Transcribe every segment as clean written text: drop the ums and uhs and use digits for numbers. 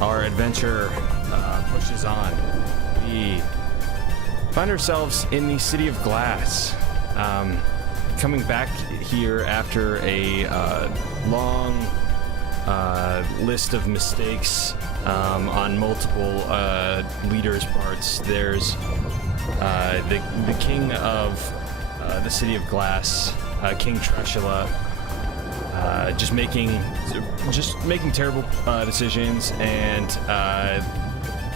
our adventure pushes on. We find ourselves in the City of Glass, coming back here after a long list of mistakes on multiple leaders' parts. There's the king of the City of Glass, King Treshula, just making terrible decisions and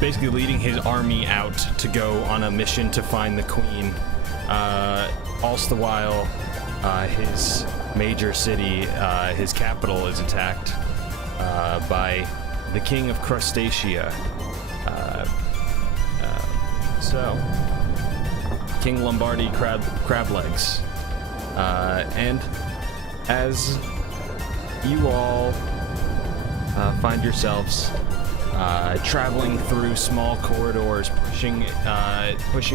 basically leading his army out to go on a mission to find the queen. Also the while, his major city, his capital, is attacked by the king of Crustacea. So King Lombardi crab legs, and as you all find yourselves traveling through small corridors, pushing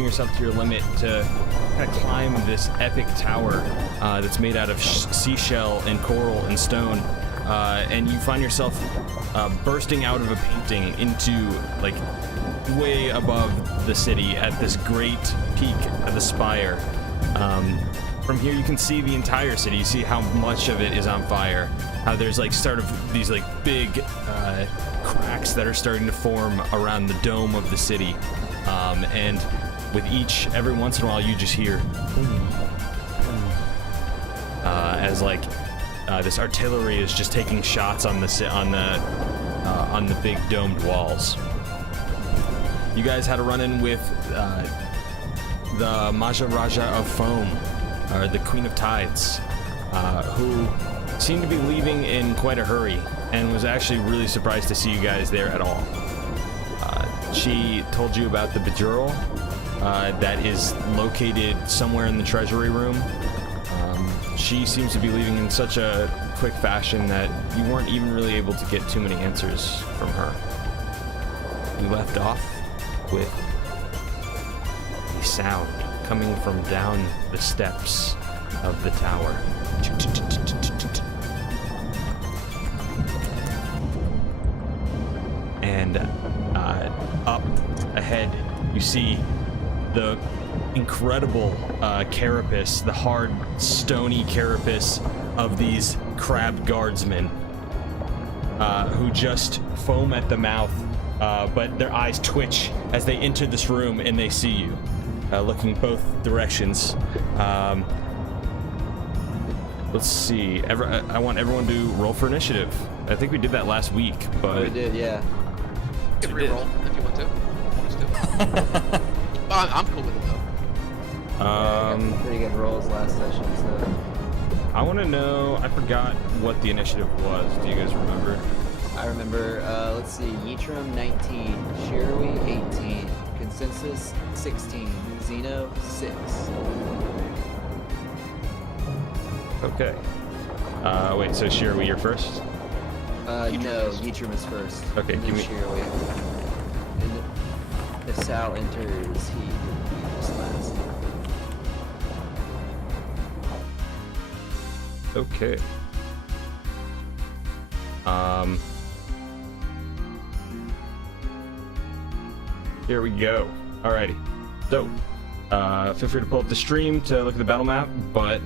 yourself to your limit to kind of climb this epic tower that's made out of seashell and coral and stone, and you find yourself bursting out of a painting into like way above the city at this great peak of the spire. From here you can see the entire city. You see how much of it is on fire, how there's like sort of these like big cracks that are starting to form around the dome of the city, and with every once in a while you just hear as like this artillery is just taking shots on the big domed walls. You guys had a run-in with the Maharaja of Foam, or the Queen of Tides, who seemed to be leaving in quite a hurry and was actually really surprised to see you guys there at all. She told you about the Bejewel that is located somewhere in the treasury room. She seems to be leaving in such a quick fashion that you weren't even really able to get too many answers from her. We left off with a sound coming from down the steps of the tower. And up ahead, you see the incredible carapace, the hard, stony carapace of these crab guardsmen who just foam at the mouth, but their eyes twitch as they enter this room and they see you, looking both directions. Let's see. I want everyone to roll for initiative. I think we did that last week, but... We did, yeah. You can re-roll if you want to. I'm cool with it, though. I got some pretty good rolls last session, so... I want to know... I forgot what the initiative was. Do you guys remember? I remember, let's see, Yitram 19, Shirui 18, Consensus 16, Zeno 6. Okay. Wait, so Shirui, you're first? No, Yitram is first. Okay, and give me... Shirui. And if Sal enters, he is last. Okay. Here we go. Alrighty. So, feel free to pull up the stream to look at the battle map, but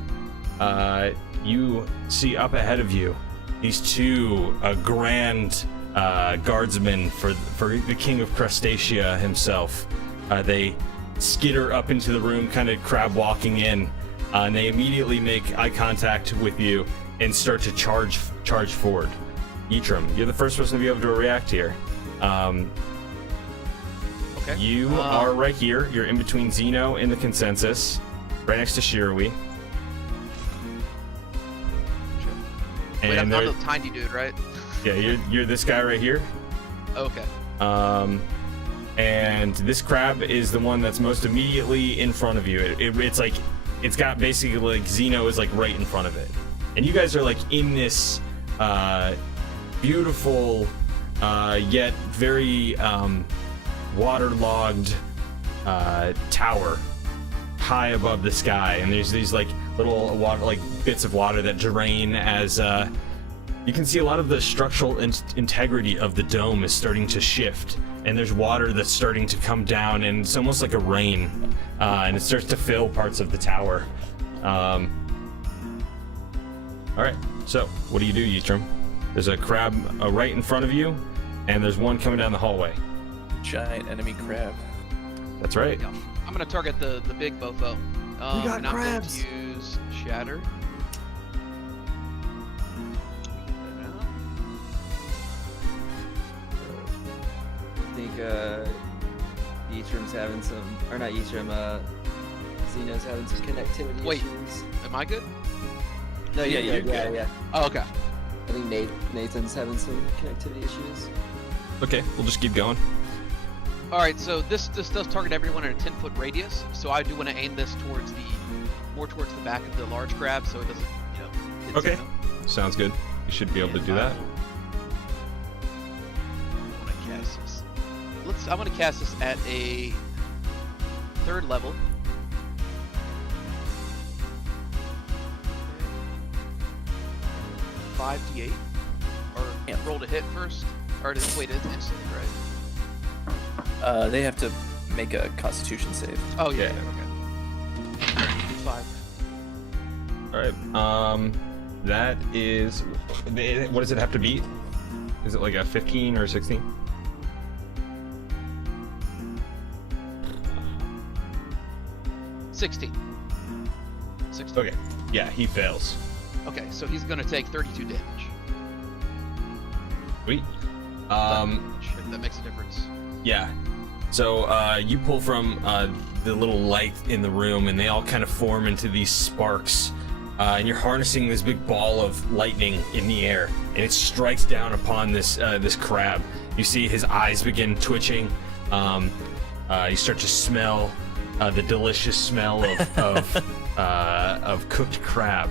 you see up ahead of you these two grand guardsmen for the King of Crustacea himself. They skitter up into the room, kind of crab walking in, and they immediately make eye contact with you and start to charge forward. Yitram, you're the first person to be able to react here. Okay. You are right here. You're in between Zeno and the Consensus, right next to Shirui. Wait, I'm not a tiny dude, right? Yeah, you're this guy right here. Okay. And this crab is the one that's most immediately in front of you. It's like, it's got basically like Zeno is like right in front of it. And you guys are like in this beautiful yet very waterlogged tower high above the sky, and there's these like little water, like bits of water that drain as You can see a lot of the structural integrity of the dome is starting to shift, and there's water that's starting to come down, and it's almost like a rain, and it starts to fill parts of the tower. All right, so what do, Yitrim? There's a crab right in front of you, and there's one coming down the hallway. Giant enemy crab. That's right. Yeah. I'm gonna target the big bofo. We got and I'm crabs. going to use Shatter. I think Yitrim's having some, or not Yitrim, Xeno's having some connectivity Wait. issues. Am I good? No, Yeah, you're you're good. Yeah, good. yeah. Oh, okay. I think Nathan's having some connectivity issues. Okay, we'll just keep going. All right. So this does target everyone in a 10-foot radius. So I do want to aim this more towards the back of the large crab, so it doesn't, hit Okay. Xeno. Sounds good. You should be able to do that. I want to cast this. I want to cast this at a 3rd level. 5d8, or roll to hit first, or wait, it's instantly, right? They have to make a Constitution save. Oh yeah, Yeah. okay. 5. All right. That is. What does it have to beat? Is it like a 15 or 16? $16. Okay. Yeah, he fails. Okay, so he's gonna take 32 damage. Sweet. If that makes a difference. Yeah. So you pull from the little light in the room, and they all kind of form into these sparks. And you're harnessing this big ball of lightning in the air, and it strikes down upon this crab. You see his eyes begin twitching. You start to smell the delicious smell of cooked crab.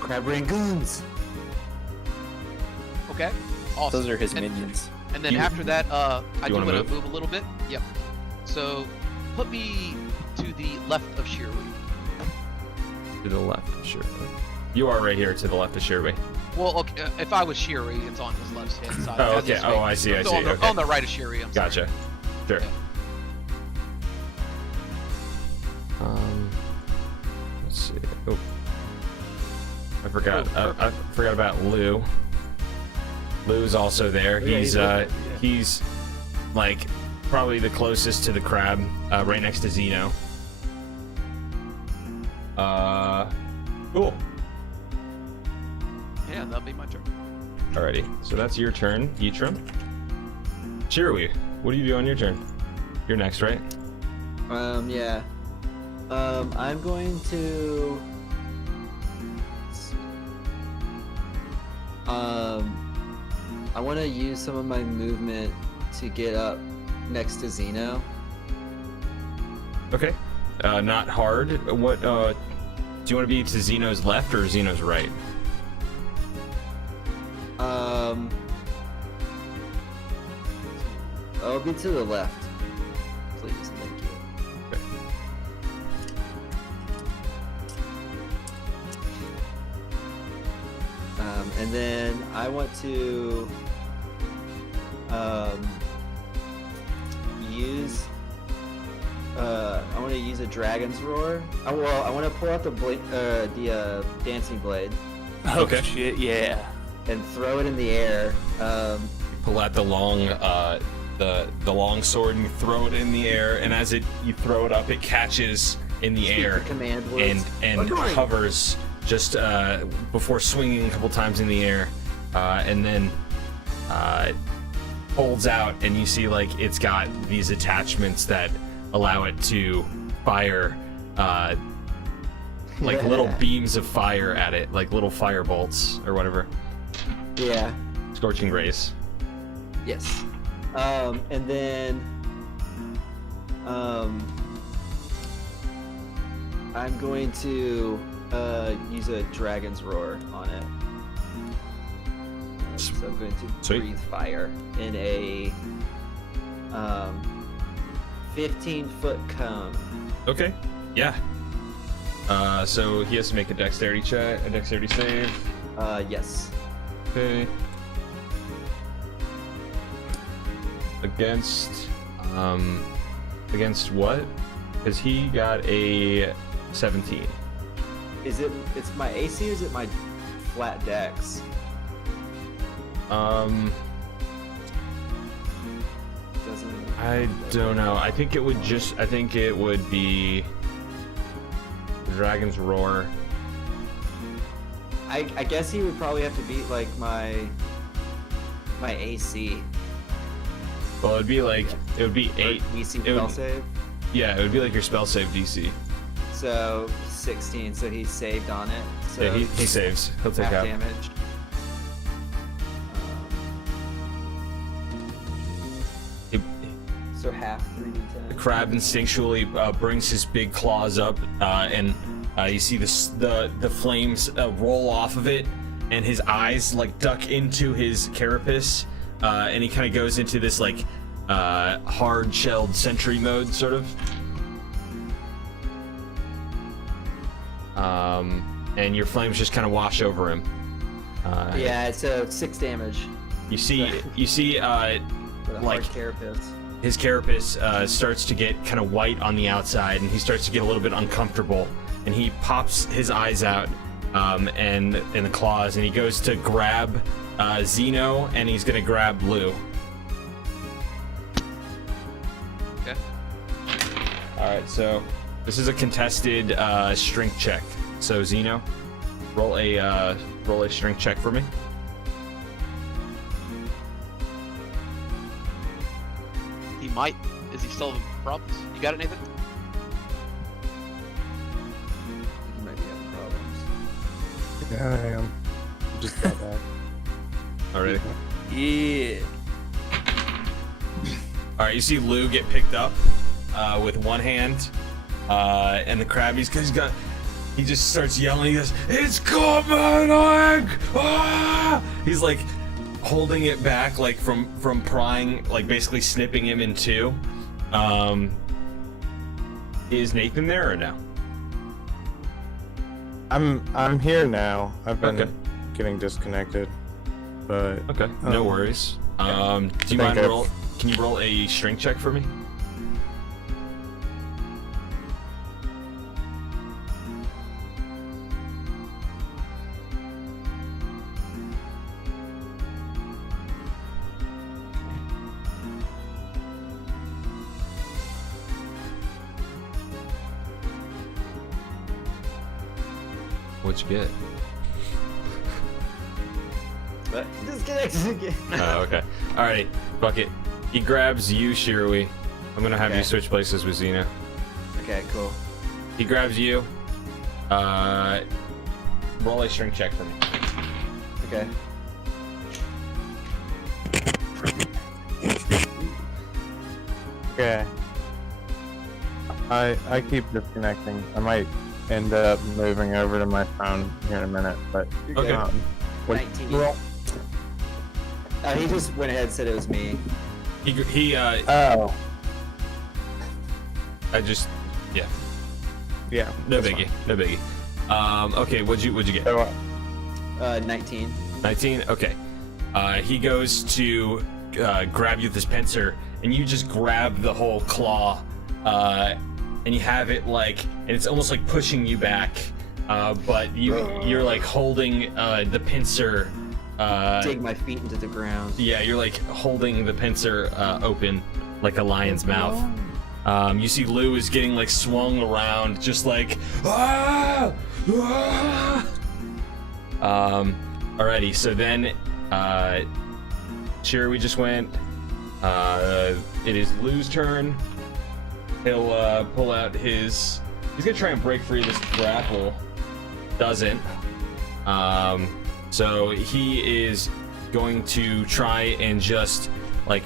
Crab rangoons. Okay, awesome. Those are his And- minions. And then You- after that, I do wanna want to move? move a little bit. Yep. So put me to the left of Shirley. To the left, sure. You are right here to the left of Shirley. Well, okay, if I was Shiri, it's on his left hand side. Oh, As okay. is Oh, me. I see, I So see, On the, okay. on the right of Shiri, I'm sorry. Gotcha. Sure. Yeah. Let's see. Oh, I forgot. Oh, I forgot about Lou. Lou's also there. Yeah, He's like probably the closest to the crab, right next to Xeno. Cool. Yeah, that'll be my turn. Alrighty. So that's your turn, Yitrim. Shirui, what do you do on your turn? You're next, right? Yeah. I'm going to. I want to use some of my movement to get up next to Xeno. Okay. Not hard. What? Do you want to be to Xeno's left or Xeno's right? I'll be to the left. Please, thank you. Okay. And then I want to use. I want to use a dragon's roar. I want to pull out the dancing blade Okay. Oh, shit, yeah. and throw it in the air. Pull out the long, the long sword and you throw it in the air, and as you throw it up, it catches in the Speak air the command words. and hovers just before swinging a couple times in the air, and then holds out, and you see like it's got these attachments that allow it to fire like little beams of fire at it, like little fire bolts or whatever. Yeah. Scorching rays. Yes. And then I'm going to use a dragon's roar on it. So I'm going to Sweet. breathe fire in a 15-foot cone. Okay. Yeah. So he has to make a dexterity save. Yes. Okay. Against what? Because he got a 17. Is it? It's my AC or is it my flat dex? Um, Doesn't. I don't know. I think it would be Dragon's Roar. I guess he would probably have to beat like my AC. Well, it would be 8. DC it would- spell save. Yeah, it would be like your spell save DC. So 16. So he saved on it. So Yeah, he saves. He'll take half out. damage. He- So half 3d10. The crab instinctually brings his big claws up, and you see the flames roll off of it, and his eyes like duck into his carapace, and he kind of goes into this like hard-shelled sentry mode, sort of. And your flames just kind of wash over him. Yeah, it's a 6 damage. You see, For the like- hard carapace. his carapace starts to get kind of white on the outside, and he starts to get a little bit uncomfortable, and he pops his eyes out and the claws, and he goes to grab Zeno, and he's gonna grab Lou. Okay. All right, so this is a contested strength check. So Zeno, roll a strength check for me. He might. Is he still having problems? You got it, Nathan? He might be having problems. Yeah, I am. Just got back. All right. Yeah. All right, you see Lou get picked up with one hand, and the crab, he just starts yelling. He goes, "It's coming!" Ah! He's like holding it back, like from prying, like basically snipping him in two. Is Nathan there or no? I'm here now. I've been Okay. getting disconnected, but Okay, no worries. Do you think mind I've- Can you roll a strength check for me? What'd you get? But disconnected again. Oh, okay. Alrighty, fuck it. He grabs you, Shirui. I'm gonna have Okay. you switch places with Xena. Okay, cool. He grabs you. Roll a strength check for me. Okay. okay. I keep disconnecting. I might end up moving over to my phone here in a minute, but You're Okay. good. what- 19. roll. He just went ahead and said it was me. Oh, Yeah, yeah. no that's biggie, no biggie. Okay, what'd you get? fine. So, 19. 19? Okay. He goes to grab you with his pincer, and you just grab the whole claw, and you have it like, and it's almost like pushing you back, but you're like holding the pincer. Dig my feet into the ground. Yeah, you're like holding the pincer open like a lion's mouth. You see Lou is getting like swung around, just like ah! Ah! Alrighty, so then we just went. It is Lou's turn. He'll pull out his. He's gonna try and break free of this grapple. Doesn't. So he is going to try and just like.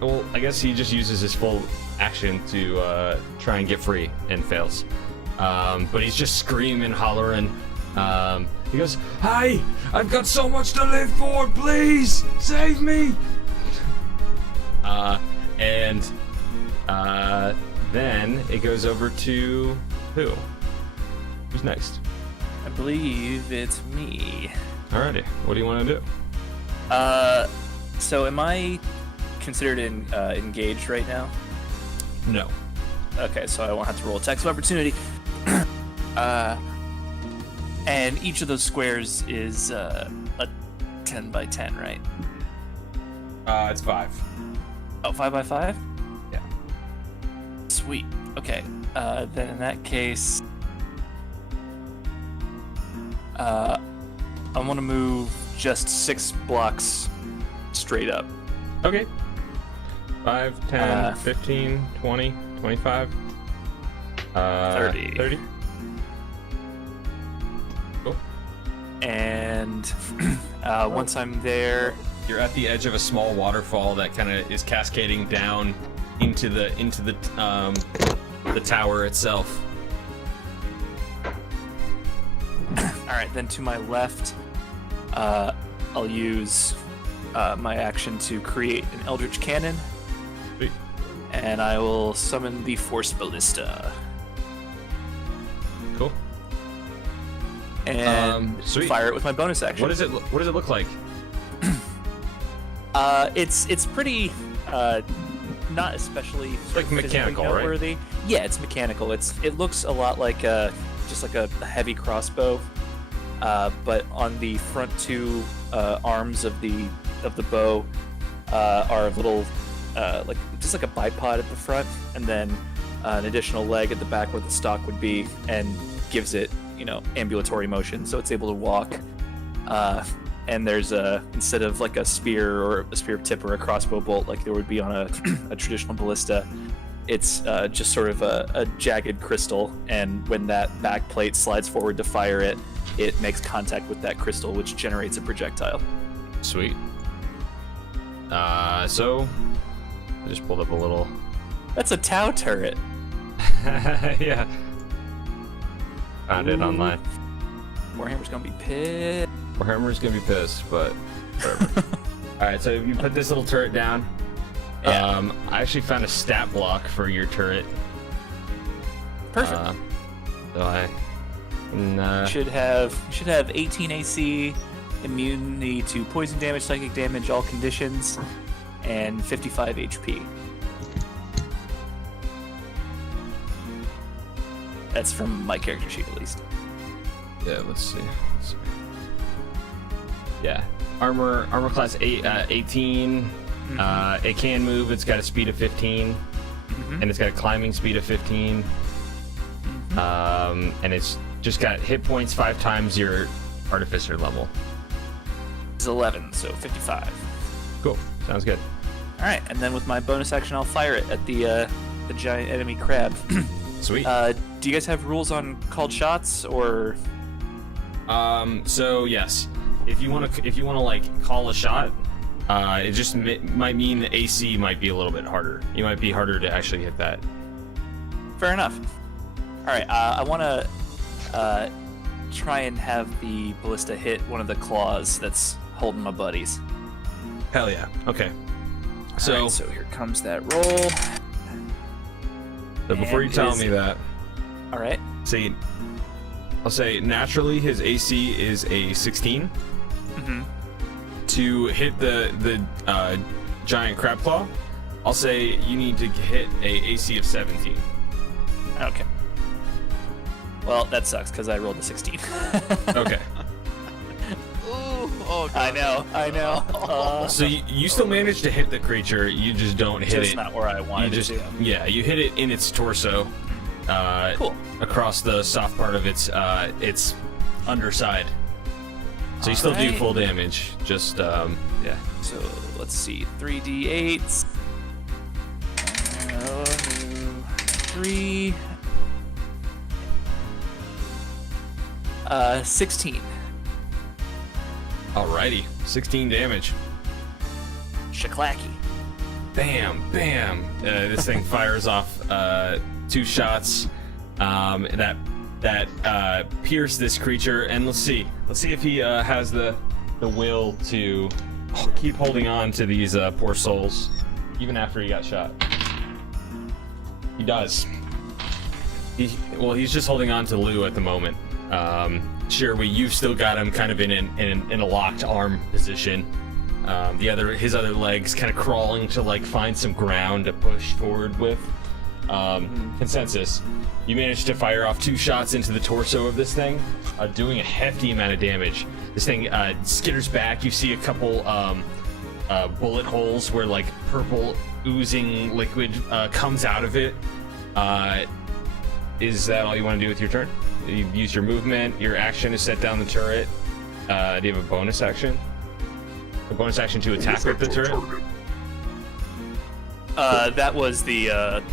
Well, I guess he just uses his full action to try and get free and fails. But he's just screaming, hollering. He goes, "Hey, I've got so much to live for, please save me!" And then it goes over to who? Who's next? I believe it's me. Alrighty. What do you want to do? So am I considered engaged right now? No. Okay, so I won't have to roll attacks of opportunity. And each of those squares is a 10 by 10, right? It's 5. Oh, 5 by 5? Yeah. Sweet. Okay. Then in that case, I want to move just 6 blocks straight up. Okay. 5, 10, 15, 20, 25. 30. 30. Cool. And once I'm there, You're at the edge of a small waterfall that kind of is cascading down into the tower itself. all right, then to my left, I'll use my action to create an Eldritch Cannon. Sweet. And I will summon the Force Ballista. Cool. And sweet. fire it with my bonus action. What does it look like? It's pretty not especially like physically mechanical, right? noteworthy. Yeah, it's mechanical. It looks a lot like just like a heavy crossbow, but on the front 2 arms of the bow are little like just like a bipod at the front, and then an additional leg at the back where the stock would be, and gives it ambulatory motion, so it's able to walk. And there's instead of like a spear or a spear tip or a crossbow bolt like there would be on a traditional ballista, it's just sort of a jagged crystal, and when that back plate slides forward to fire it, it makes contact with that crystal, which generates a projectile. Sweet. So I just pulled up a little. That's a Tau turret. Yeah. Found it online. Warhammer's gonna be pissed. Warhammer's gonna be pissed, but whatever. Alright, so you put this little turret down. Yeah. I actually found a stat block for your turret. Perfect. So I can, should have 18 AC, immunity to poison damage, psychic damage, all conditions, and 55 HP. That's from my character sheet, at least. yeah, let's see. Yeah. Armor class 18. Mm-hmm. It can move, it's got a speed of 15. Mm-hmm. And it's got a climbing speed of 15. And it's just got hit points 5 times your artificer level. It's 11, so 55. Cool. Sounds good. All right, and then with my bonus action, I'll fire it at the giant enemy crab. Sweet. Do you guys have rules on called shots, or? So yes, if you want to like call a shot, it just might mean the AC might be a little bit harder. You might be harder to actually hit that. Fair enough. All right, I want to try and have the ballista hit one of the claws that's holding my buddies. Hell yeah. Okay. All right, so here comes that roll. So before you And tell is- me that, All right. see, I'll say naturally his AC is a 16. Mm-hmm. To hit the giant crab claw, I'll say you need to hit a AC of 17. Okay. Well, that sucks because I rolled a 16. Okay. Ooh, oh god. I know. So you still manage to hit the creature, you just don't hit Just it. not where I You wanted just to. yeah, you hit it in its torso, Cool. across the soft part of its underside. So you still do Alright. full damage. Just yeah. So let's see, 3d8s. 3. 16. Alrighty, 16 damage. Shaklacky. Bam, bam. This thing fires off 2 shots that pierce this creature, and let's see if he has the will to keep holding on to these poor souls even after he got shot. He does. He's just holding on to Lou at the moment, you've still got him kind of in a locked arm position. His other legs kind of crawling to like find some ground to push forward with. Consensus, you managed to fire off 2 shots into the torso of this thing, doing a hefty amount of damage. This thing skitters back. You see a couple bullet holes where like purple oozing liquid comes out of it. Is that all you want to do with your turn? You use your movement. Your action is set down the turret. Do you have a bonus action? A bonus action to attack with the turret? That was the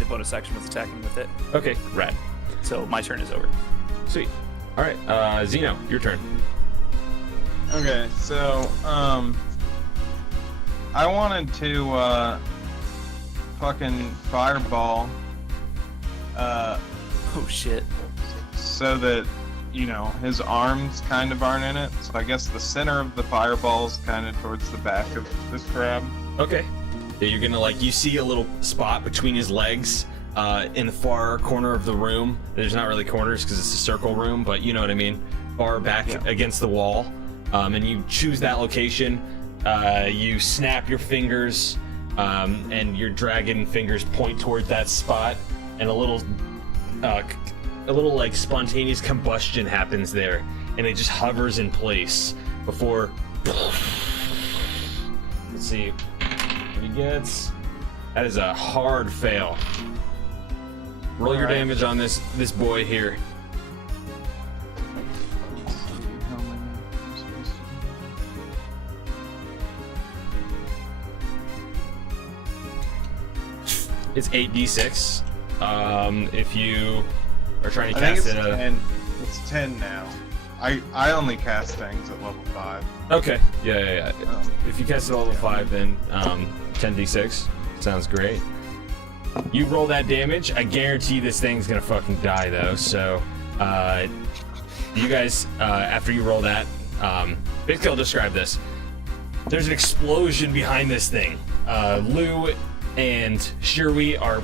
bonus action was attacking with it. Okay, rad. So my turn is over. Sweet. All right, Zeno, your turn. Okay, so I wanted to fucking fireball Oh shit. so that, you know, his arms kind of aren't in it. So I guess the center of the fireball is kind of towards the back of this crab. Okay. Yeah, you're gonna you see a little spot between his legs in the far corner of the room. There's not really corners because it's a circle room, but you know what I mean. Far back against the wall. And you choose that location. You snap your fingers, and your dragon fingers point toward that spot, and a little like spontaneous combustion happens there, and it just hovers in place before. Let's see what he gets. That is a hard fail. Roll your damage on this boy here. It's 8d6. If you are trying to cast it. It's 10 now. I only cast things at level 5. Okay. Yeah. Oh. If you cast it at level 5, then 10d6. Sounds great. You roll that damage. I guarantee this thing's gonna fucking die though. So, you guys, after you roll that, basically I'll describe this. There's an explosion behind this thing. Lou and Shirui are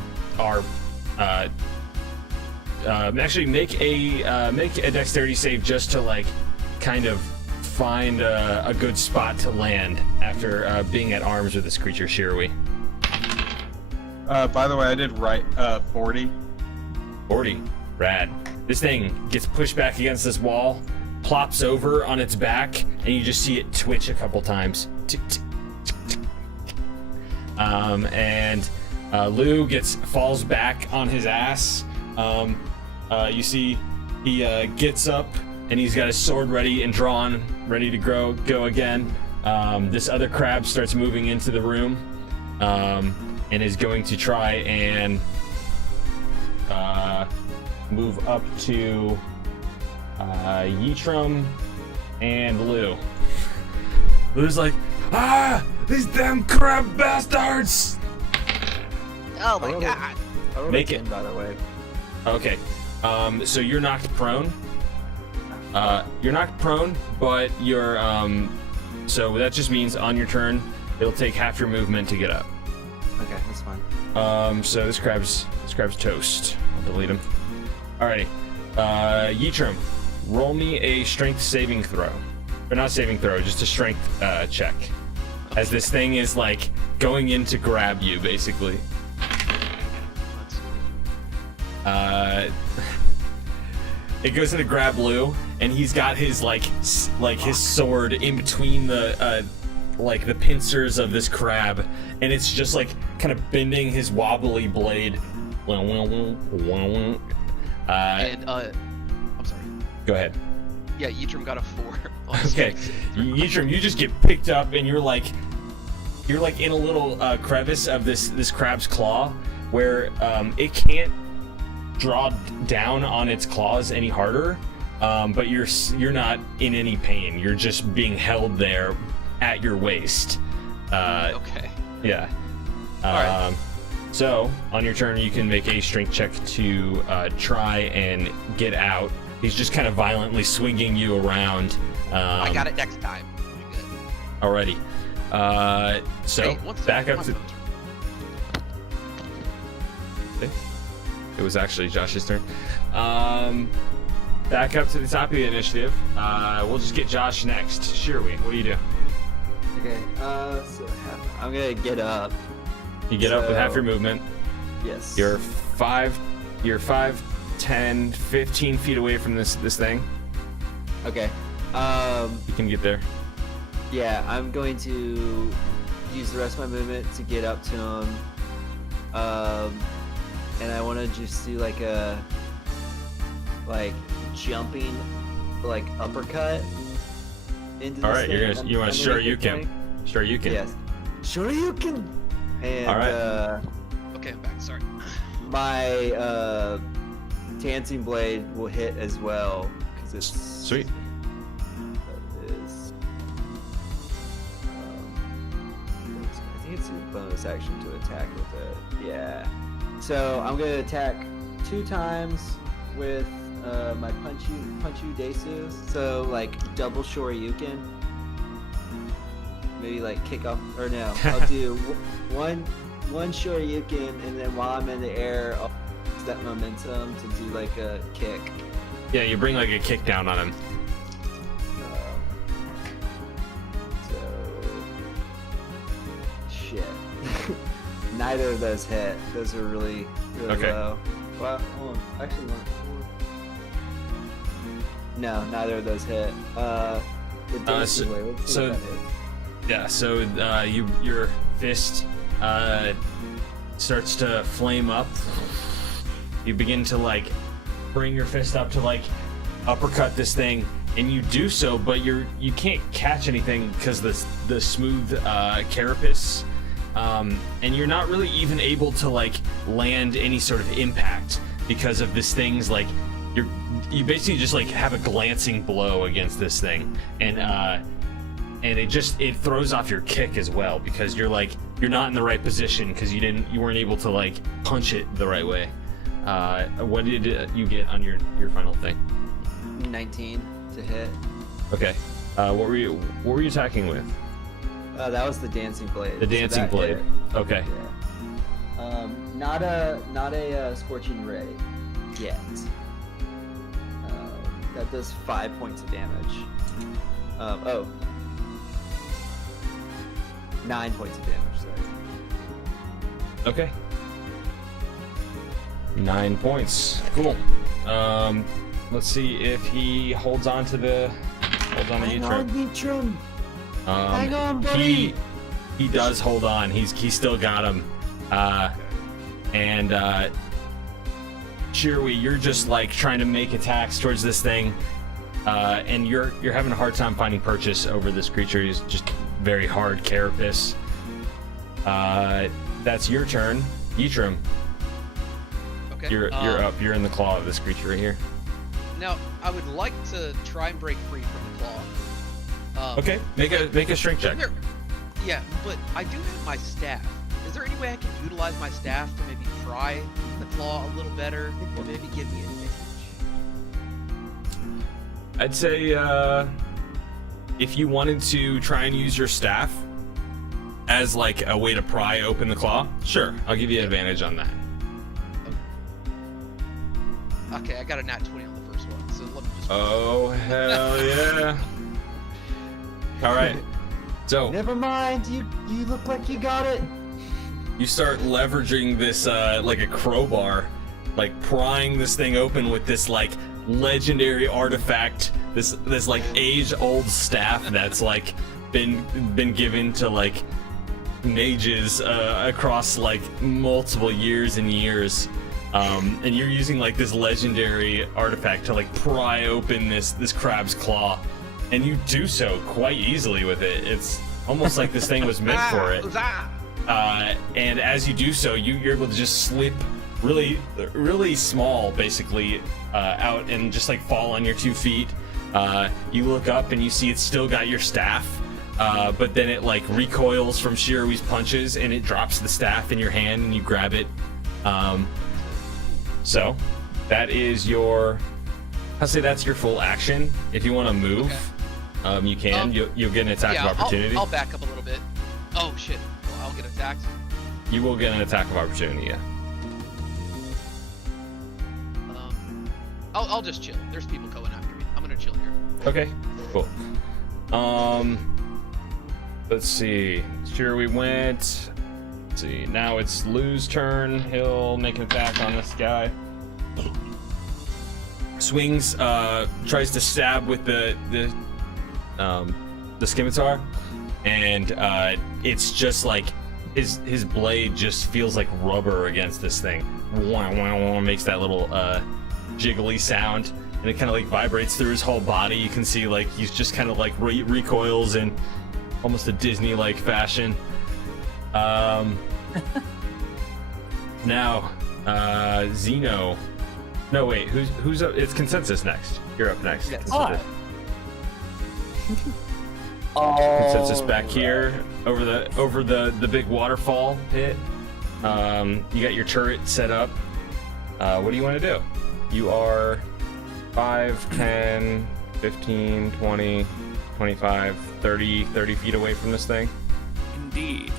actually make a dexterity save just to like kind of find a good spot to land after being at arms with this creature. Shirui. By the way, I did 40. 40. Rad. This thing gets pushed back against this wall, plops over on its back, and you just see it twitch a couple times. Tick, tick, tick, tick. And Lou falls back on his ass. You see he gets up and he's got his sword ready and drawn, ready to go again. This other crab starts moving into the room and is going to try and move up to Yitram and Lou. Lou's like, these damn crab bastards! Oh my god. I rolled Make a it. 10, by the way. Okay, so you're knocked prone. But you're so that just means on your turn it'll take half your movement to get up. Okay, that's fine. So this crab's toast. I'll delete him. Alrighty, Yitram, roll me a strength saving throw, or not saving throw, just a strength check, as this thing is like going in to grab you, basically. It goes in to grab Lou, and he's got his his sword in between the the pincers of this crab, and it's just like kind of bending his wobbly blade. And I'm sorry. Go ahead. Yeah, Yitram got a 4. Okay, Yitram, you just get picked up, and you're like in a little crevice of this crab's claw, where it can't draw down on its claws any harder, but you're not in any pain. You're just being held there at your waist. Okay. Yeah. Alright. So on your turn, you can make a strength check to try and get out. He's just kind of violently swinging you around. I got it next time. Pretty good. Alrighty. So Hey, one back second, up to. It was actually Josh's turn. back up to the top of the initiative. We'll just get Josh next. Shirley, what do you do? Okay. So I'm gonna get up. You get up with half your movement. Yes. You're 5, 10, 15 feet away from this thing. Okay. You can get there. Yeah, I'm going to use the rest of my movement to get up to him. And I want to just do like a jumping uppercut into All this right, thing. you want to sure you can. thing. Sure you can. Yes. Sure you can. And All right. Okay, I'm back. Sorry. my dancing blade will hit as well because it's Sweet. That is. I think it's a bonus action to attack with it. Yeah. So I'm gonna attack 2 times with my Punchu Desu. So like double Shoryuken. Maybe like kick off, or no, I'll do one Shoryuken, and then while I'm in the air, I'll use that momentum to do like a kick. Yeah, you bring like a kick down on him. So shit. Neither of those hit. Those are really Okay. low. Well, hold on. Actually, one. No, neither of those hit. The so- Wait, let's see so- what that is. Yeah, so your fist starts to flame up. You begin to like bring your fist up to like uppercut this thing, and you do so, but you can't catch anything because the smooth carapace, and you're not really even able to like land any sort of impact because of this thing's like you basically just like have a glancing blow against this thing, and it throws off your kick as well because you're not in the right position because you weren't able to like punch it the right way. What did you get on your final thing? 19 to hit. Okay. What were you attacking with? That was the dancing blade. The dancing that blade. hit. Okay. Yeah. Not a scorching ray yet. That does 5 points of damage. 9 points of damage. Sorry. Okay. 9 points. Cool. Let's see if he holds on to Yitrim. Yitrim. Hang on, buddy. He does hold on. He's still got him. And Shirui, you're just like trying to make attacks towards this thing, and you're having a hard time finding purchase over this creature. He's just very hard carapace. That's your turn, Yitrim. Okay. You're up. You're in the claw of this creature right here. Now, I would like to try and break free from the claw. Okay, make a strength check. Yeah, but I do have my staff. Is there any way I can utilize my staff to maybe pry the claw a little better, or maybe give me an advantage? I'd say if you wanted to try and use your staff as like a way to pry open the claw, sure, I'll give you an advantage on that. Okay, I got a nat 20 on the first one, so let me just... Oh, hell yeah. All right. So Never mind. You look like you got it. you start leveraging this like a crowbar, like prying this thing open with this like legendary artifact, this like age-old staff that's like been given to like mages across like multiple years and years. And you're using like this legendary artifact to like pry open this crab's claw, and you do so quite easily with it. It's almost like this thing was meant for it. And as you do so, you're able to just slip really small, basically, out and just like fall on your 2 feet. You look up and you see it's still got your staff, but then it like recoils from Shirui's punches and it drops the staff in your hand and you grab it. So that is I'll say that's your full action. If you want to move, you can. You'll get an attack of opportunity. I'll back up a little bit. Oh shit! Well, I'll get attacked. You will get an attack of opportunity. Yeah. I'll just chill. There's people going after me. I'm gonna chill here. Okay, cool. Let's see. Sure, we went. Let's see. Now it's Lou's turn. He'll make an attack on this guy. Swings. Tries to stab with the scimitar, and it's just like his blade just feels like rubber against this thing. Wah, wah, wah, makes that little jiggly sound, and it kind of like vibrates through his whole body. You can see like he's just kind of like recoils in almost a Disney-like fashion. Now, Zeno. No, wait. Who's up? It's Consensus next. You're up next. Yes. Consensus back here over the big waterfall pit. You got your turret set up. What do you want to do? You are 5, 10, 15, 20, 25, 30 feet away from this thing. Indeed.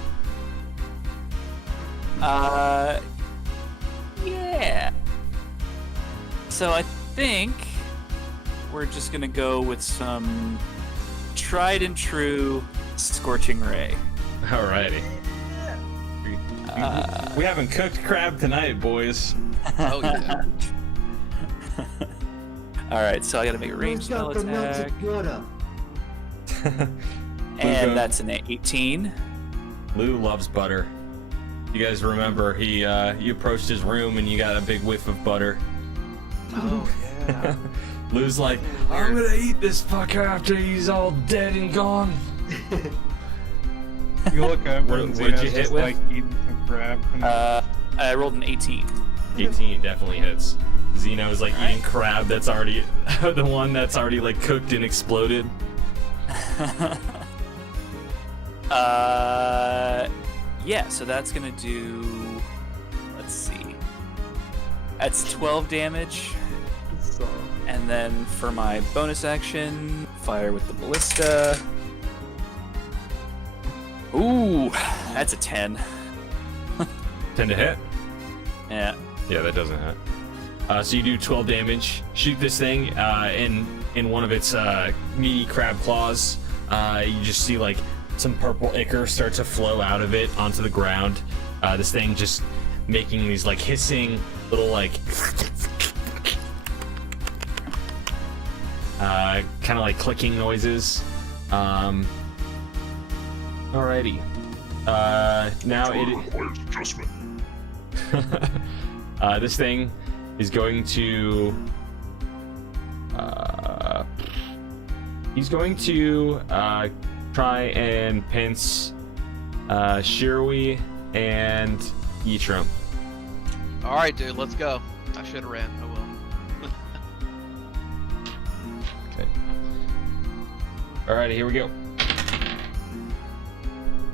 Yeah. So I think we're just gonna go with some tried and true Scorching Ray. Alrighty. We haven't cooked crab tonight, boys. Oh yeah. Alright, so I gotta make a range spell attack. And that's an 18. Lou loves butter. You guys remember you approached his room and you got a big whiff of butter. Oh yeah. Lou's like, I'm gonna eat this fucker after he's all dead and gone. You look over and What'd you Zeno's hit just with? like eating some crab. I rolled an 18. 18 definitely hits. Zeno's like eating crab that's already the one that's already like cooked and exploded. Yeah, so that's gonna do, let's see, that's 12 damage. And then for my bonus action, fire with the ballista. Ooh, that's a 10. 10 to hit? Yeah. Yeah, that doesn't hit. So you do 12 damage. Shoot this thing in one of its meaty crab claws. You just see like some purple ichor start to flow out of it onto the ground. This thing just making these like hissing little like kind of like clicking noises. Alrighty. Now this thing is going to he's going to try and pinch Shirui and Yitram. All right, dude. Let's go. I should have ran. Oh well. Okay. Alrighty, here we go.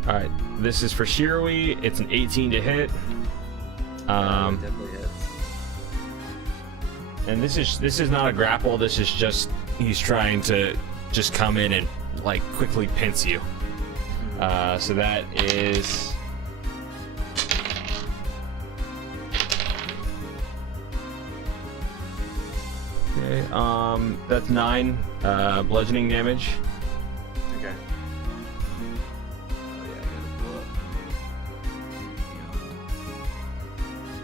Alright, this is for Shirui. It's an 18 to hit. Definitely hits. And this is not a grapple. This is just he's trying to just come in and like quickly pinch you. So that is okay. That's 9 bludgeoning damage. Okay. Oh yeah, I gotta pull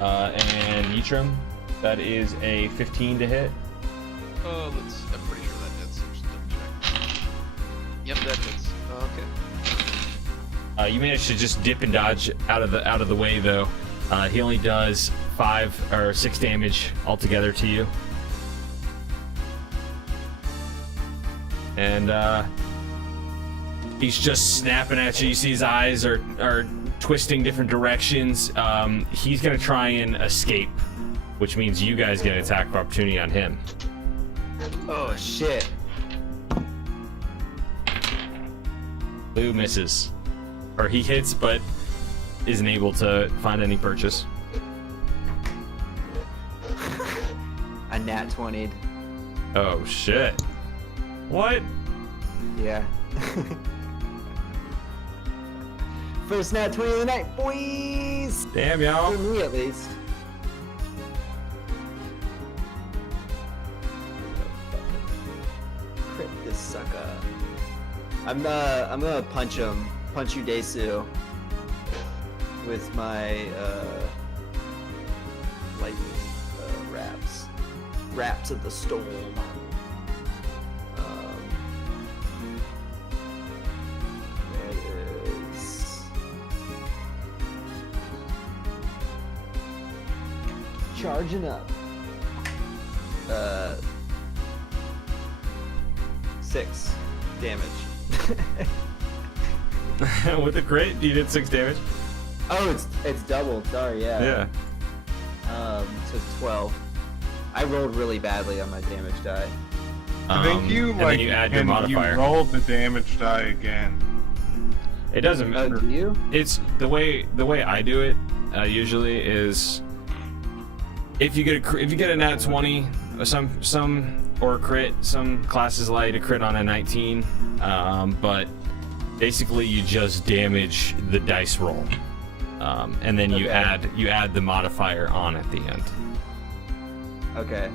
up. And Yitram, that is a 15 to hit. I'm pretty sure that hits. Just double check. Yep, that hits. Okay. You managed to just dip and dodge out of the way though. He only does 5 or 6 damage altogether to you. And he's just snapping at you. You see his eyes are twisting different directions. He's gonna try and escape, which means you guys get an attack of opportunity on him. Oh shit. Lou misses. Or he hits but isn't able to find any purchase. I nat 20'd. Oh shit. What? Yeah. First nat 20 of the night, boys! Damn, y'all. For me, at least. I'm gonna punch him. Punch you, Desu. With my lightning raps. Raps of the storm. That is charging up. 6 damage. With a crit, you did 6 damage. Oh, it's doubled. Sorry, yeah. Yeah. So 12. I rolled really badly on my damage die. I think you and then you add your modifier. You roll the damage die again. It doesn't Oh, matter. do you? It's the way I do it. Usually is if you get a nat 20, or a crit. Some classes allow you to crit on a 19, but basically you just damage the dice roll, and then you add the modifier on at the end. Okay.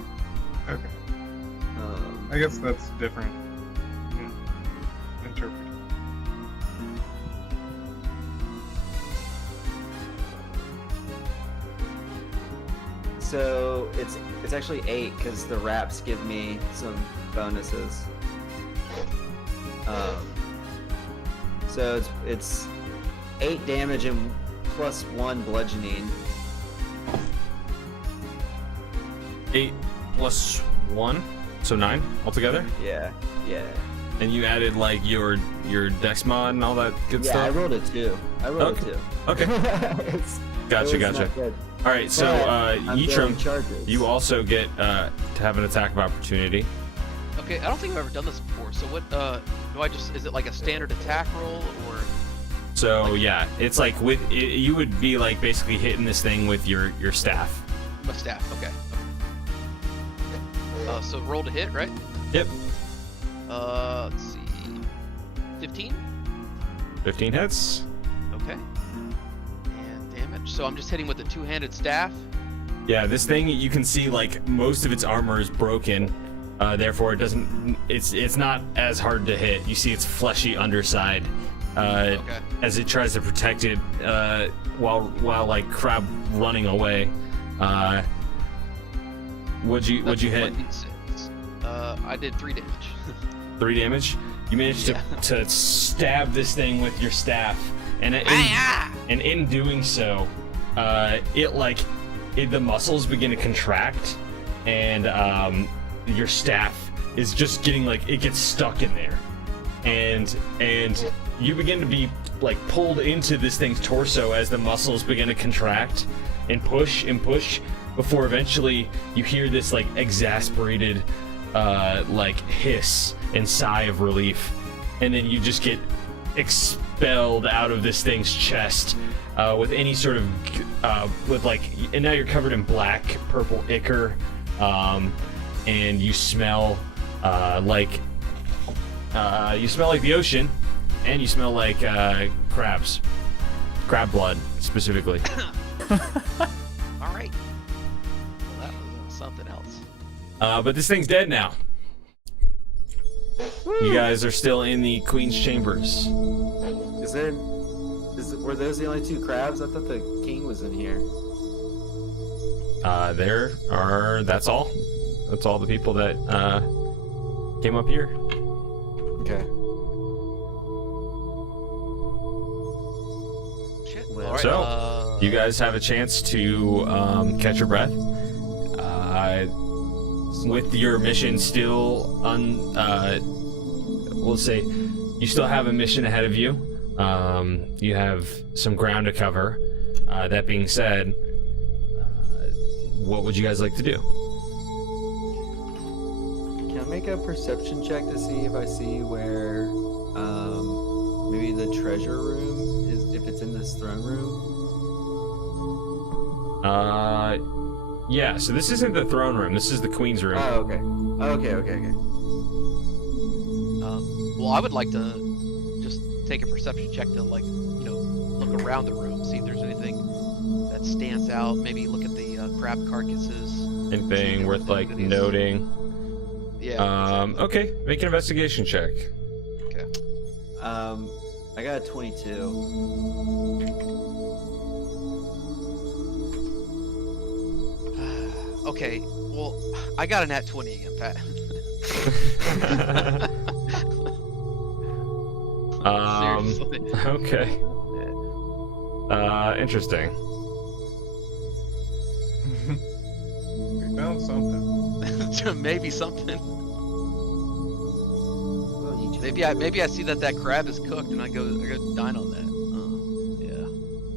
Okay. I guess that's different. Yeah. Interpret. So it's actually 8 because the wraps give me some bonuses. So it's 8 damage and plus 1 bludgeoning. 8 plus 1, so 9 altogether. Yeah. And you added like your dex mod and all that good Yeah, stuff. I rolled a 2. Okay. It's- Gotcha. it was not good. All right, so But I'm throwing Yitram, charges. you also get to have an attack of opportunity. Okay, I don't think I've ever done this before. So what? Do I just? Is it like a standard attack roll or? So yeah, it's like you would be like basically hitting this thing with your staff. My staff. Okay. So roll to hit, right? Yep. Let's see. 15. 15 hits. Okay. And damage. So I'm just hitting with the two-handed staff. Yeah, this thing you can see like most of its armor is broken. Therefore, it doesn't. It's not as hard to hit. You see its fleshy underside Okay. as it tries to protect it while like crab running away. What'd you hit? 1d6. I did 3 damage. 3 damage. You managed to stab this thing with your staff, and in doing so, the muscles begin to contract, and your staff is just getting it gets stuck in there, and you begin to be like pulled into this thing's torso as the muscles begin to contract and push before eventually you hear this like exasperated hiss and sigh of relief, and then you just get expelled out of this thing's chest with any sort of and now you're covered in black purple ichor, and you smell like the ocean, and you smell like crab blood specifically. All right. Well, that was something else. But this thing's dead now. You guys are still in the Queen's chambers. Were those the only 2 crabs? I thought the king was in here. That's all. That's all the people that came up here. Okay. Shit. Well, All right. So, you guys have a chance to catch your breath. With your mission still we'll say you still have a mission ahead of you. You have some ground to cover. That being said, what would you guys like to do? Can I make a perception check to see if I see where maybe the treasure room is, if it's in this throne room? Yeah, so this isn't the throne room, this is the Queen's room. Oh, okay. Okay. Well, I would like to just take a perception check to look around the room, see if there's anything that stands out. Maybe look at the crab carcasses. Anything worth noting? Yeah. Okay, make an investigation check. Okay. I got a 22. Okay, well, I got a nat 20 again, Pat. Seriously. Okay. Interesting. We found something. Maybe something. Well, you Maybe I see that crab is cooked and I go dine on that.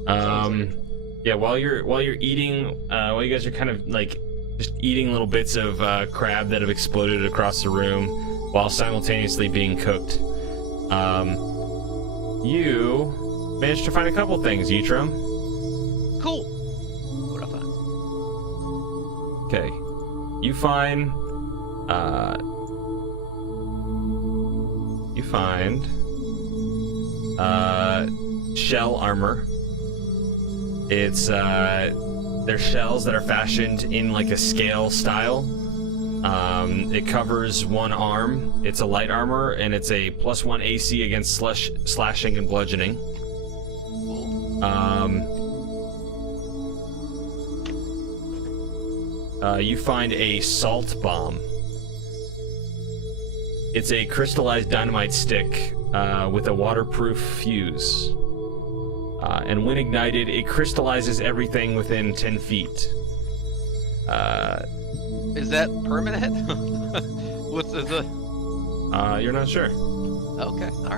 Yeah. Yeah. While you're eating, while you guys are kind of like just eating little bits of crab that have exploded across the room, while simultaneously being cooked, you managed to find a couple things, Yitram. Cool. What did I find? Okay. You find shell armor. It's they're shells that are fashioned in like a scale style. It covers one arm. It's a light armor and it's a +1 AC against slashing and bludgeoning. You find a salt bomb. It's a crystallized dynamite stick with a waterproof fuse. And when ignited, it crystallizes everything within 10 feet. Is that permanent? What's the? You're not sure. Okay, all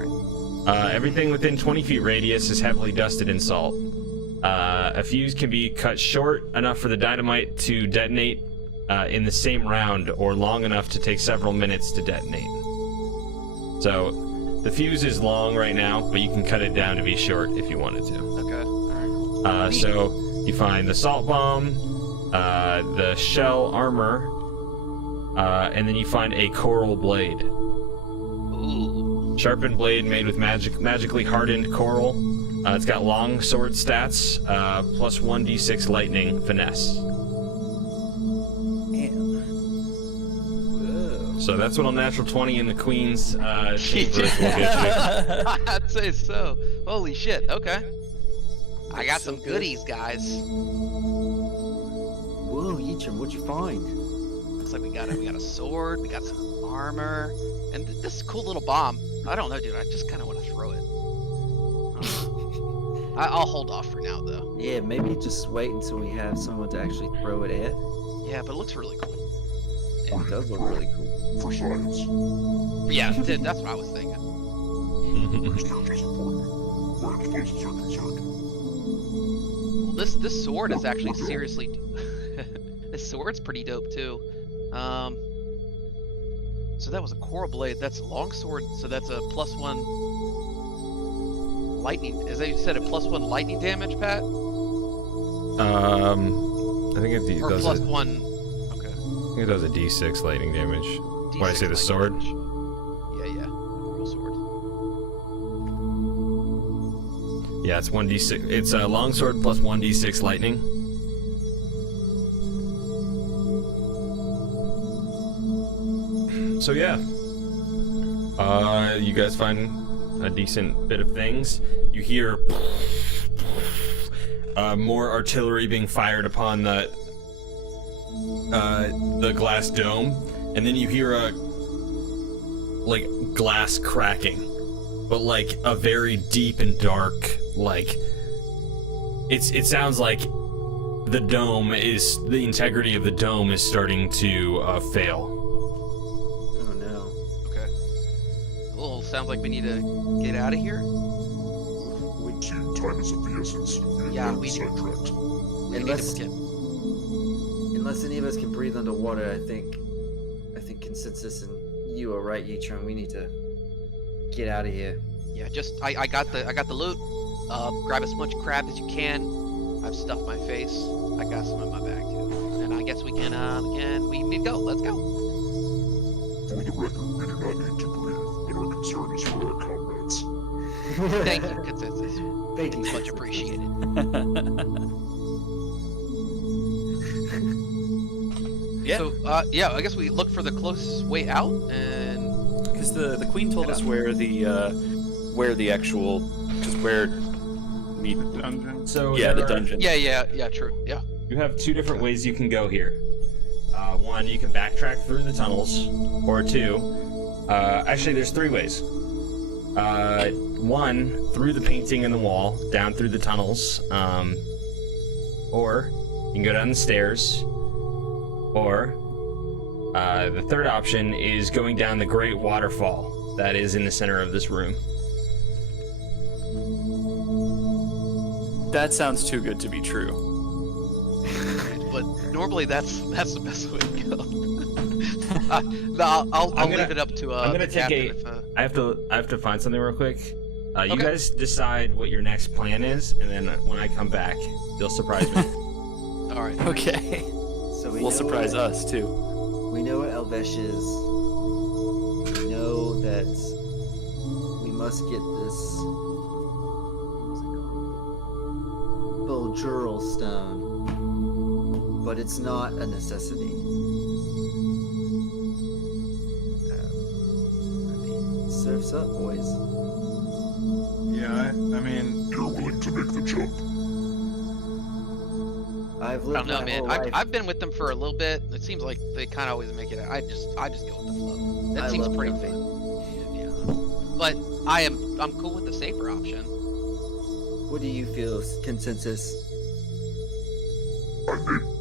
right. Everything within 20 feet radius is heavily dusted in salt. A fuse can be cut short enough for the dynamite to detonate in the same round, or long enough to take several minutes to detonate. So, the fuse is long right now, but you can cut it down to be short if you wanted to. Okay, all right. So, you find the salt bomb, the shell armor, and then you find a coral blade. Ooh. Sharpened blade made with magically hardened coral. It's got long sword stats, plus 1d6 lightning finesse. So that's what a natural 20 in the Queen's chambers will get you. I'd say so. Holy shit, okay. I got some goodies, guys. Whoa, Yitram, what'd you find? Looks like we got a sword, we got some armor, and this cool little bomb. I don't know, dude, I just kind of want to throw it. I'll hold off for now, though. Yeah, maybe just wait until we have someone to actually throw it at. Yeah, but it looks really cool. It does look really cool. For science. Yeah, that's what I was thinking. Characters important. Where explosives are concerned. Well, this sword is actually seriously. This sword's pretty dope too. So that was a coral blade. That's a long sword. So that's a +1 lightning. Is that you said a +1 lightning damage, Pat? I think it Or does +1. Okay. I think it does a d6 lightning damage. When I say the D6 sword? lightning damage. Yeah, coral sword. Yeah, it's 1d6. It's a long sword plus 1d6 lightning. So yeah, you guys find a decent bit of things. You hear more artillery being fired upon the glass dome, and then you hear a glass cracking, but like a very deep and dark, like it sounds like the integrity of the dome is starting to fail. Oh no. Okay. Well, sounds like we need to get out of here. Team, time is of the essence. Yeah, we we- sidetracked. We need Unless- to get. Unless any of us can breathe underwater, I think consensus and you are right, Yitram. We need to get out of here. Yeah, just I got the loot. Grab as much crab as you can. I've stuffed my face. I got some in my bag too. And I guess we need to go. Let's go. For the record, we do not need to breathe, but our concern is for our comrades. Thank you, consensus. Thank you. Much appreciated. Yeah. So yeah, I guess we look for the closest way out and Because the queen told us where the where the actual, just where we. Dungeon. So Yeah, the there are- dungeon. Yeah, true. Yeah. You have two different ways you can go here. One, you can backtrack through the tunnels, or two, actually there's three ways. One, through the painting in the wall, down through the tunnels, or you can go down the stairs, or the third option is going down the great waterfall that is in the center of this room. That sounds too good to be true. But normally that's the best way to go. No, I'll I'm gonna- leave it up to I'm gonna the take captain a- if, I have to find something real quick. You Okay. guys decide what your next plan is, and then when I come back, you'll surprise me. all right. Okay. So Will surprise us too. We know what Elvesh is. We know that we must get this. What was it called? Buljural stone. But it's not a necessity. Surf's up, boys. Yeah, I mean, You're willing to make the jump. I've I lived don't know, my man. whole life. I've been with them for a little bit. It seems like they kind of always make it. I just go with the flow. That I seems love pretty that. fun. Yeah. But I'm cool with the safer option. What do you feel, consensus?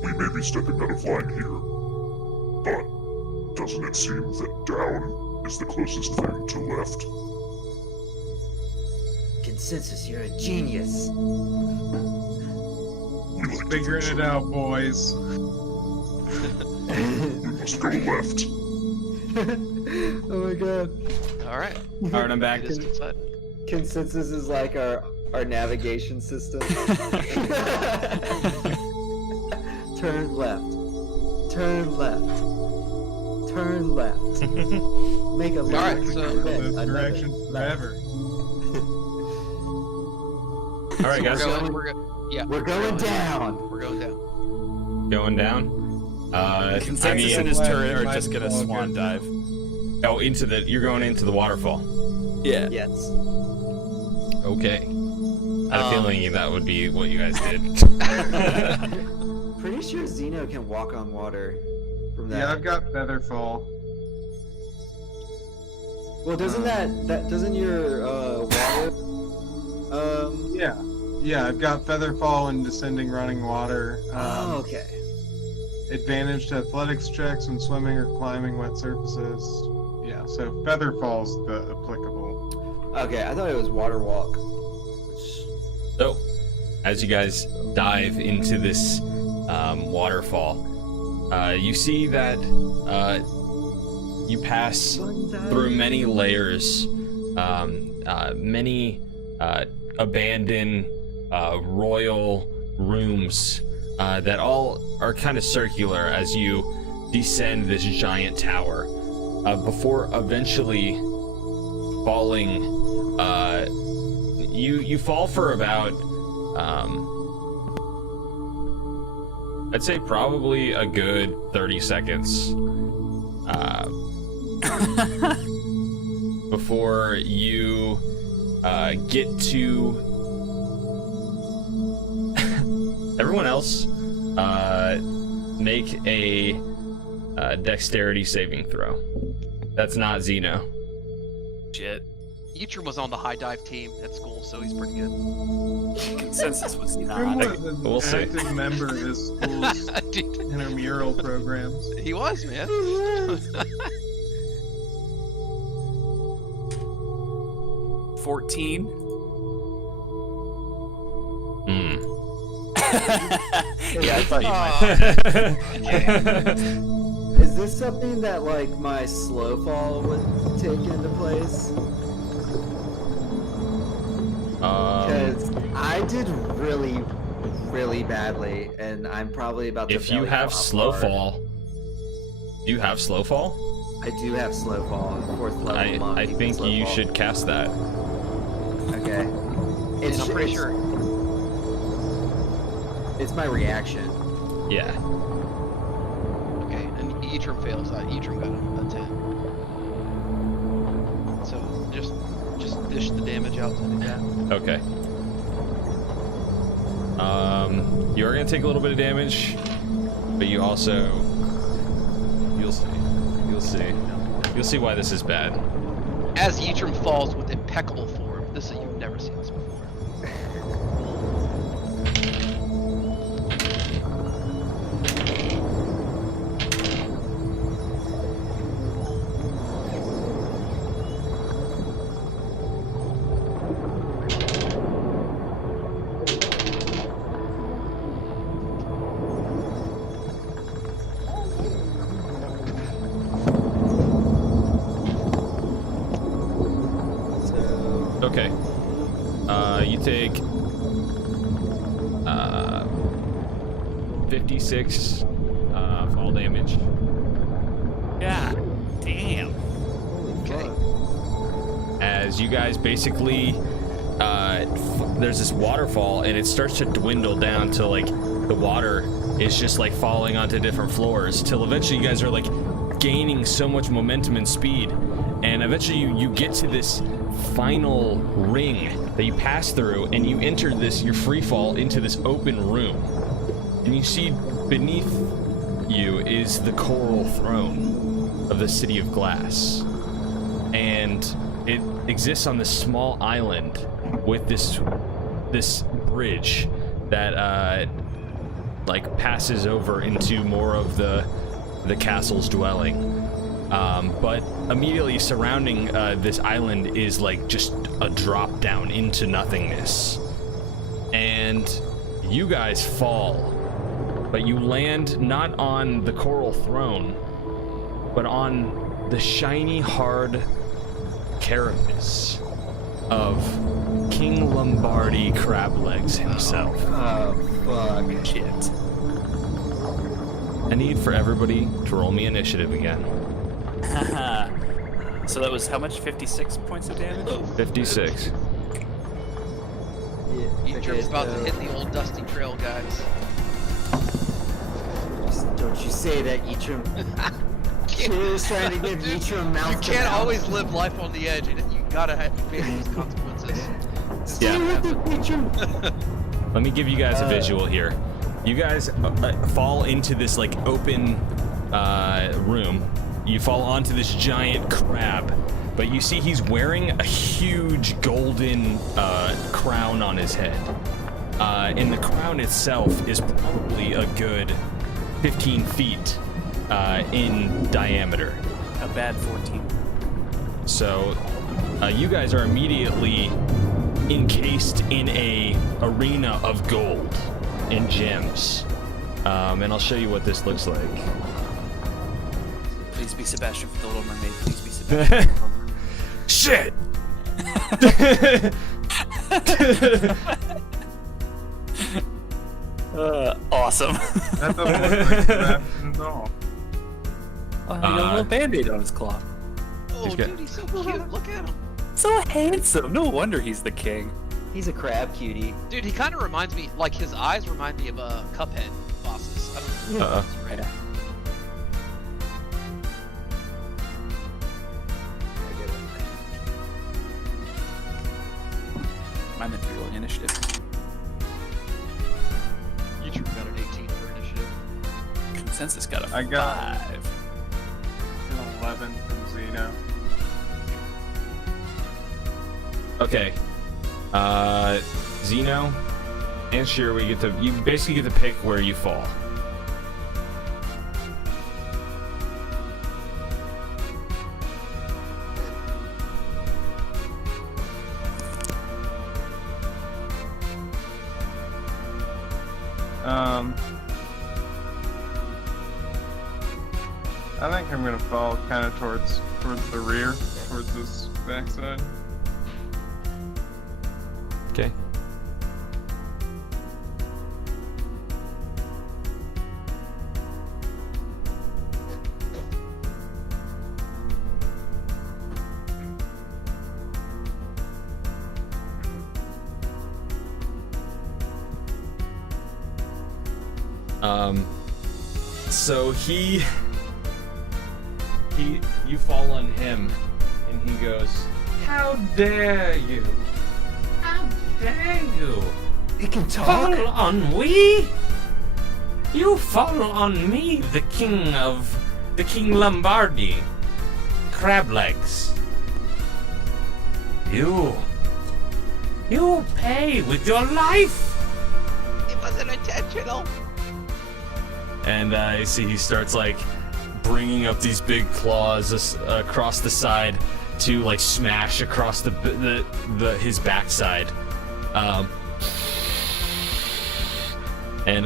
We may be stepping out of line here, but doesn't it seem that down is the closest thing to left? Consensus, you're a genius. We like to figuring think it out, boys. so. We must go left. Oh my god. All right. All right, I'm back. It is decided. Consensus is like our navigation system. Turn left. Turn left. Turn left. Make a left. right, so- then Those another directions left. forever. All right, So guys, We're going down. We're going down. going down. Consensus and his glad turret you are might just gonna be all swan good. dive. You're going into the waterfall. Yeah. Yes. Okay. I had a feeling that would be what you guys did. Pretty sure Zeno can walk on water from that. Yeah, I've got Featherfall. Well, doesn't doesn't your water Yeah, I've got Featherfall and Descending Running Water. oh, okay. Advantage to athletics checks when swimming or climbing wet surfaces. Yeah, so Featherfall's the applicable. Okay, I thought it was water walk. So, as you guys dive into this waterfall, you see that you pass through many layers, many abandoned royal rooms that all are kind of circular as you descend this giant tower, before eventually falling. You fall for about I'd say probably a good 30 seconds before you get to everyone else. Make a dexterity saving throw. That's not Zeno. Shit. Yitrum was on the high dive team at school, so he's pretty good. Consensus was Who not. was an We'll see. active member of this school's Dude, intramural programs? he was, man. 14. Yeah, I thought you might. Is this something that like my slow fall would take into place? Because I did really, really badly, and I'm probably about to. If you belly have flop slow hard. fall, do you have slow fall? I do have slow fall, 4th level monk. I even think slow you fall. should cast that. Okay. And I'm pretty sure. It's my reaction. Yeah. Okay, and Yitrum fails. Yitrum got a 10. So just dish the damage out to the death. Okay. You are gonna take a little bit of damage, but you also, you'll see why this is bad. As Yitrim falls with impeccable form, this is you've never seen this before. Okay. You take 56 fall damage. God damn. Okay. As you guys basically, there's this waterfall and it starts to dwindle down to like the water is just like falling onto different floors till eventually you guys are like gaining so much momentum and speed, and eventually you get to this final ring that you pass through and you enter this, your free fall into this open room, and you see beneath you is the coral throne of the city of glass, and it exists on this small island with this bridge that like passes over into more of the castle's dwelling. But immediately surrounding this island is like just a drop down into nothingness. And you guys fall, but you land not on the coral throne, but on the shiny, hard carapace of King Lombardi Crablegs himself. Oh, fuck. Shit. I need for everybody to roll me initiative again. So that was how much? 56 points of damage? 56. Yitrim's about to hit the old dusty trail, guys. Don't you say that, Yitrim. She's trying to give Yitrim mouth You to can't mouth. always live life on the edge, and you gotta have to face those consequences. Stay with it, Yitrim. Let me give you guys a visual here. You guys fall into this like open room. You fall onto this giant crab, but you see he's wearing a huge golden crown on his head. And the crown itself is probably a good 15 feet in diameter. A bad 14. So you guys are immediately encased in a arena of gold and gems. And I'll show you what this looks like. Please be Sebastian for the Little Mermaid. Please be Sebastian. Shit! Awesome. That doesn't look like Sebastian at all. Oh, he got a little band-aid on his claw. Oh, He's got- dude, he's so cute. Look at him. So handsome. No wonder he's the king. He's a crab cutie. Dude, he kind of reminds me, like, his eyes remind me of Cuphead bosses. I don't know. Uh-uh. That's right. Yeah. I meant to roll initiative. Yitrim got an 18 for initiative. Consensus got a I got- 5. An 11 from Zeno. Okay. Zeno and Sheer, you basically get to pick where you fall. I think I'm gonna fall kind of towards the rear, towards this backside. Okay. So you fall on him, and he goes, How dare you? How dare you? It can Fall on we? You fall on me, the King Lombardi. Crab legs. You pay with your life. It wasn't intentional. And I see he starts like bringing up these big claws across the side to like smash across his backside. And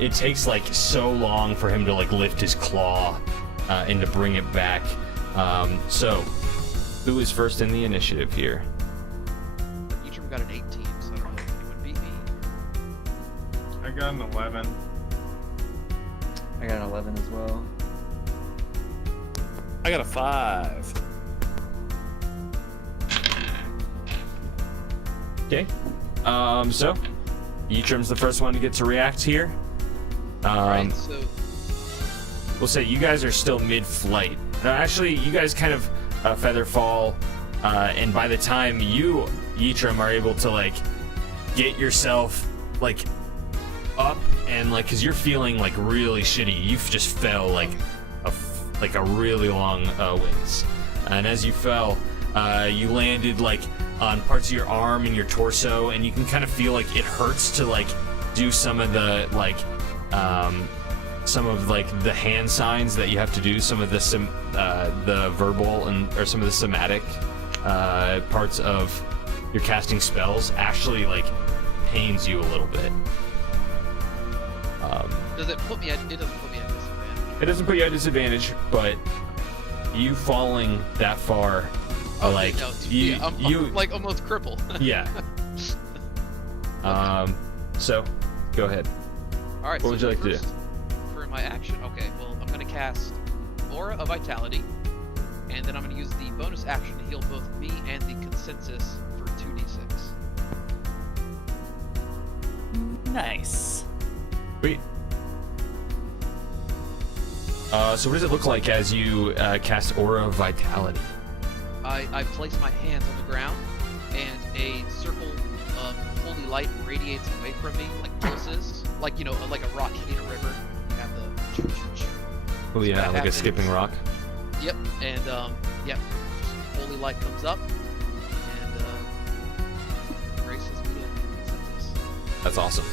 it takes like so long for him to like lift his claw and to bring it back. So who is first in the initiative here? Each of them got an 18, so I don't know if anyone beat me. I got an 11. I got an 11 as well. I got a 5. Okay. So Yitram's the first one to get to react here. Right, so We'll say you guys are still mid-flight. Actually, you guys kind of feather fall, and by the time you, Yitram, are able to like get yourself like up and like, cause you're feeling like really shitty. You've just fell like a really long ways, and as you fell, you landed like on parts of your arm and your torso, and you can kind of feel like it hurts to like do some of the like the hand signs that you have to do, some of the verbal or some of the somatic parts of your casting spells actually like pains you a little bit. does it put me at? It doesn't put me at disadvantage. It doesn't put you at disadvantage, but you falling that far, Oh, like no, you, I'm like almost crippled. yeah. So go ahead. All right. What would you like to do? For my action, okay. Well, I'm gonna cast Aura of Vitality, and then I'm gonna use the bonus action to heal both me and the consensus for 2d6. Nice. Sweet. So what does it look like as you cast Aura of Vitality? I place my hands on the ground, and a circle of holy light radiates away from me, like pulses, like, you know, like a rock hitting a river. You have the. Oh yeah, that like a happens. skipping rock. Yep, and yep, just holy light comes up, and graces me to consensus. That's awesome.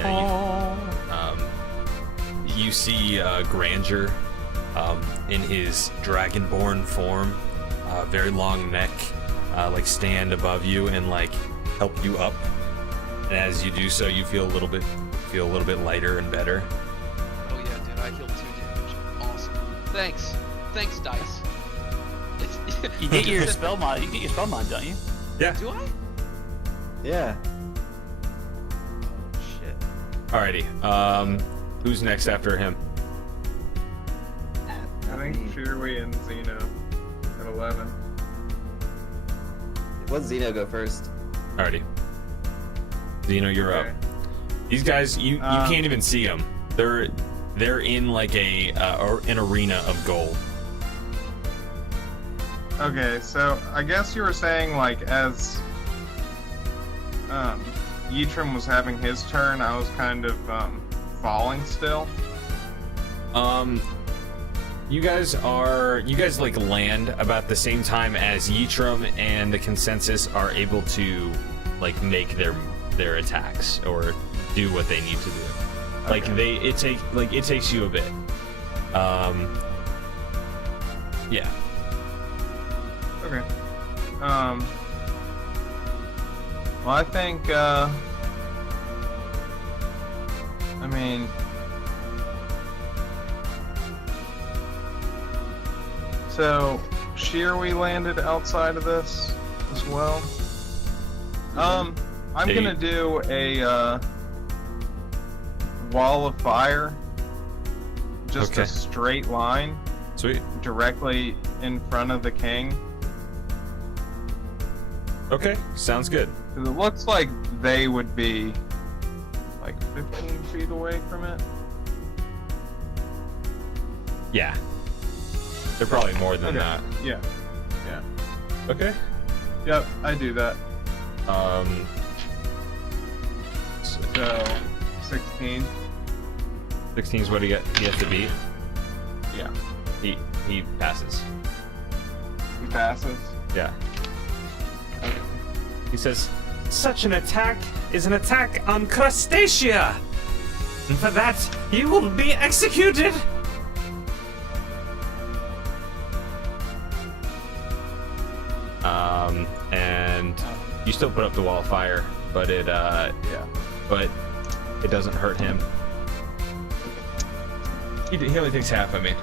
And you see Grandeur in his dragonborn form, very long neck, like stand above you and like help you up. And as you do so, you feel a little bit lighter and better. Oh yeah, dude, I healed 2 damage. Awesome. Thanks, dice. You get your spell mod. You get your spell mod, don't you? Yeah. Do I? Yeah. Oh shit. Alrighty. Who's next after him? I think Shirley and Xeno at 11. Let Zeno go first. Alrighty. Zeno, you're Okay. up. These guys, you can't even see them. They're in like an arena of gold. Okay, so I guess you were saying like as Yitram was having his turn, I was kind of falling still. You guys like land about the same time as Yitram and the consensus are able to like make their attacks or do what they need to do. Like it takes you a bit. Yeah. Okay. Well, I think I mean, so we landed outside of this as well. I'm Hey. gonna do a wall of fire, just Okay. a straight line Sweet. directly in front of the king. Okay. Sounds good. 'Cause it looks like they would be like 15 feet away from it. Yeah. They're probably more than Okay. that. Yeah. Okay. Yep, I do that. So 16. 16 is what he has to beat. Yeah. He passes. He passes. Yeah. He says, "Such an attack is an attack on Crustacea, and for that he will be executed." And you still put up the wall of fire, but it doesn't hurt him. He only takes half, I mean.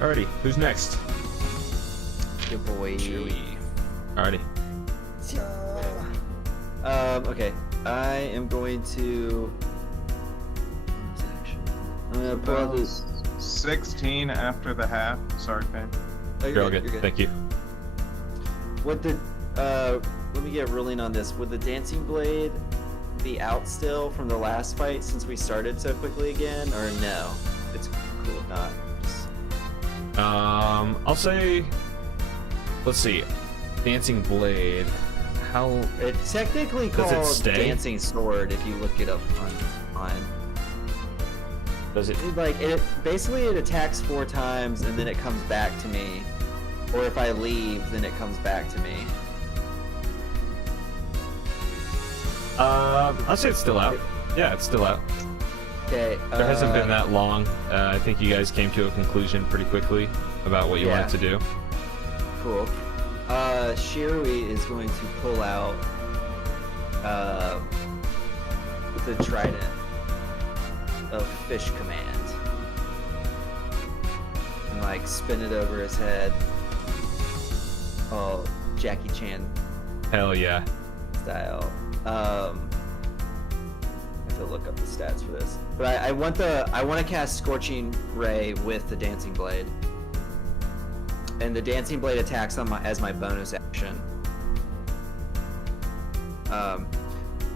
Alrighty, who's next? Good boy. Alrighty. Okay. I am going to. I'm gonna pull out this. 16 after the half. Sorry, Fame. Oh, You're all good. Thank you. Would the let me get rolling on this. Would the dancing blade be out still from the last fight since we started so quickly again, or no? It's cool if not. Just... I'll say. Let's see. Dancing blade. How? It's technically Does it called stay? dancing sword if you look it up online. Does it? It basically it attacks 4 times and then it comes back to me, or if I leave, then it comes back to me. I'll say it's still out. Yeah, it's still out. Okay. There hasn't been that long. I think you guys came to a conclusion pretty quickly about what you wanted to do. Cool. Shirui is going to pull out the trident of Fish Command and spin it over his head. Oh, Jackie Chan Hell yeah. style. I have to look up the stats for this, but I want to cast Scorching Ray with the Dancing Blade, and the Dancing Blade attacks on as my bonus action.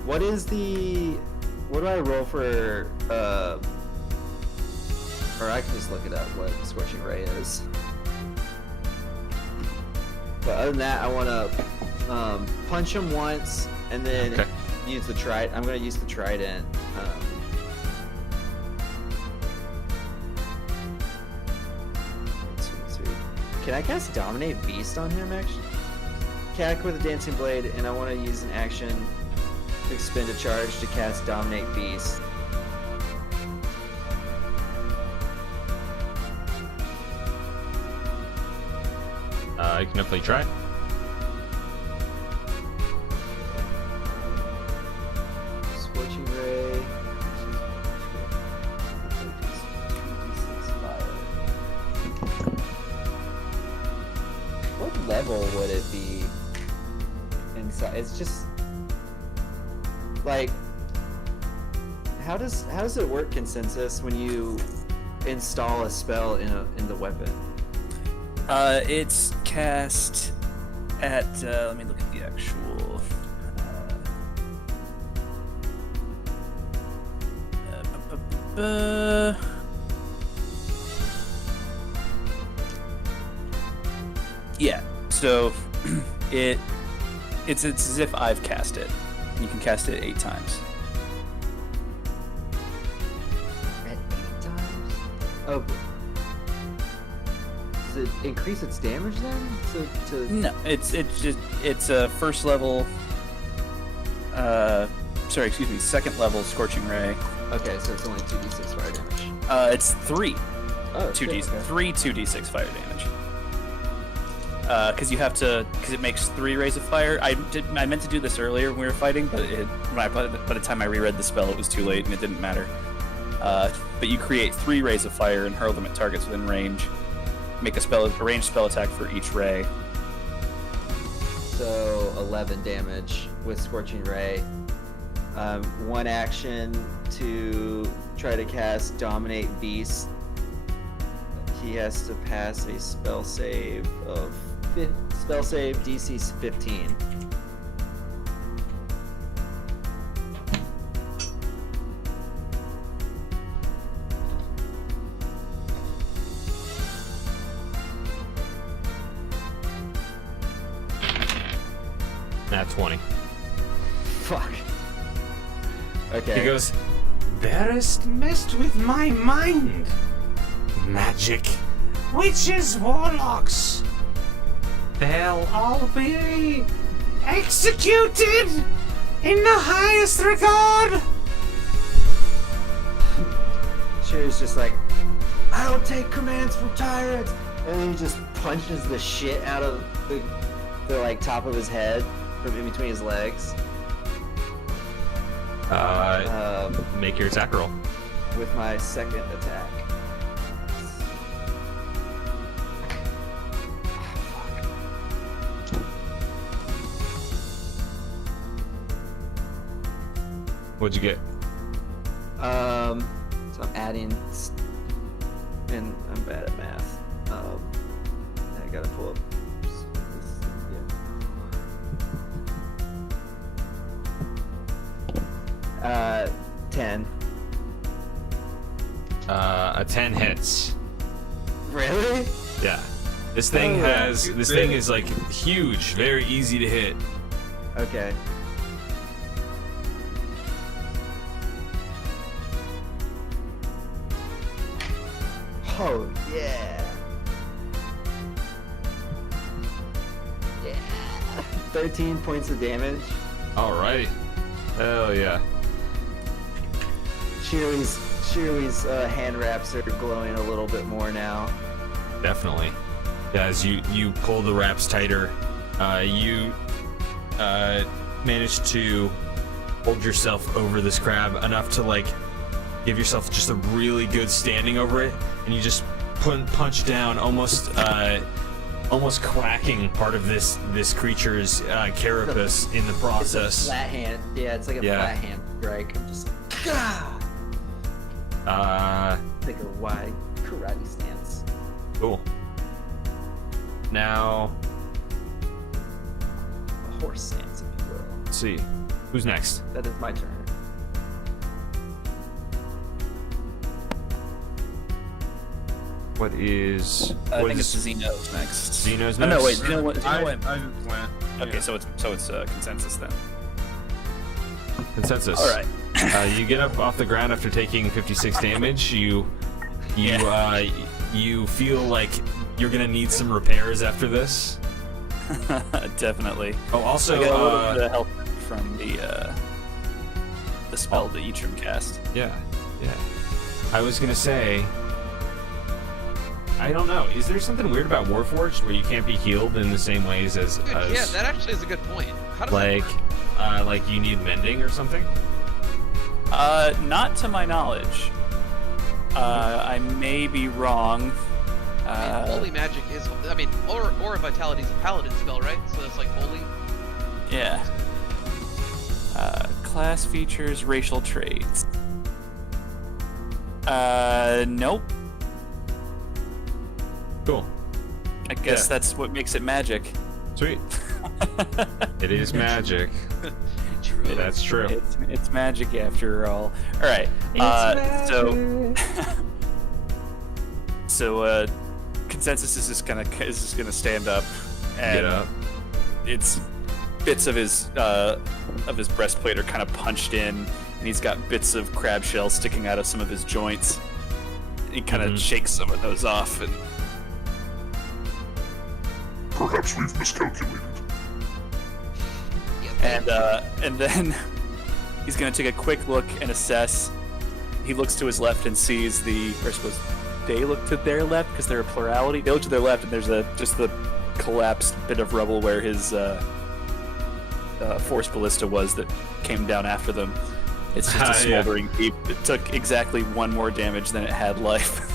What do I roll for? Or I can just look it up what Scorching Ray is. But other than that, I want to punch him once and then use the trident. I'm going to use the trident. Sweet. Can I cast Dominate Beast on him, actually? Attack with a Dancing Blade, and I want to use an action to expend a charge to cast Dominate Beast. You can definitely try. Scorching Ray. What level would it be inside? It's just how does it work, Consensus, when you install a spell in the weapon? It's cast at, let me look at the actual, yeah, so it's as if I've cast it. You can cast it 8 times. At 8 times? Oh. Does it increase its damage then? No, it's a first level. Second level Scorching Ray. Okay, so it's only 2d6 fire damage. It's 3. Oh, 2d6 okay. 3 2d6 fire damage. Because it makes 3 rays of fire. I meant to do this earlier when we were fighting, but by the time I reread the spell, it was too late and it didn't matter. But you create 3 rays of fire and hurl them at targets within range. Make a ranged spell attack for each ray. So 11 damage with Scorching Ray. 1 action to try to cast Dominate Beast. He has to pass a spell save DC 15. Nat 20. Fuck. Okay. He goes, Bearest messed with my mind. Magic, witches, warlocks. They'll all be executed in the highest regard. Cherry's just like, I don't take commands from tyrants, and then he just punches the shit out of the like top of his head from in between his legs. make your attack roll. With my second attack. What'd you get? So I'm adding, and I'm bad at math. I gotta pull up. Yeah. 10. A 10 hits. Really? Yeah. This thing is like huge, very easy to hit. Okay. Oh, yeah. Yeah. 13 points of damage. Alrighty. Hell yeah. Shirley's hand wraps are glowing a little bit more now. Definitely. As you pull the wraps tighter, you manage to hold yourself over this crab enough to like give yourself just a really good standing over it, and you just punch down, almost cracking part of this creature's carapace in the process. It's a flat hand. Yeah, it's like a flat hand strike. I'm just like, Gah! Like a wide karate stance. Cool. Now, A horse stance, if you will. let's see. Who's next? That is my turn. What is? I what think is it's Zeno's next. Zeno's Oh, next? no, wait. Zeno went. I Zeno went. just went. Okay, so it's consensus then. Consensus. All right. You get up off the ground after taking 56 damage. You feel like you're gonna need some repairs after this. Definitely. Oh, also, I got a little bit of help from the spell that Eatrim cast. yeah. I was gonna say, I don't know. Is there something weird about Warforged where you can't be healed in the same ways as Dude, yeah, that actually is a good point. How does like, that work? like you need mending or something? Not to my knowledge. I may be wrong. Holy magic is, Aura Vitality is a paladin spell, right? So that's like holy. Yeah. Class features, racial traits. Nope. Cool. I guess Yeah. that's what makes it magic. Sweet. It is magic. True. That's true. It's magic after all. All right. So consensus is just gonna stand up and Get up. it's bits of his breastplate are kind of punched in, and he's got bits of crab shell sticking out of some of his joints. He kind of shakes some of those off, and Perhaps we've miscalculated. and then he's gonna take a quick look and assess. He looks to his left and sees they look to their left because they're a plurality. They look to their left and there's just the collapsed bit of rubble where his force ballista was that came down after them. It's just a smoldering heap. It took exactly one more damage than it had life.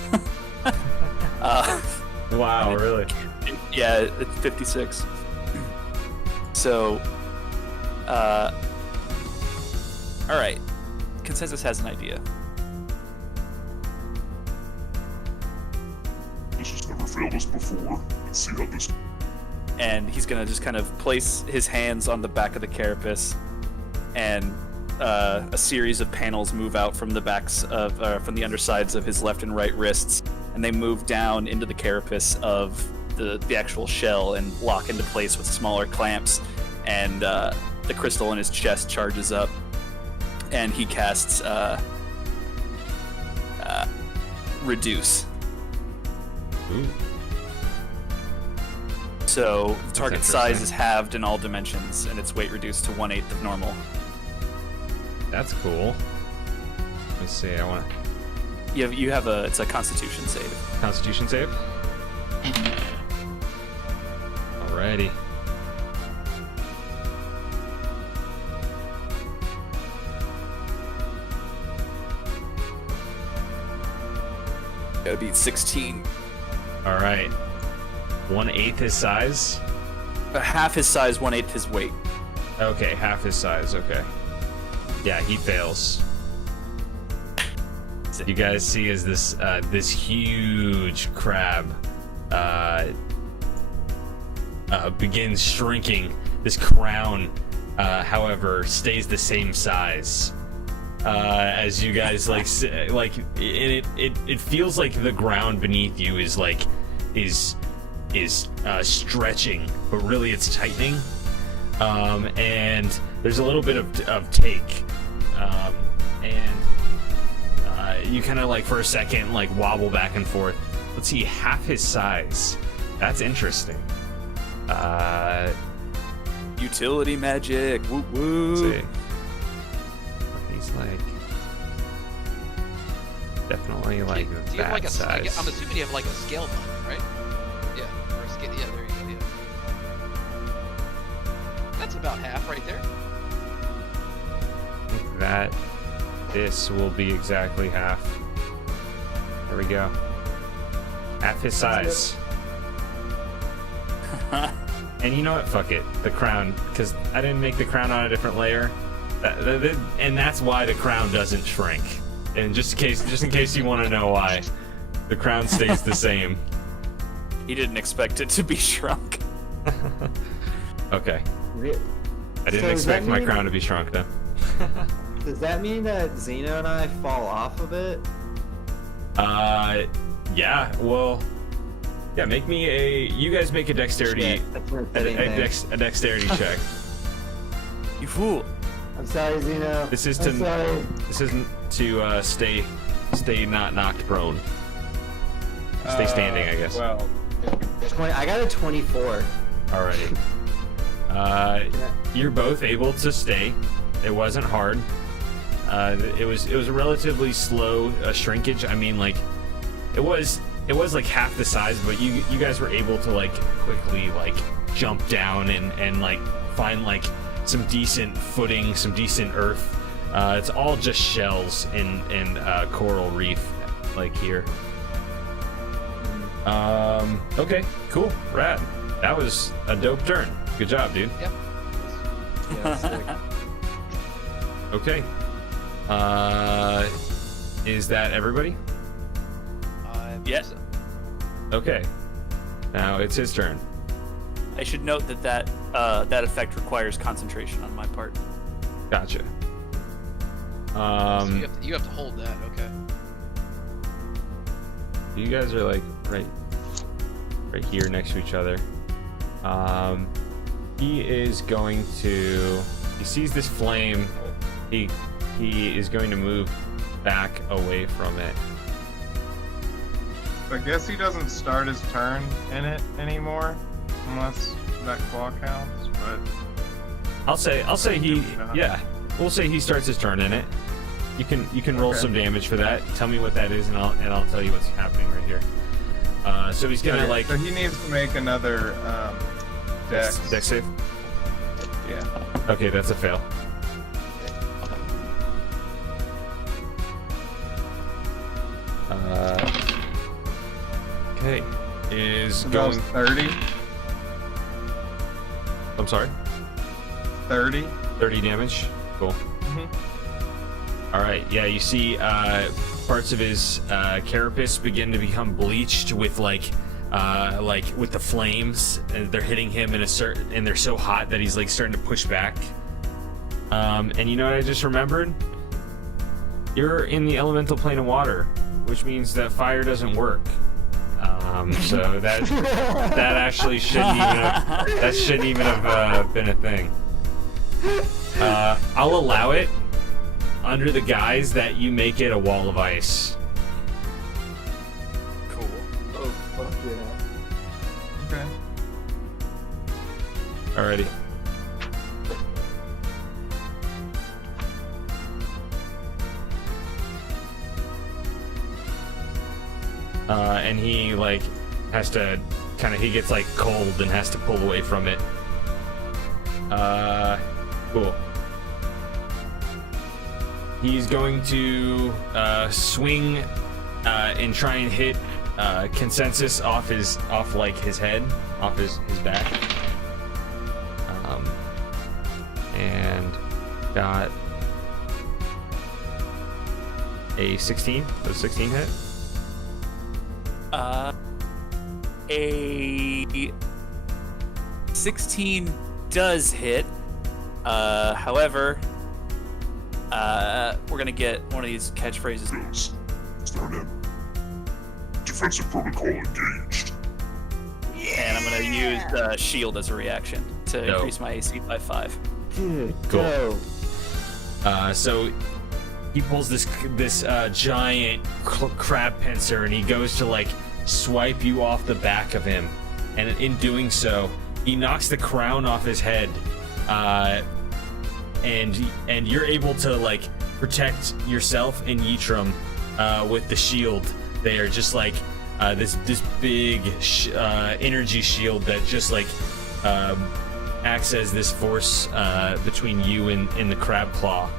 Wow, really? Yeah, it's 56. So, all right. Consensus has an idea. This has never failed us before. Let's see how this. And he's gonna just kind of place his hands on the back of the carapace, and a series of panels move out from the backs of from the undersides of his left and right wrists, and they move down into the carapace of the actual shell and lock into place with smaller clamps. and the crystal in his chest charges up, and he casts reduce. Ooh. So the That's target size interesting. is halved in all dimensions, and its weight reduced to 1/8 of normal. That's cool. Let's see. I want You have it's a Constitution save. Constitution save. Alrighty. Gotta beat 16. All right. 1/8 his size. Half his size, 1/8 his weight. Okay, half his size. Okay. Yeah, he fails. You guys see as this huge crab begins shrinking. This crown, however, stays the same size. As you guys and it feels like the ground beneath you is stretching, but really it's tightening. And there's a little bit of take, and you kind of for a second wobble back and forth. Let's see, half his size. That's interesting. Utility magic. Woo Let's woo. see. He's definitely Do you have that like size. I'm assuming you have like a scale button, right? Yeah, or a scale. Yeah, there you go. Yeah. That's about half right there. I think that this will be exactly half. There we go. Half his size. And you know what? Fuck it. The crown, because I didn't make the crown on a different layer, and that's why the crown doesn't shrink. And just in case you want to know why, the crown stays the same. He didn't expect it to be shrunk. Okay. Re- I didn't So does expect that my mean- crown to be shrunk then. Does that mean that Xeno and I fall off of it? Yeah. Well, yeah. Make me you guys make a dexterity. Shit, that's not A, anything. a dexterity check. You fool. I'm sorry, Xeno. This is I'm sorry. This isn't to stay not knocked prone. Stay standing, I guess. Well, 20, I got a 24. Alrighty. You're both able to stay. It wasn't hard. It was a relatively slow shrinkage. I mean, it was half the size, but you guys were able to quickly jump down and find some decent footing, some decent earth. It's all just shells and coral reef here. Okay, cool, rad. That was a dope turn. Good job, dude. Yep. Yeah, sick. Okay. Is that everybody? I believe Yeah. so. Okay. Now it's his turn. I should note that effect requires concentration on my part. Gotcha. So you have to hold that. Okay. You guys are right here next to each other. He is going to. He sees this flame. He is going to move back away from it. I guess he doesn't start his turn in it anymore, unless that claw counts. But I'll say he. Yeah, we'll say he starts his turn in it. You can roll Okay. some damage for that. Tell me what that is, and I'll tell you what's happening right here. So he's gonna so he needs to make another dex. dex save. Yeah. Okay, that's a fail. Okay, is So that was going. 30. I'm sorry. 30. 30 damage. Cool. All right. Yeah, you see parts of his carapace begin to become bleached with with the flames, and they're hitting him and they're so hot that he's starting to push back. And you know what I just remembered? You're in the elemental plane of water, which means that fire doesn't work. So that actually shouldn't even have been a thing. I'll allow it under the guise that you make it a wall of ice. Cool. Oh, fuck yeah. Okay. Alrighty. And he like has to he gets like cold and has to pull away from it. Cool. He's going to swing and try and hit Consensus off his head, off his back. And got a 16. Does 16 hit? A 16 does hit. However, we're gonna get one of these catchphrases. Yes. Start in. Defensive protocol engaged. And I'm gonna use shield as a reaction to Dope. increase my AC by 5. Dude, Cool. go. So he pulls this giant crab pincer and he goes to like swipe you off the back of him, and in doing so, he knocks the crown off his head, and you're able to like protect yourself and Yitram with the shield. They are just like this big energy shield that just like acts as this force between you and the crab claw.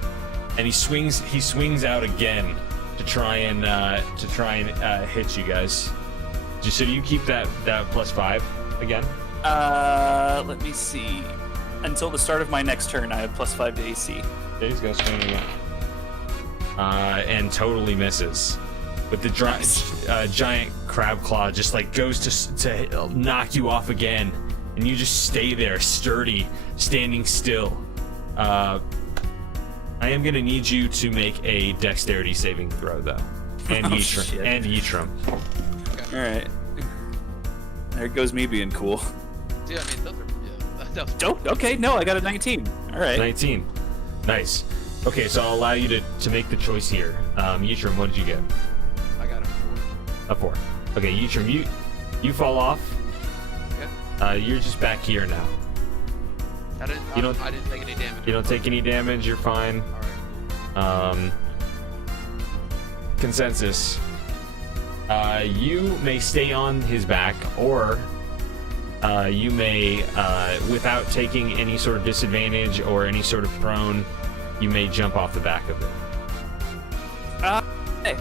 And he swings out again to try and hit you guys. So do you keep that +5 again? Let me see. Until the start of my next turn, I have +5 to AC. Okay, he's gonna swing again. And totally misses. With the giant crab claw just like goes to knock you off again, and you just stay there, sturdy, standing still. I am gonna need you to make a dexterity saving throw though, and Oh, Yitram. shit. And Yitram. All right. There goes me being cool. Dude, I mean, those are, yeah, that was Dope. Okay, no, I got a 19. All right. 19. Nice. Okay, so I'll allow you to make the choice here. Yitram, what did you get? I got a 4. A 4. Okay, Yitram, you fall off. Okay. You're just back here now. I didn't take any damage. You don't take any damage. You're fine. All right. Consensus. You may stay on his back, or you may, without taking any sort of disadvantage or any sort of prone, you may jump off the back of it. Hey.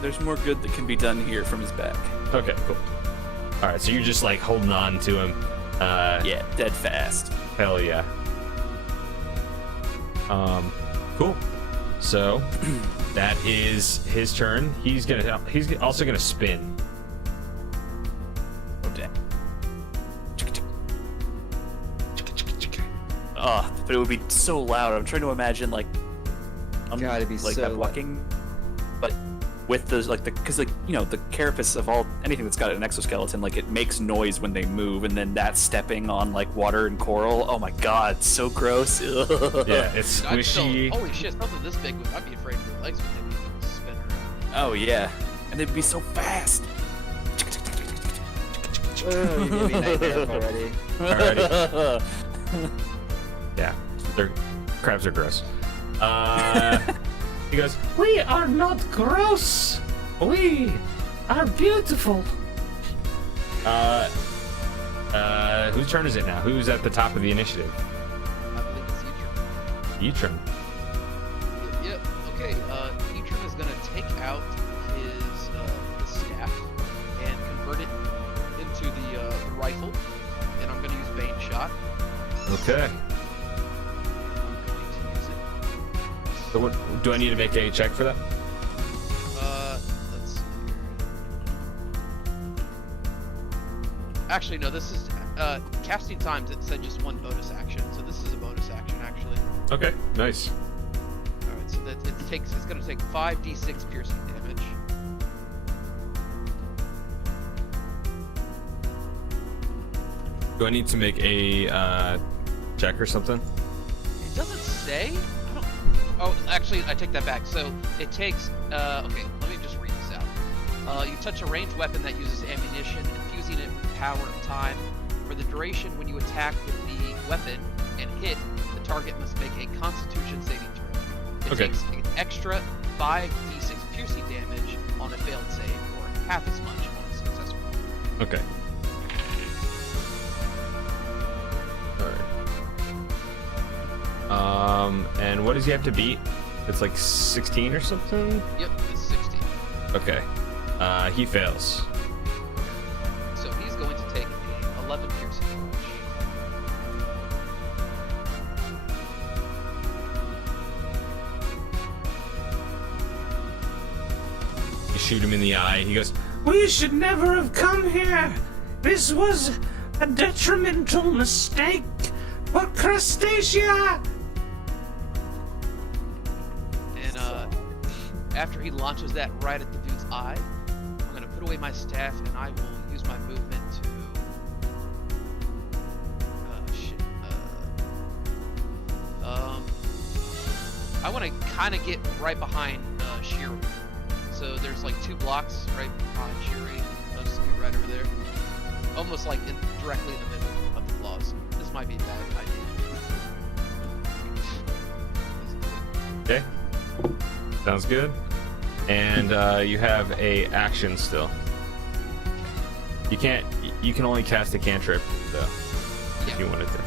There's more good that can be done here from his back. Okay, cool. All right, so you're just like holding on to him. Yeah, dead fast. Hell yeah. Cool. So that is his turn. He's also gonna spin. Oh damn. But it would be so loud. I'm trying to imagine like, God, it'd be like so that loud. walking, but with the because the carapace of anything that's got an exoskeleton, like it makes noise when they move, and then that stepping on like water and coral. Oh my god, so gross. Yeah, it's I'd still, squishy. holy shit, something this big, I'd be afraid the legs would spin around. Oh yeah, and they'd be so fast. Oh, you gave me nightmares already. Alrighty. Yeah, crabs are gross. He goes, "We are not gross. We are beautiful." Whose turn is it now? Who's at the top of the initiative? I believe it's Yitram. Yitram. Yep. Okay. Yitram is gonna take out his staff and convert it into the rifle, and I'm gonna use Bane Shot. Okay. I'm going to use it. So what do I need to make a check for that? Let's see here. Actually, no. This is casting times. It said just one bonus action, so this is a bonus action actually. Okay, nice. All right. So that it's going to take 5d6 piercing damage. Do I need to make a check or something? It doesn't say. I don't. Oh, actually, I take that back. So it takes. Okay, let me just read this out. You touch a ranged weapon that uses ammunition, infusing it with the power of time. For the duration, when you attack with the weapon and hit, the target must make a Constitution saving throw. It takes an extra 5d6 piercing damage on a failed save, or half as much on a successful one. Okay. Alright. And what does he have to beat? It's like 16 or something? Yep, it's 16. Okay. He fails. So he's going to take a 11 piercing damage. You shoot him in the eye. He goes, We should never have come here. This was a detrimental mistake. But Crustacea! And after he launches that right at the dude's eye, I'm going to put away my staff and I will use my movement to... I want to kind of get right behind Shiri. So there's like 2 blocks right behind Shiri. I'll just be right over there. Almost like directly in the middle of the claws. This might be a bad idea. okay. Sounds good. And you have a action still. You can only cast a cantrip, though, if you wanted to.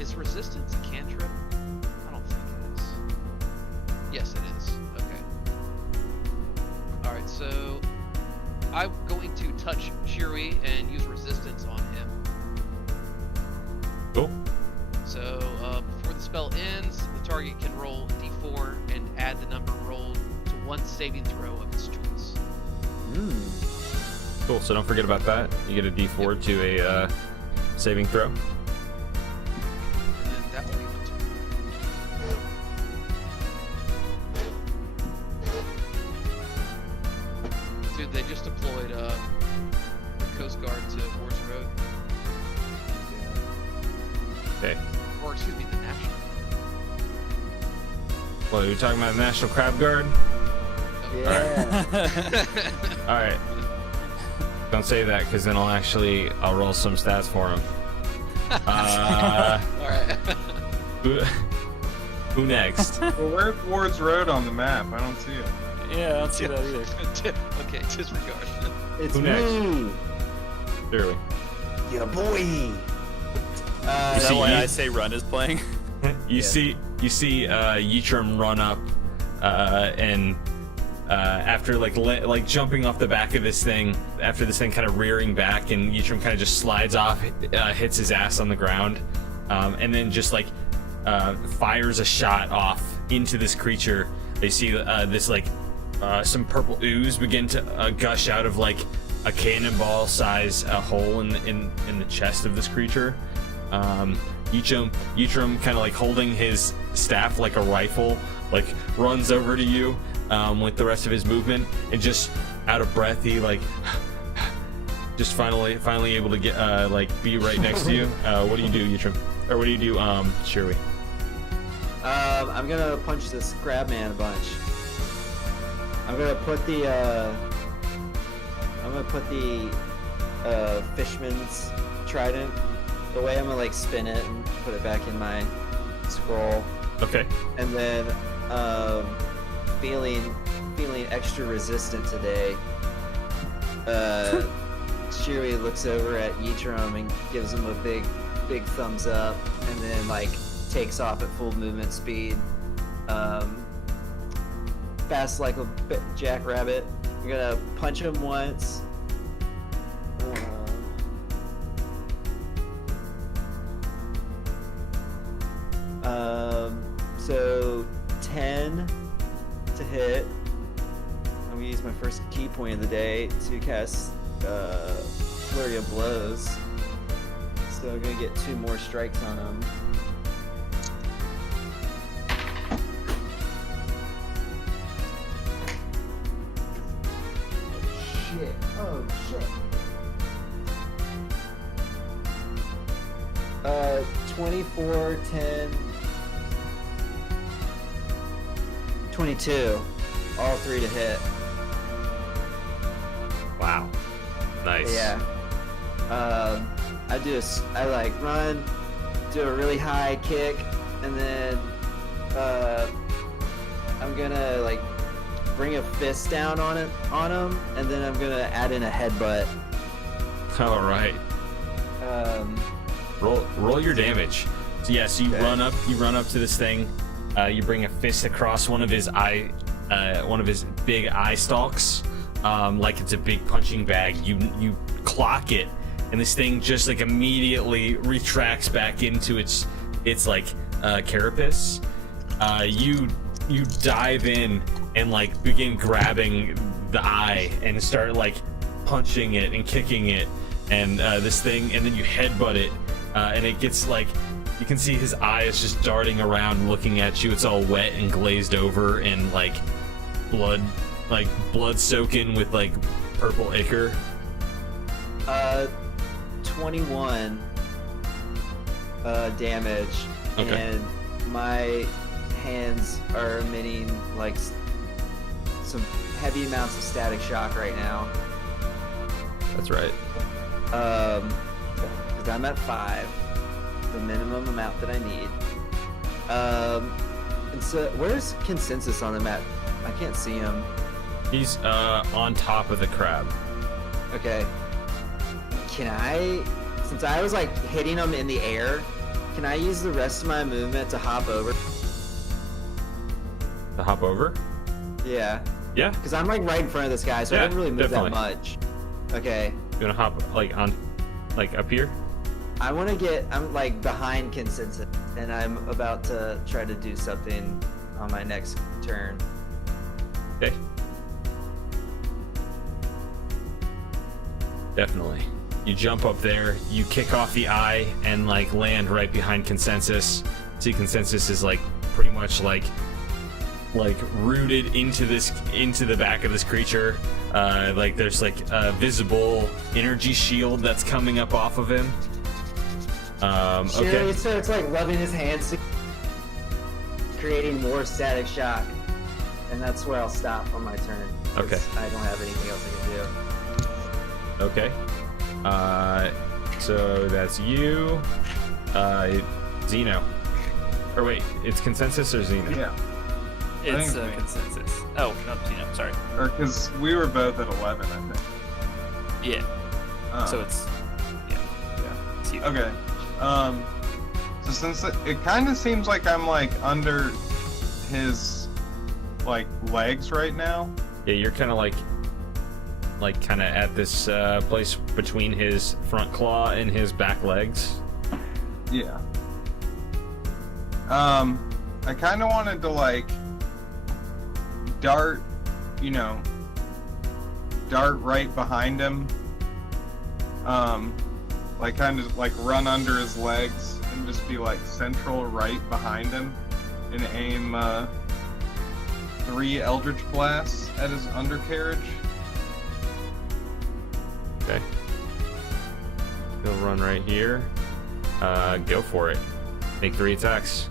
Is resistance a cantrip? I don't think it is. Yes, it is. Okay. Alright, so I'm going to touch Shiri and use resistance on him. Cool. So before the spell ends, the target can roll d4 and add the number rolled to one saving throw of its choice. Cool, so don't forget about that. You get a d4 to a saving throw. And then that will be my turn. Dude, they just deployed the Coast Guard to Wars Road. Okay. Or excuse me, the National. Well, you're talking about the National Crab Guard? Yeah. Alright. Don't say that, because then I'll roll some stats for him. Alright. Who next? Well, where's Ward's Road on the map? I don't see it. Yeah, I don't see that either. Okay, disregard. It's Who next? me, Clearly. your boy. Is that see, why you- I say Run is playing? You see Yitrim run up, and after like jumping off the back of this thing, after this thing kind of rearing back, and Yitrim kind of just slides off, hits his ass on the ground, and then just like fires a shot off into this creature. They see this like some purple ooze begin to gush out of like a cannonball size hole in the chest of this creature. Yitrim kind of like holding his staff like a rifle, like runs over to you with the rest of his movement, and just out of breath, he like just finally able to get like be right next to you. What do you do, Yitrim? Or what do you do, Shirley? I'm gonna punch this crab man a bunch. I'm gonna put the Fishman's trident away. I'm gonna like spin it and put it back in my scroll. Okay. And then feeling extra resistant today, Shiri looks over at Yitrim and gives him a big thumbs up, and then like takes off at full movement speed, fast like a jackrabbit. I'm gonna punch him once, So 10 to hit. I'm gonna use my first key point of the day to cast Flurry of Blows. So I'm gonna get 2 more strikes on him. Oh shit. 24, 10, 22. All 3 to hit. Wow. Nice. Yeah. I like run, do a really high kick, and then I'm gonna like bring a fist down on him, and then I'm gonna add in a headbutt. All right. Roll your damage. So yeah, so you run up to this thing. You bring a fist across one of his big eye stalks, like it's a big punching bag. You clock it, and this thing just like immediately retracts back into its like carapace. You dive in and like begin grabbing the eye and start like punching it and kicking it, and this thing, and then you headbutt it, and it gets like, you can see his eye is just darting around looking at you. It's all wet and glazed over and like blood soaking with like purple ichor. 21 damage. Okay. And my hands are emitting like some heavy amounts of static shock right now. That's right. 'Cause I'm at 5, the minimum amount that I need. And so where's Consensus on the map? I can't see him. He's on top of the crab. Okay. Can I, since I was like hitting him in the air, can I use the rest of my movement to hop over? To hop over? Yeah. Yeah. Because I'm like right in front of this guy, so Yeah, I didn't really move definitely. that much. Okay. You wanna hop like on, like up here? I'm like behind Consensus, and I'm about to try to do something on my next turn. Okay. Definitely. You jump up there, you kick off the eye, and like land right behind Consensus. See, Consensus is like pretty much like rooted into the back of this creature. Like there's like a visible energy shield that's coming up off of him. Okay. He starts like rubbing his hands, creating more static shock, and that's where I'll stop on my turn. 'Cause Okay. I don't have anything else I can do. Okay. So that's you, Xeno. Or wait, it's Consensus or Xeno? Yeah. It's think- Consensus. Oh, no, Gino, sorry. Or because we were both at 11, I think. Yeah. So it's yeah. it's you. Okay. So since it kind of seems like I'm like under his like legs right now. Yeah, you're kind of like kind of at this place between his front claw and his back legs. Yeah. I kind of wanted to like dart right behind him. Like kind of like run under his legs and just be like central right behind him and aim 3 Eldritch Blasts at his undercarriage. Okay. He'll run right here. Go for it. Make 3 attacks.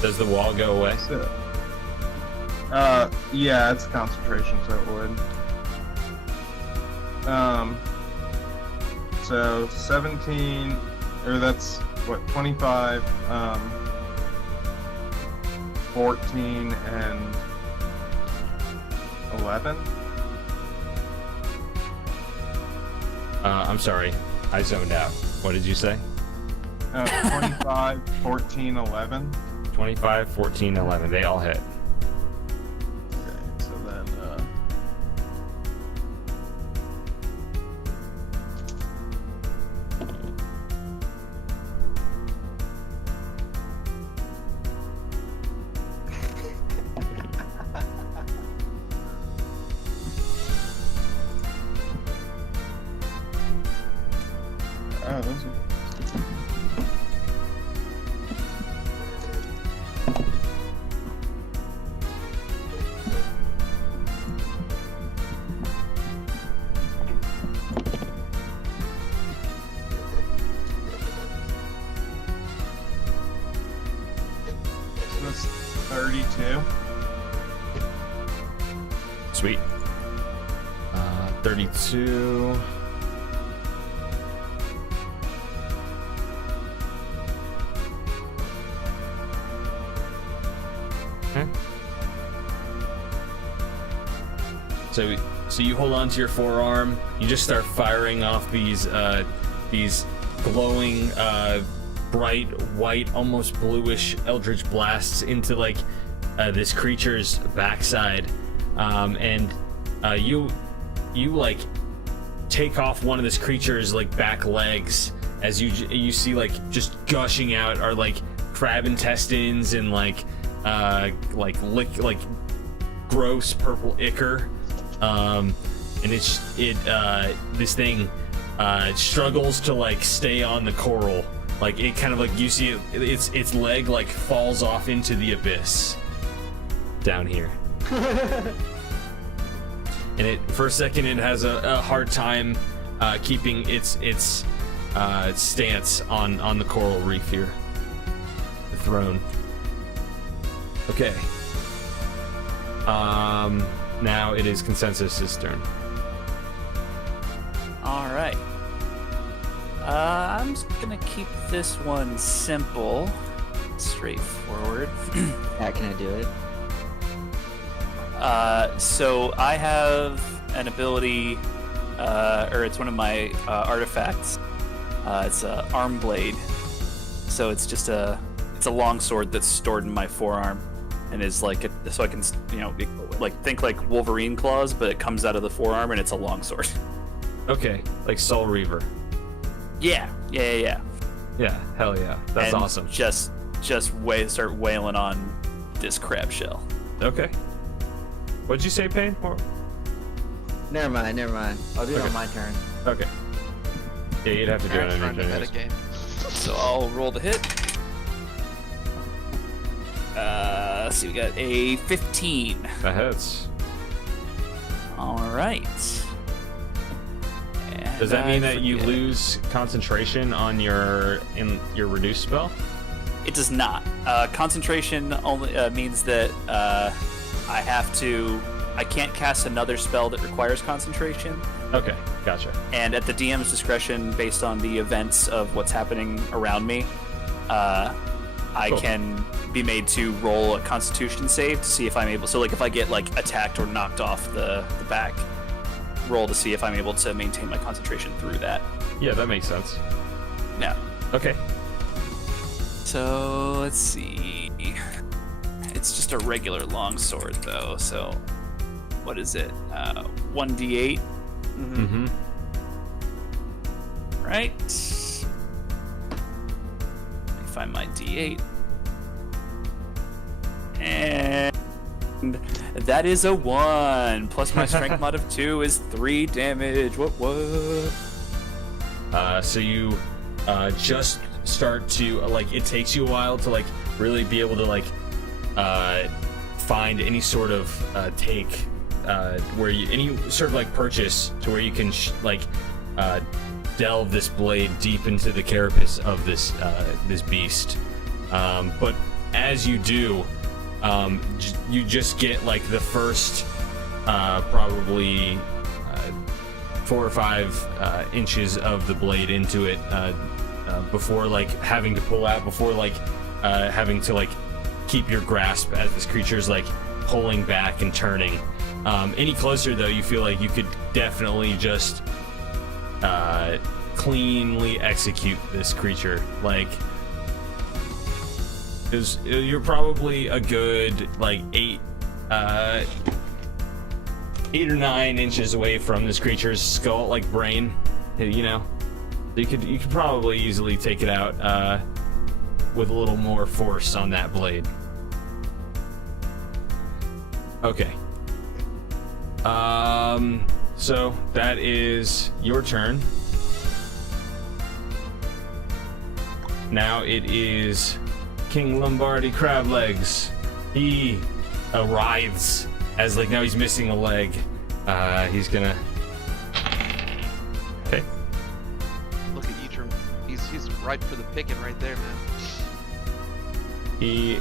Does the wall go away? So, yeah, it's concentration, so it would. So 17, or that's what, 25, 14, and 11. I'm sorry. I zoned out. What did you say? 25, 14, 11. 25, 14, 11. They all hit. Okay, so then, Oh, those are... So that's 32. Sweet. 32. Okay. So you hold on to your forearm. You just start firing off these glowing, bright white, almost bluish eldritch blasts into like this creature's backside, and you like take off one of this creature's like back legs as you see like just gushing out are like crab intestines and like gross purple ichor, and this thing struggles to like stay on the coral. Like it kind of like you see its leg like falls off into the abyss down here. And it for a second it has a hard time keeping its stance on the coral reef here, the throne. Okay. Now it is Consensus's turn. All right. I'm just gonna keep this one simple, straightforward. Yeah, can I do it? So I have an ability, or it's one of my artifacts. It's a arm blade. So it's just it's a long sword that's stored in my forearm, and is like so I can think like Wolverine claws, but it comes out of the forearm and it's a long sword. Okay, like Soul Reaver. Yeah. Yeah, hell yeah, that's and awesome. Just start wailing on this crab shell. Okay. What'd you say, Payne? Never mind. I'll do it Okay. on my turn. Okay. Yeah, you'd have to do it Aaron's on trying your to turn. metagame. So I'll roll the hit. Let's see, we got a 15. That hits. All right. Does that mean that you forget. lose concentration on your reduced spell? It does not. Concentration only means that I can't cast another spell that requires concentration. Okay, gotcha. And at the DM's discretion, based on the events of what's happening around me, I Cool. can be made to roll a Constitution save to see if I'm able. So, like, if I get like attacked or knocked off the back, roll to see if I'm able to maintain my concentration through that. Yeah, that makes sense. Yeah. Okay. So let's see. It's just a regular longsword, though. So what is it? 1d8. Mm-hmm. Right. Let me find my d8. And that is a 1. Plus my strength mod of 2 is 3 damage. What? So you just start to like. It takes you a while to like really be able to like find any sort of take where you any sort of like purchase to where you can delve this blade deep into the carapace of this beast. But as you do, you just get like the first probably 4 or 5 inches of the blade into it before like having to pull out, before like having to like keep your grasp as this creature's like pulling back and turning. Any closer though, you feel like you could definitely just cleanly execute this creature. Like, you're probably a good like 8 or 9 inches away from this creature's skull, like brain. You know, you could probably easily take it out with a little more force on that blade. Okay. So that is your turn. now it is King Lombardi Crablegs. He writhes as like now he's missing a leg. He's gonna. Okay. Look at Ytrim. He's ripe for the picking right there, man. He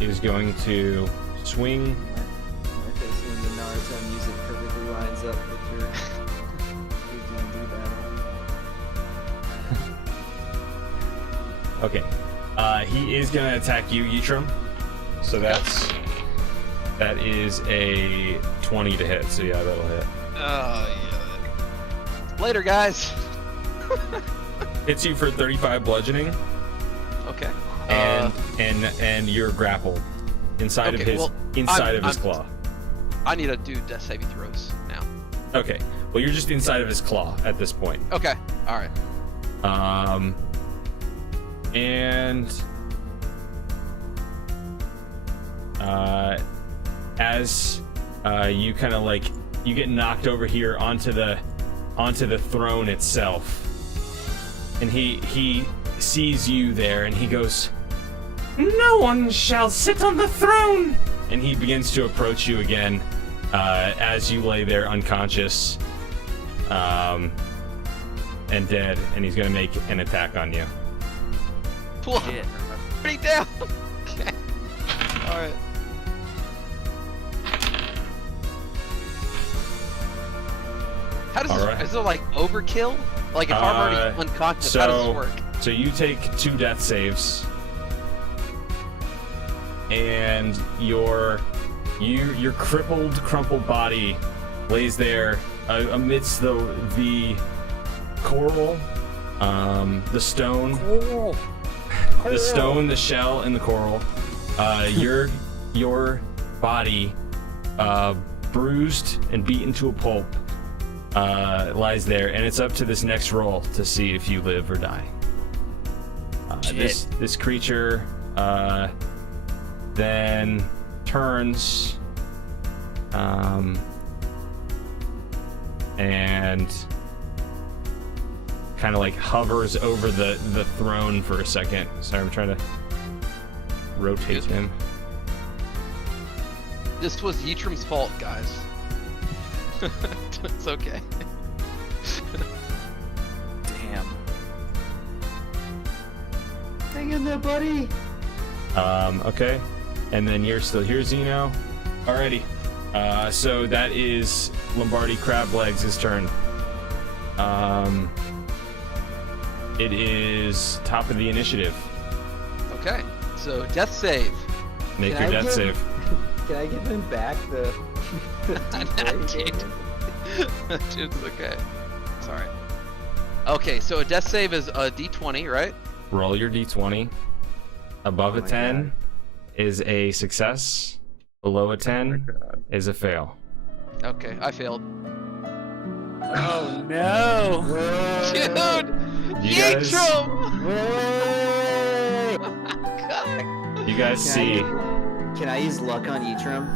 is going to swing. My face when the Naruto music perfectly lines up with your D&D battle. Okay. He is gonna attack you, Ytrim. So that is a 20 to hit. So yeah, that'll hit. Yeah. Later, guys. Hits you for 35 bludgeoning, Okay. and you're grappled inside Okay, of his well, of his claw. I need to do death saving throws now. Okay. Well, you're just inside of his claw at this point. Okay. All right. And as you kind of like you get knocked over here onto the throne itself, and he sees you there, and he goes, No one shall sit on the throne! and he begins to approach you again as you lay there unconscious and dead, and he's gonna make an attack on you. Pull pretty down. Okay. All right. How does All this? right. Is it like overkill? Like if I'm already unconscious, how does this work? So you take 2 death saves, and your crippled, crumpled body lays there amidst the coral, the stone, the stone, the shell, and the coral. Your body, bruised and beaten to a pulp, lies there, and it's up to this next roll to see if you live or die. This creature then turns and kind of like hovers over the throne for a second. Sorry, I'm trying to rotate him. This was Ytrim's fault, guys. It's okay. Damn. Hang in there, buddy. Okay. And then you're still here, Zeno. Alrighty. So that is Lombardi Crablegs' turn. It is top of the initiative. Okay. So death save. Make Can your I death give- save. Can I give him back the Dude. Dude, okay. Sorry. Okay, so a death save is a D20, right? Roll your d20. Above Oh a my 10 is a success. Below a 10 is a fail. Okay, I failed. Oh no! Dude! You guys- Ytrim! Wait! God. You guys see. Can I use luck on Ytrim?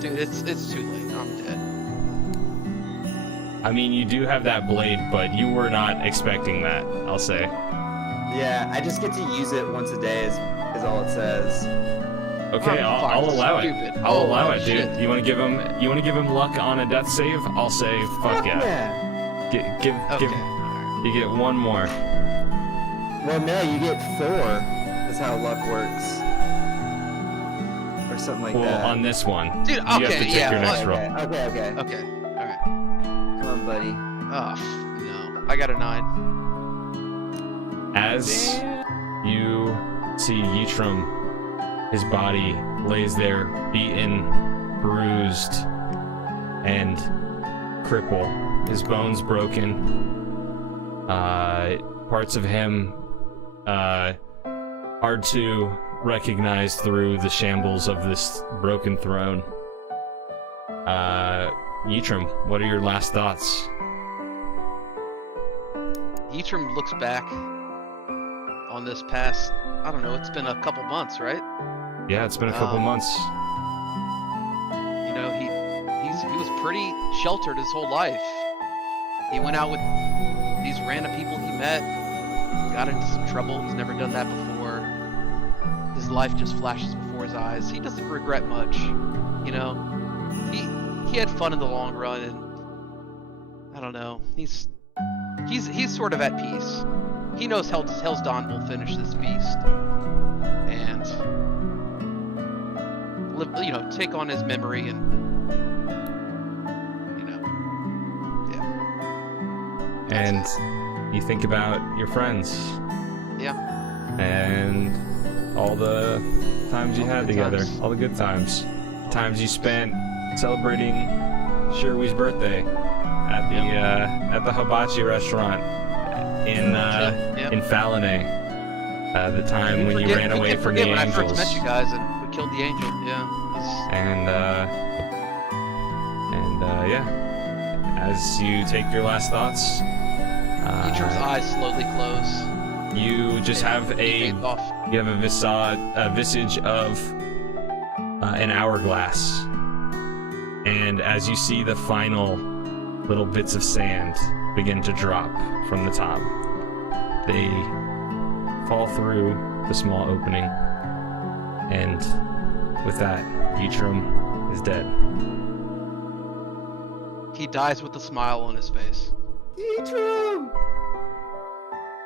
Dude, it's too late. I'm dead. I mean, you do have that blade, but you were not expecting that, I'll say. Yeah, I just get to use it once a day is all it says. Okay, Oh, I'll fuck, allow it. stupid. I'll allow Holy it, dude. shit. You want to give him luck on a death save? I'll say fuck yeah. Give Okay. you get one more. Well, no, you get 4. That's how luck works. Or something like Well, that. on this one, Dude, you have to okay, take yeah, your next roll. Okay. Okay, alright. Come on, buddy. Oh, no. I got a 9. As you see Ytrim, his body lays there, beaten, bruised, and crippled. His bones broken. Parts of him hard to recognize through the shambles of this broken throne. Ytrim, what are your last thoughts? Ytrim looks back on this past, I don't know, it's been a couple months, right? Yeah, it's been a couple months. You know, he was pretty sheltered his whole life. He went out with these random people he met, got into some trouble. He's never done that before. His life just flashes before his eyes. He doesn't regret much, you know. He had fun in the long run, and I don't know. He's sort of at peace. He knows Hell's Dawn will finish this beast, and take on his memory, and And you think about your friends. Yeah. And all the times you had together. times. All the good times. Times you spent celebrating Shirley's birthday at the hibachi restaurant in Falinay. The time when you ran away from the when angels. I first met you guys and we killed the angel. Yeah. Yeah. As you take your last thoughts, Eater's eyes slowly close. you just have a Fade off. visage of an hourglass, and as you see the final little bits of sand begin to drop from the top, they fall through the small opening, and with that, Yitrim is dead. He dies with a smile on his face. Yitrim!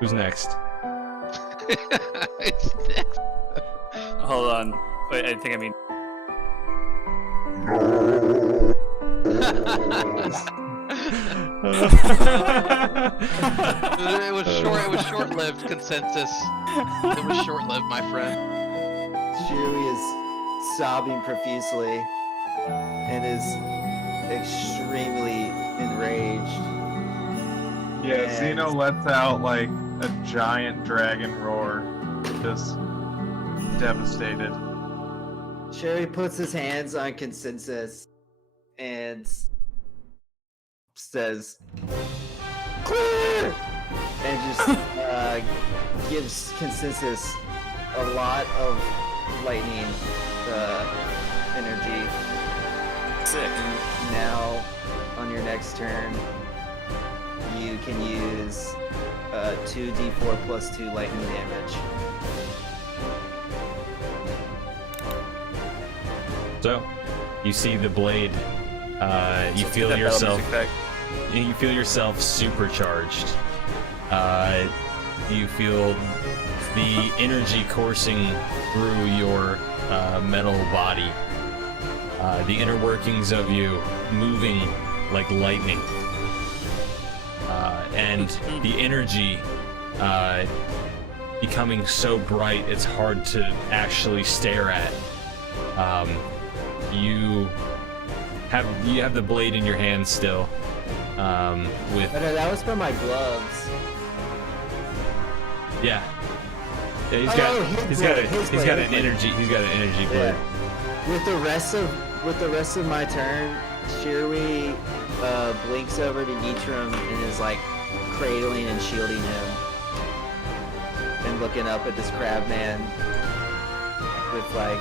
Who's next? It's next. Hold on. Wait, I think I mean. It was short-lived consensus. It was short-lived, my friend. Shirley is sobbing profusely and is extremely enraged. Yeah, And- Xeno lets out like a giant dragon roar, just devastated. Sherry puts his hands on consensus and says, "Clear!" and just gives consensus a lot of lightning energy. Sick. Now, on your next turn, you can use 2d4 plus 2 lightning damage. So, you see the blade. You feel That yourself. music back. You feel yourself supercharged. You feel the energy coursing through your metal body. The inner workings of you moving like lightning. And the energy becoming so bright it's hard to actually stare at. You have the blade in your hand still. With Oh, no, that was for my gloves. yeah, he's Oh, got his an blade. energy blade. Yeah. With the rest of my turn, Shirley blinks over to Yitrim and is like cradling and shielding him, and looking up at this crab man with like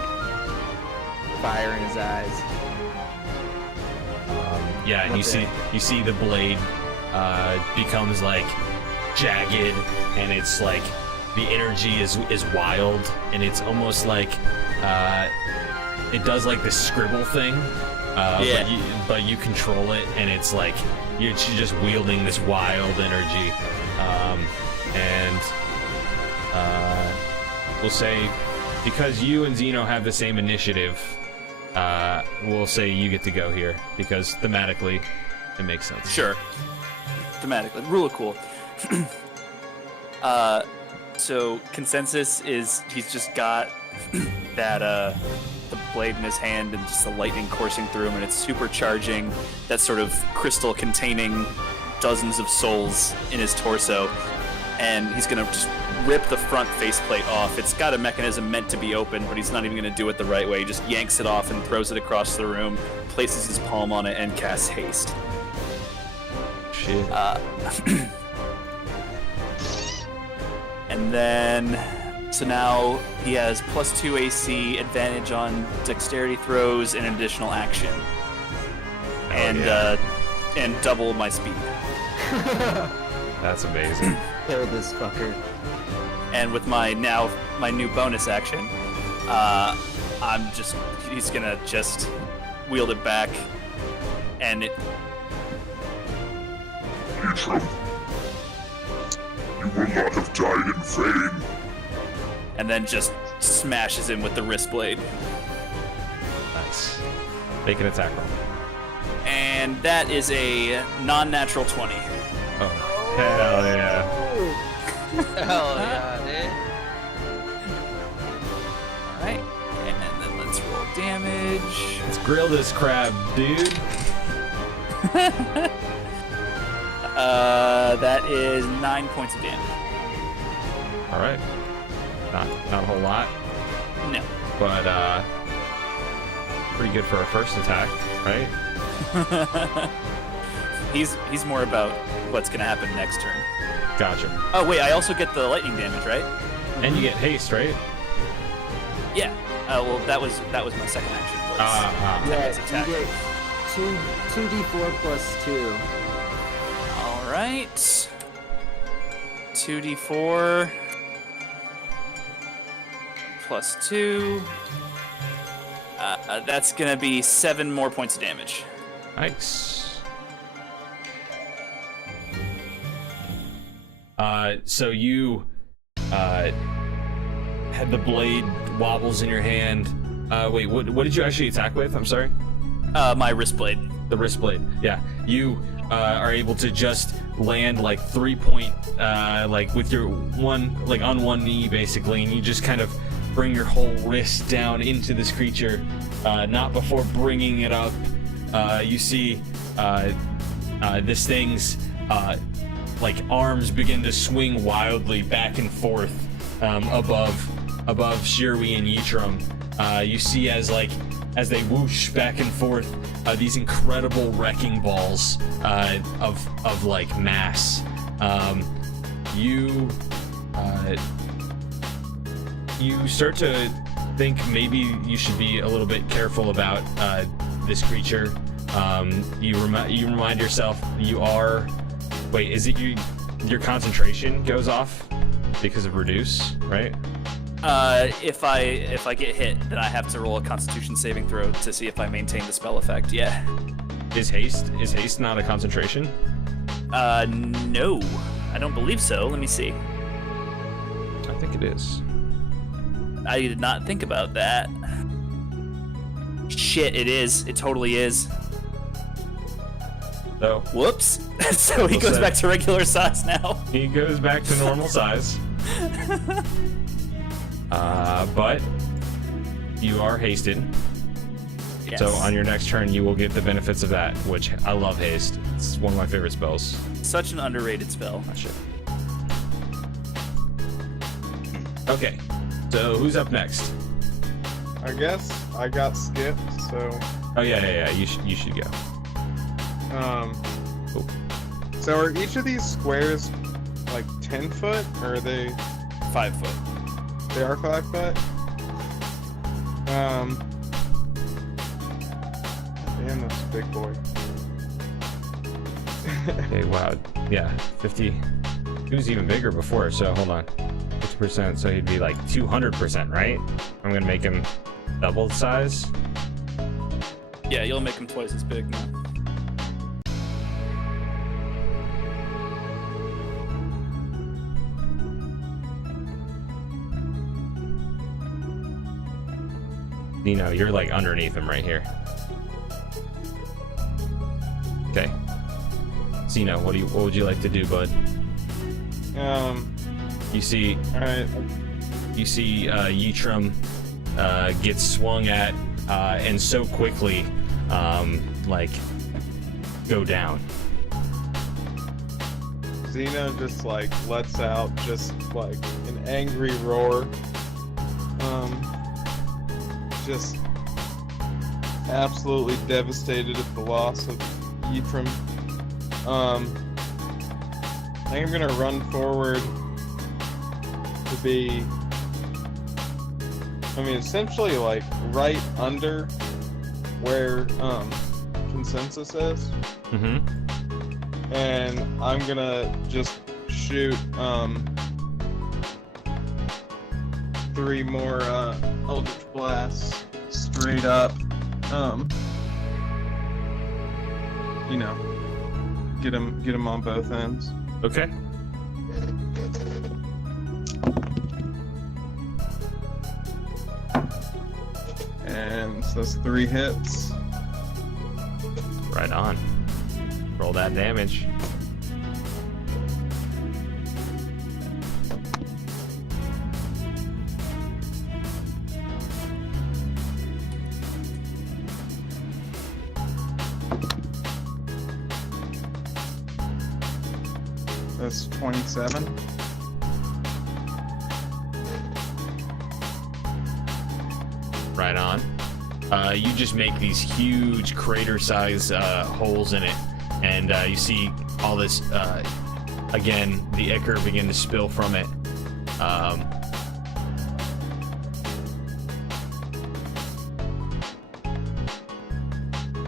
fire in his eyes. Yeah, and you see the blade becomes like jagged, and it's like the energy is wild, and it's almost like it does like this scribble thing. But you control it, and it's like you're just wielding this wild energy. We'll say because you and Xeno have the same initiative, we'll say you get to go here because thematically it makes sense. Sure. Thematically. Rule of cool. So consensus is he's just got that the blade in his hand and just the lightning coursing through him, and it's supercharging that sort of crystal containing dozens of souls in his torso, and he's gonna just rip the front faceplate off. It's got a mechanism meant to be open, but he's not even gonna do it the right way. He just yanks it off and throws it across the room, places his palm on it, and casts haste. Shit. And then, so now he has +2 AC, advantage on dexterity throws, and an additional action. And double my speed. That's amazing. Kill this fucker. And with my new bonus action, he's gonna just wield it back, and it. Eatrum, you will not have died in vain. And then just smashes him with the wrist blade. Nice. Make an attack roll. And that is a non-natural 20. Oh, hell yeah. Hell yeah, dude. Alright, and then let's roll damage. Let's grill this crab, dude. That is 9 points of damage. All right. Not a whole lot, No. but pretty good for a first attack, right? He's more about what's gonna happen next turn. Gotcha. Oh wait, I also get the lightning damage, right? And you get haste, right? Yeah. Well, that was my second action. Was Yeah, his attack. you get 2d4 plus 2. All right. 2d4 plus 2. That's gonna be 7 more points of damage. Nice. So you had the blade wobbles in your hand. Wait, what did you actually attack with? I'm sorry. My wrist blade. The wrist blade. Yeah. You are able to just land like 3-point, like with your one, like on one knee basically, and you just kind of bring your whole wrist down into this creature. Not before bringing it up. You see this thing's like arms begin to swing wildly back and forth above Shirwi and Yitram. You see as they whoosh back and forth, these incredible wrecking balls of like mass. You start to think maybe you should be a little bit careful about this creature. You remind yourself you are. Wait, is it your concentration goes off because of reduce, right? If I get hit, then I have to roll a Constitution saving throw to see if I maintain the spell effect. Yeah. Is haste not a concentration? No, I don't believe so. Let me see. I think it is. I did not think about that. Shit, it is. It totally is. So Whoops. So he What's goes that? back to regular size now. he goes back to normal size. But you are hasted. Yes. So on your next turn, you will get the benefits of that, which I love haste. It's one of my favorite spells. Such an underrated spell. Oh, shit. Okay, so who's up next? I guess I got skipped, so Oh yeah. You should go. Cool. So are each of these squares like 10 foot, or are they? 5 foot. They are 5 foot. Damn, that's a big boy. Okay, wow. Yeah, 50. He was even bigger before, so hold on. 50%, so he'd be like 200%, right? I'm gonna make him double the size. Yeah, you'll make him twice as big now. Dino, you're like underneath him right here. Okay. Zeno, what would you like to do, bud? You see Alright. Yitram gets swung at and so quickly like go down. Xeno just like lets out just like an angry roar. Just absolutely devastated at the loss of Yitram. I think I'm gonna run forward to be, essentially like right under where consensus is. Mm-hmm. And I'm gonna just shoot 3 more Eldritch Blasts straight up. You know, get him on both ends. Okay. And so that's 3 hits. Right on. Roll that damage. That's 27. Right on. You just make these huge crater-sized holes in it, and you see all this, again, the ichor begin to spill from it.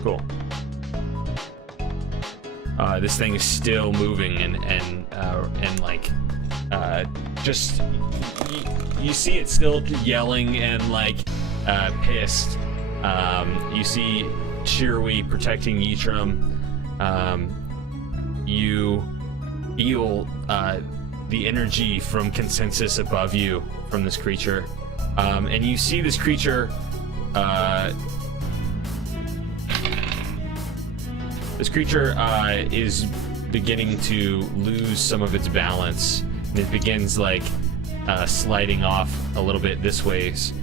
Cool. This thing is still moving, and like, just you see it still yelling and like pissed. You see Shirui protecting Yitram. You feel the energy from consensus above you from this creature, and you see this creature. This creature is beginning to lose some of its balance, and it begins like sliding off a little bit this ways.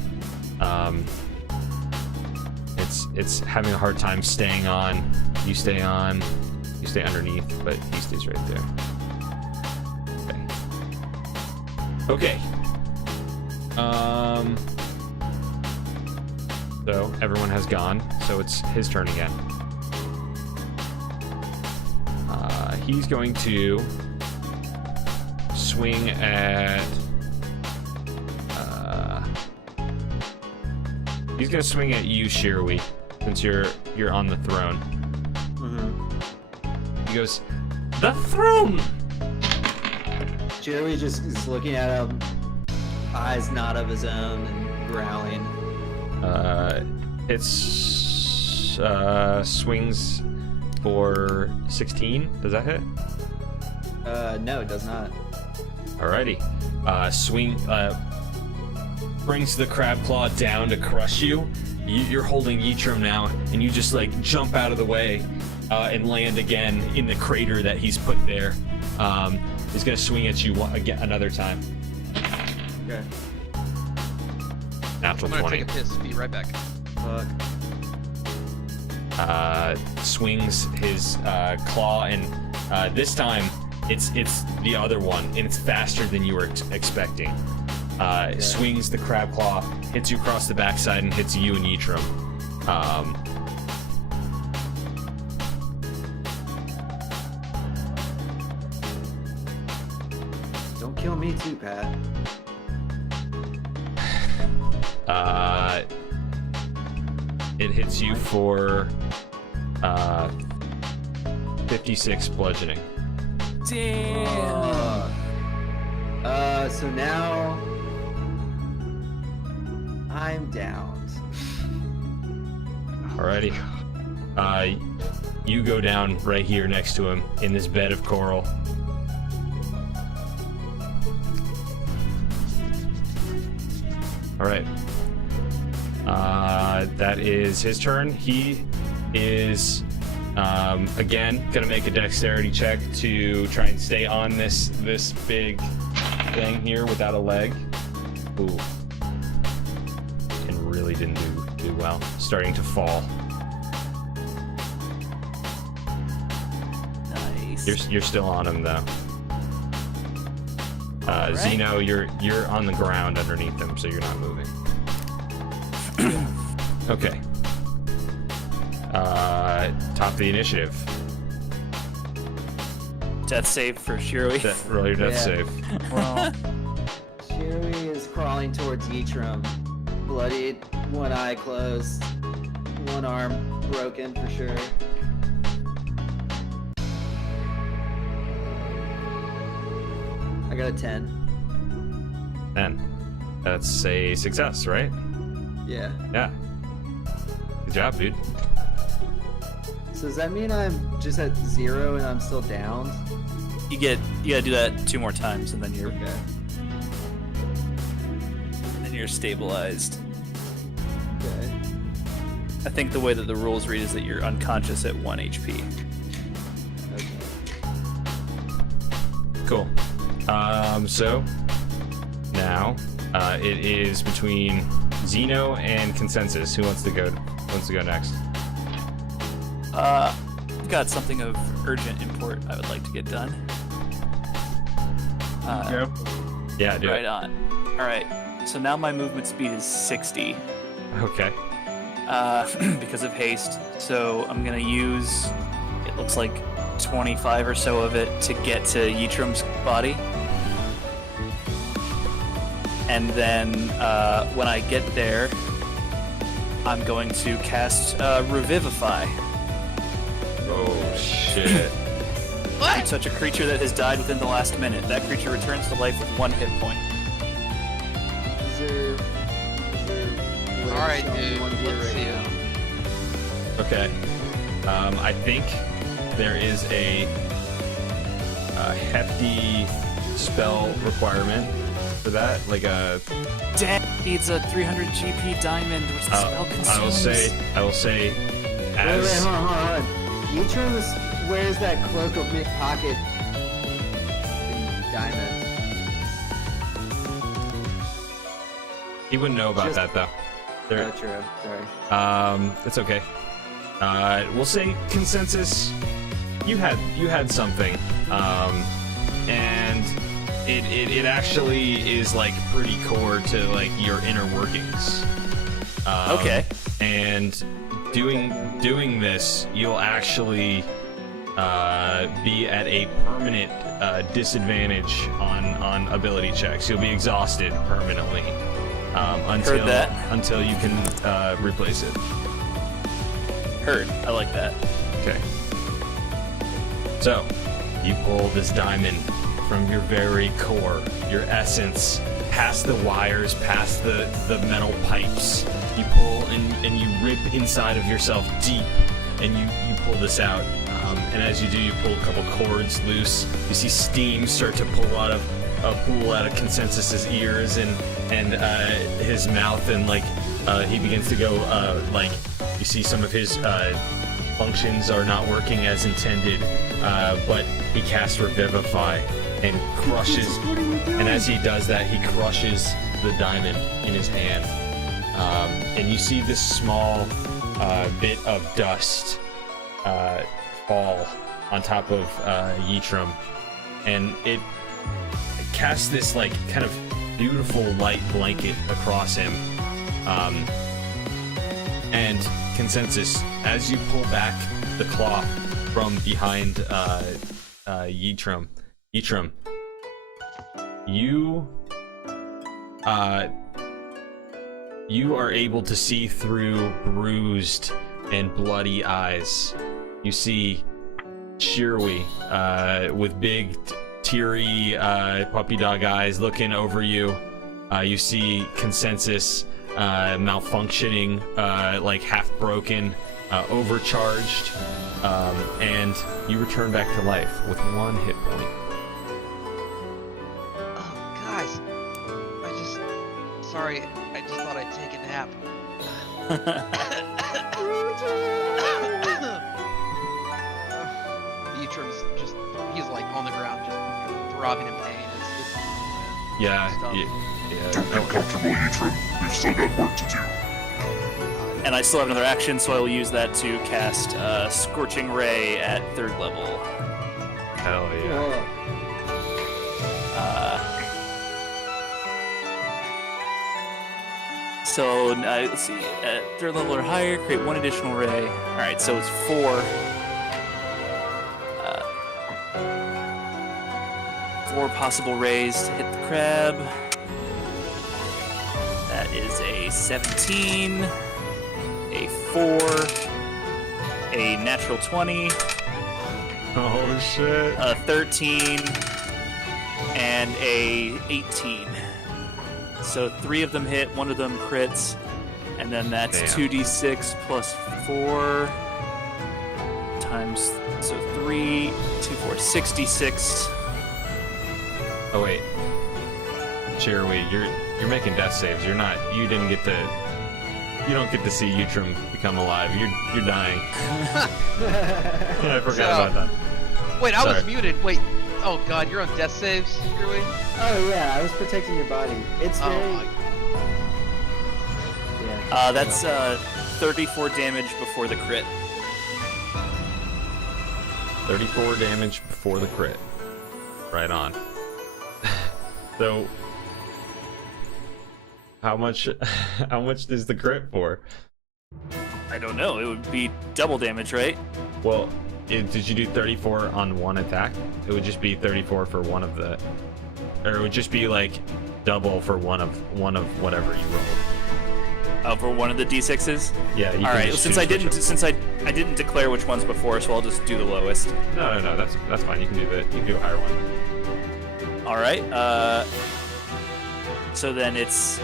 It's having a hard time staying on. You stay on. You stay underneath, but he stays right there. Okay. So everyone has gone. So it's his turn again. He's going to swing at. He's gonna swing at you, Shirui, since you're on the throne. Mm-hmm. He goes, "The throne!" Jerry just is looking at him, eyes not of his own, and growling. It's swings for 16. Does that hit? No, it does not. Alrighty. Swing. Brings the crab claw down to crush you. You're holding Yitram now, and you just like jump out of the way and land again in the crater that he's put there. He's gonna swing at you again another time. Okay. Natural I'm gonna 20. take a piss. Be right back. Fuck. Swings his claw, and this time it's the other one, and it's faster than you were expecting. Swings the crab claw, hits you across the backside, and hits you and Yitram. Don't kill me too, Pat. It hits you for 56 bludgeoning. Damn. So now I'm down. Alrighty. You go down right here next to him in this bed of coral. Alright. That is his turn. He is again gonna make a dexterity check to try and stay on this big thing here without a leg. Ooh. And really didn't do well. Starting to fall. Nice. You're still on him though. Alright. Zeno, you're on the ground underneath him, so you're not moving. Okay. Top of the initiative. Death save for Shirui. Roll your death Yeah. save. Well, Shirui is crawling towards Yitram, bloodied, one eye closed, one arm broken for sure. I got a 10. 10. That's a success, right? Yeah. Yeah. Good job, dude. So does that mean I'm just at 0 and I'm still down? You gotta do that 2 more times, and then Okay. you're stabilized. Okay. I think the way that the rules read is that you're unconscious at 1 HP. Okay. Cool. So now it is between Xeno and Consensus. Who wants to go next? Got something of urgent import I would like to get done. Yep. Yeah, do Right it. on. All right. So now my movement speed is 60 Okay. because of haste. So I'm gonna use, it looks like 25 or so of it to get to Yitram's body. And then when I get there, I'm going to cast Revivify. Oh shit. You touch a creature that has died within the last minute. That creature returns to life with 1 hit point. Is there a way All right, to show me dude. one here Let's right see now? it. Okay. I think there is a hefty spell requirement for that, like a. Damn, needs a 300 GP diamond, which the spell consumes. I will say, Wait, as hold on. Yitram wears that cloak of mid pocket diamond. he wouldn't know about Just- that though. There, Oh, true. Sorry. it's okay. We'll say Consensus. You had something, and it actually is like pretty core to like your inner workings. Okay. And doing this, you'll actually be at a permanent disadvantage on ability checks. You'll be exhausted permanently until you can replace it. Heard. I like that. Okay. So, you pull this diamond from your very core, your essence, past the wires, past the metal pipes. You pull and you rip inside of yourself deep, and you pull this out. And as you do, you pull a couple cords loose. You see steam start to pool out of Consensus's ears and his mouth, and like he begins to go like you see some of his functions are not working as intended, but he casts Revivify and crushes. And as he does that, he crushes the diamond in his hand. And you see this small bit of dust fall on top of Yitram, and it casts this like kind of beautiful light blanket across him. And Consensus, as you pull back the cloth from behind Yitram, you are able to see through bruised and bloody eyes. You see Shirwi with big, teary puppy dog eyes looking over you. You see Consensus malfunctioning, like half broken, overcharged, and you return back to life with 1 hit point. Oh, guys. Sorry, I just thought I'd take a nap. Yitram's he's like on the ground, just throbbing in pain. It's Yeah. Don't get comfortable, Yitram. We've still got work to do. And I still have another action, so I will use that to cast Scorching Ray at 3rd level. Hell yeah. So let's see, at 3rd level or higher, create 1 additional ray. All right, so it's 4. 4 possible rays to hit the crab. That is a 17, a 4, a natural 20, Oh shit. a 13, and a 18. So 3 of them hit, 1 of them crits, and then that's Damn. 2d6 plus 4 times, so 3, 2, 4, 66. Oh wait, Cherry, you're making death saves. You don't get to see Utrum become alive. You're dying. I forgot about that. Wait, I was Sorry. muted. Wait. Oh god, you're on death saves, Screwy? Oh yeah, I was protecting your body. It's Oh very. my. Yeah. That's 34 damage before the crit. 34 damage before the crit. Right on. So, how much is the crit for? I don't know, it would be double damage, right? Well, did you do 34 on one attack? It would just be 34 for one of the, or it would just be like double for one of whatever you rolled. For one of the d6s. Yeah. You All can right. just Since choose I whichever. didn't declare which ones before, so I'll just do the lowest. No, that's fine. You can do a higher one. All right. So then it's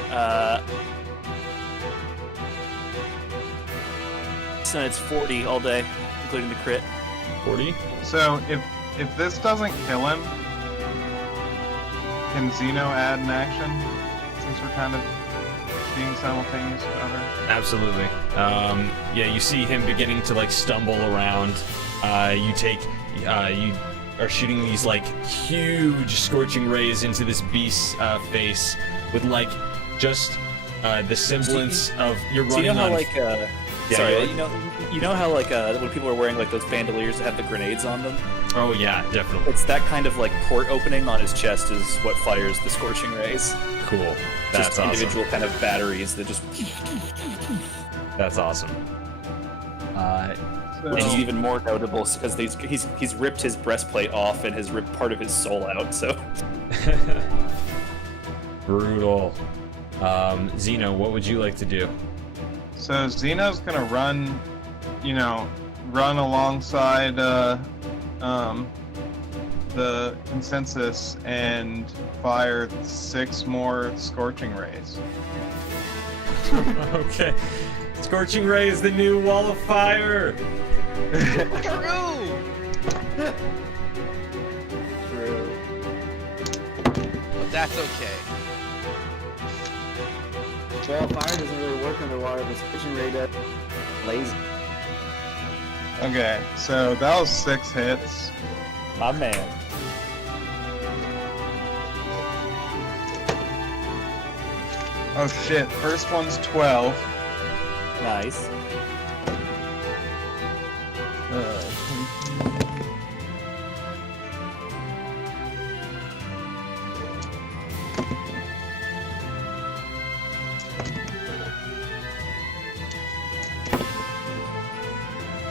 so it's 40 all day, including the crit. 40. So if this doesn't kill him, can Xeno add an action? Since we're kind of being simultaneous with other. Absolutely. Yeah, you see him beginning to like stumble around. You are shooting these like huge scorching rays into this beast's face with like just the semblance of you're So running you know how on. like Yeah, sorry, you're- you know how like when people are wearing like those bandoliers that have the grenades on them? Oh yeah, definitely. It's that kind of like port opening on his chest is what fires the scorching rays. Cool. That's Just awesome. individual kind of batteries that just. That's awesome. And he's even more notable because he's ripped his breastplate off and has ripped part of his soul out. So Brutal. Xeno, what would you like to do? So Xeno's gonna run alongside the consensus and fire 6 more scorching rays. Okay. Scorching ray is the new wall of fire. True! True. But that's okay. Well, fire doesn't really work underwater. The scorching ray does. Lazy. Okay, so that was 6 hits. my man. Oh shit, first one's 12. Nice.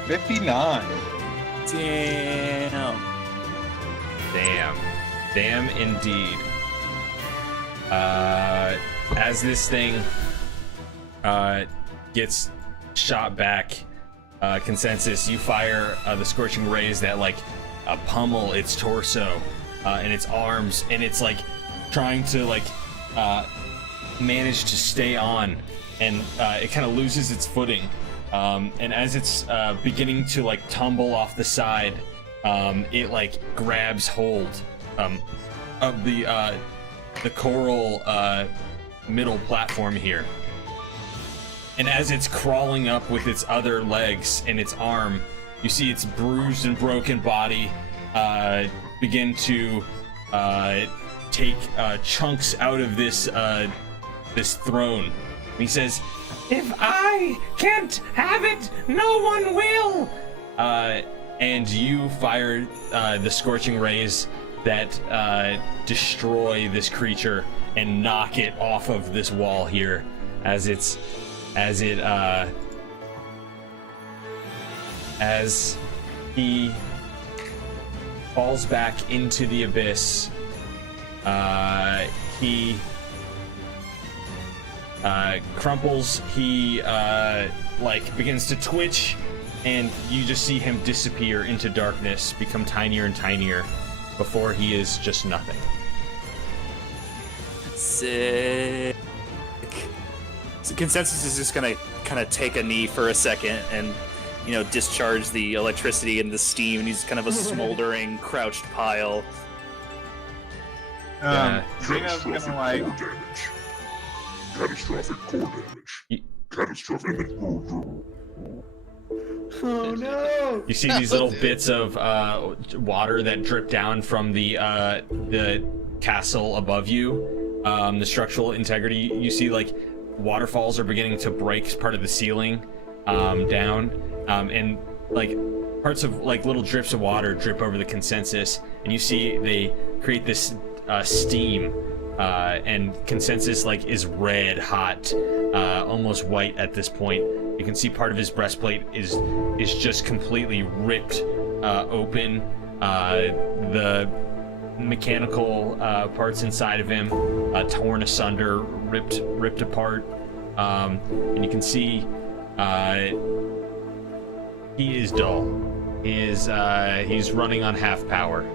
$59. Damn. Damn indeed. As this thing gets shot back, consensus, you fire the scorching rays that like pummel its torso and its arms, and it's like trying to like manage to stay on, and it kind of loses its footing. And as it's beginning to like tumble off the side, it like grabs hold of the coral middle platform here. And as it's crawling up with its other legs and its arm, you see its bruised and broken body begin to take chunks out of this this throne. And he says, If I can't have it, no one will. and you fire the scorching rays that destroy this creature and knock it off of this wall here as he falls back into the abyss. He crumples, he like begins to twitch, and you just see him disappear into darkness, become tinier and tinier before he is just nothing. Sick. So Consensus is just gonna kind of take a knee for a second and, discharge the electricity and the steam, and he's kind of a smoldering, crouched pile. Xeno's gonna like. Catastrophic core damage. Catastrophic. Oh no! You see these little bits of water that drip down from the castle above you. The structural integrity. You see like waterfalls are beginning to break part of the ceiling down, and like parts of like little drips of water drip over the Consensus, and you see they create this steam. And Consensus like is red hot, almost white at this point. You can see part of his breastplate is just completely ripped open. The mechanical parts inside of him torn asunder, ripped apart, and you can see he is dull. He's running on half power.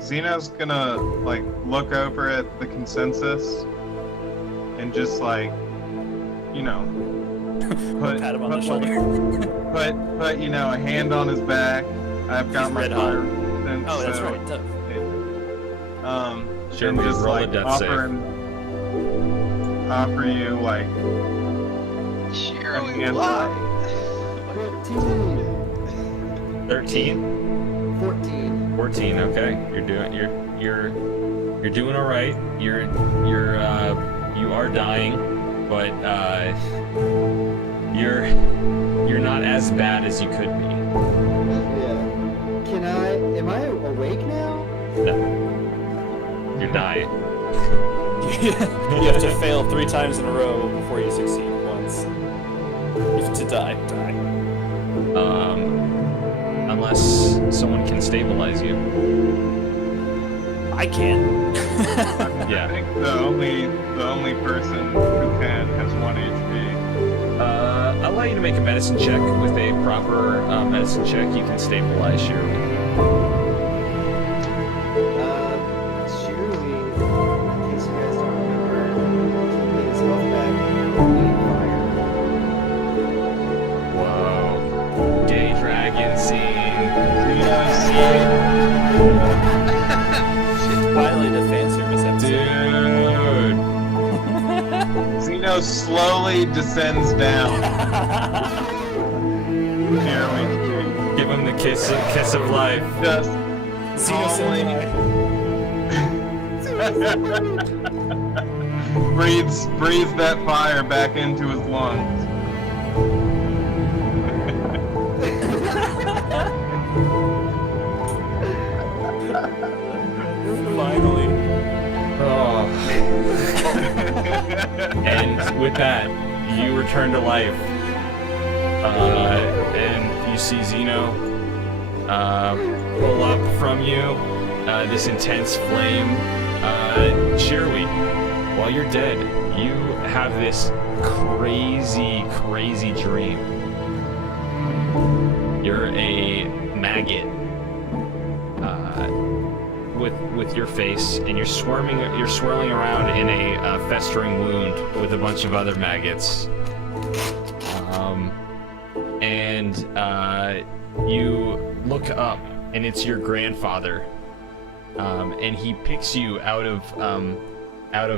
Xeno's gonna like look over at the Consensus and just like, Pat him on the shoulder. put a hand on his back. I've got He's my red hot. fire sense, Oh, that's so, right. Duh. Sure, and we just roll a like death offer you like Surely hand. why? 13, 14. Okay, you're doing all right. You are dying, but you're not as bad as you could be. Yeah. Am I awake now? No, you're dying. You have to fail 3 times in a row before you succeed once. You have to die. Unless someone can stabilize you. I can. I Yeah. think the only person who can has 1 HP. I'll allow you to make a medicine check. With a proper medicine check, you can stabilize Shirley. Surely, in case you guys don't remember, he made his health back in fire. Whoa. Gay dragon scene. Finally, the fan service episode. Dude. Xeno slowly descends down. Here we Give him the kiss of life. just Xeno breathes that fire back into his lungs. Finally. Oh. And with that, you return to life. And you see Zeno pull up from you this intense flame. Shirley, while you're dead, you have this crazy dream. You're a maggot with your face, and you're swirling around in a festering wound with a bunch of other maggots. And you look up, and it's your grandfather. And he picks you out of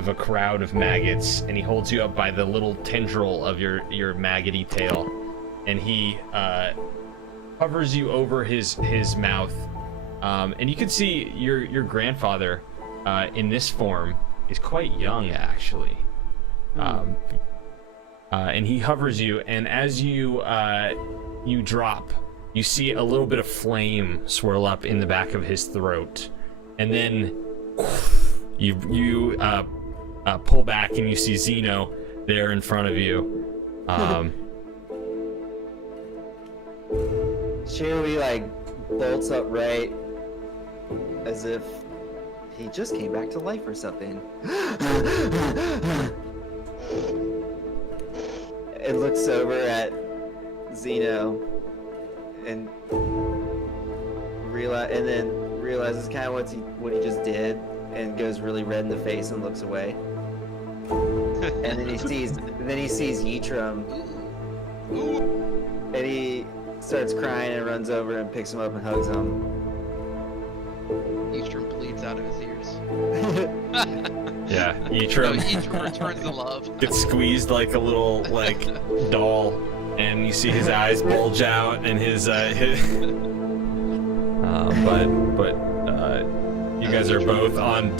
a crowd of maggots, and he holds you up by the little tendril of your maggoty tail, and he hovers you over his mouth. And you can see your grandfather in this form is quite young, actually. And he hovers you, and as you drop, you see a little bit of flame swirl up in the back of his throat, and then you pull back, and you see Zeno there in front of you. Shirley like bolts upright as if he just came back to life or something. It looks over at Zeno and then realizes kind of what he just did, and goes really red in the face and looks away. And then he sees Yitram, and he starts crying and runs over and picks him up and hugs him. Eastern bleeds out of his ears. Yeah, So Yitram Eastern returns the love. gets squeezed like a little doll, and you see his eyes bulge out, and his but you guys are both on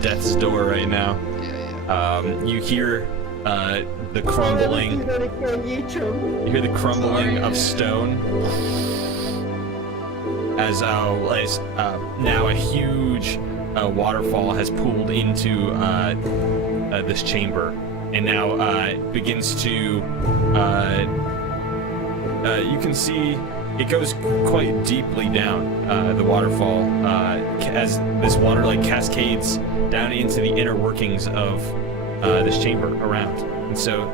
death's door right now. Yeah. You hear the crumbling. You hear the crumbling of stone as now a huge waterfall has pooled into this chamber, and now it begins to. You can see it goes quite deeply down the waterfall as this water cascades down into the inner workings of this chamber around, and so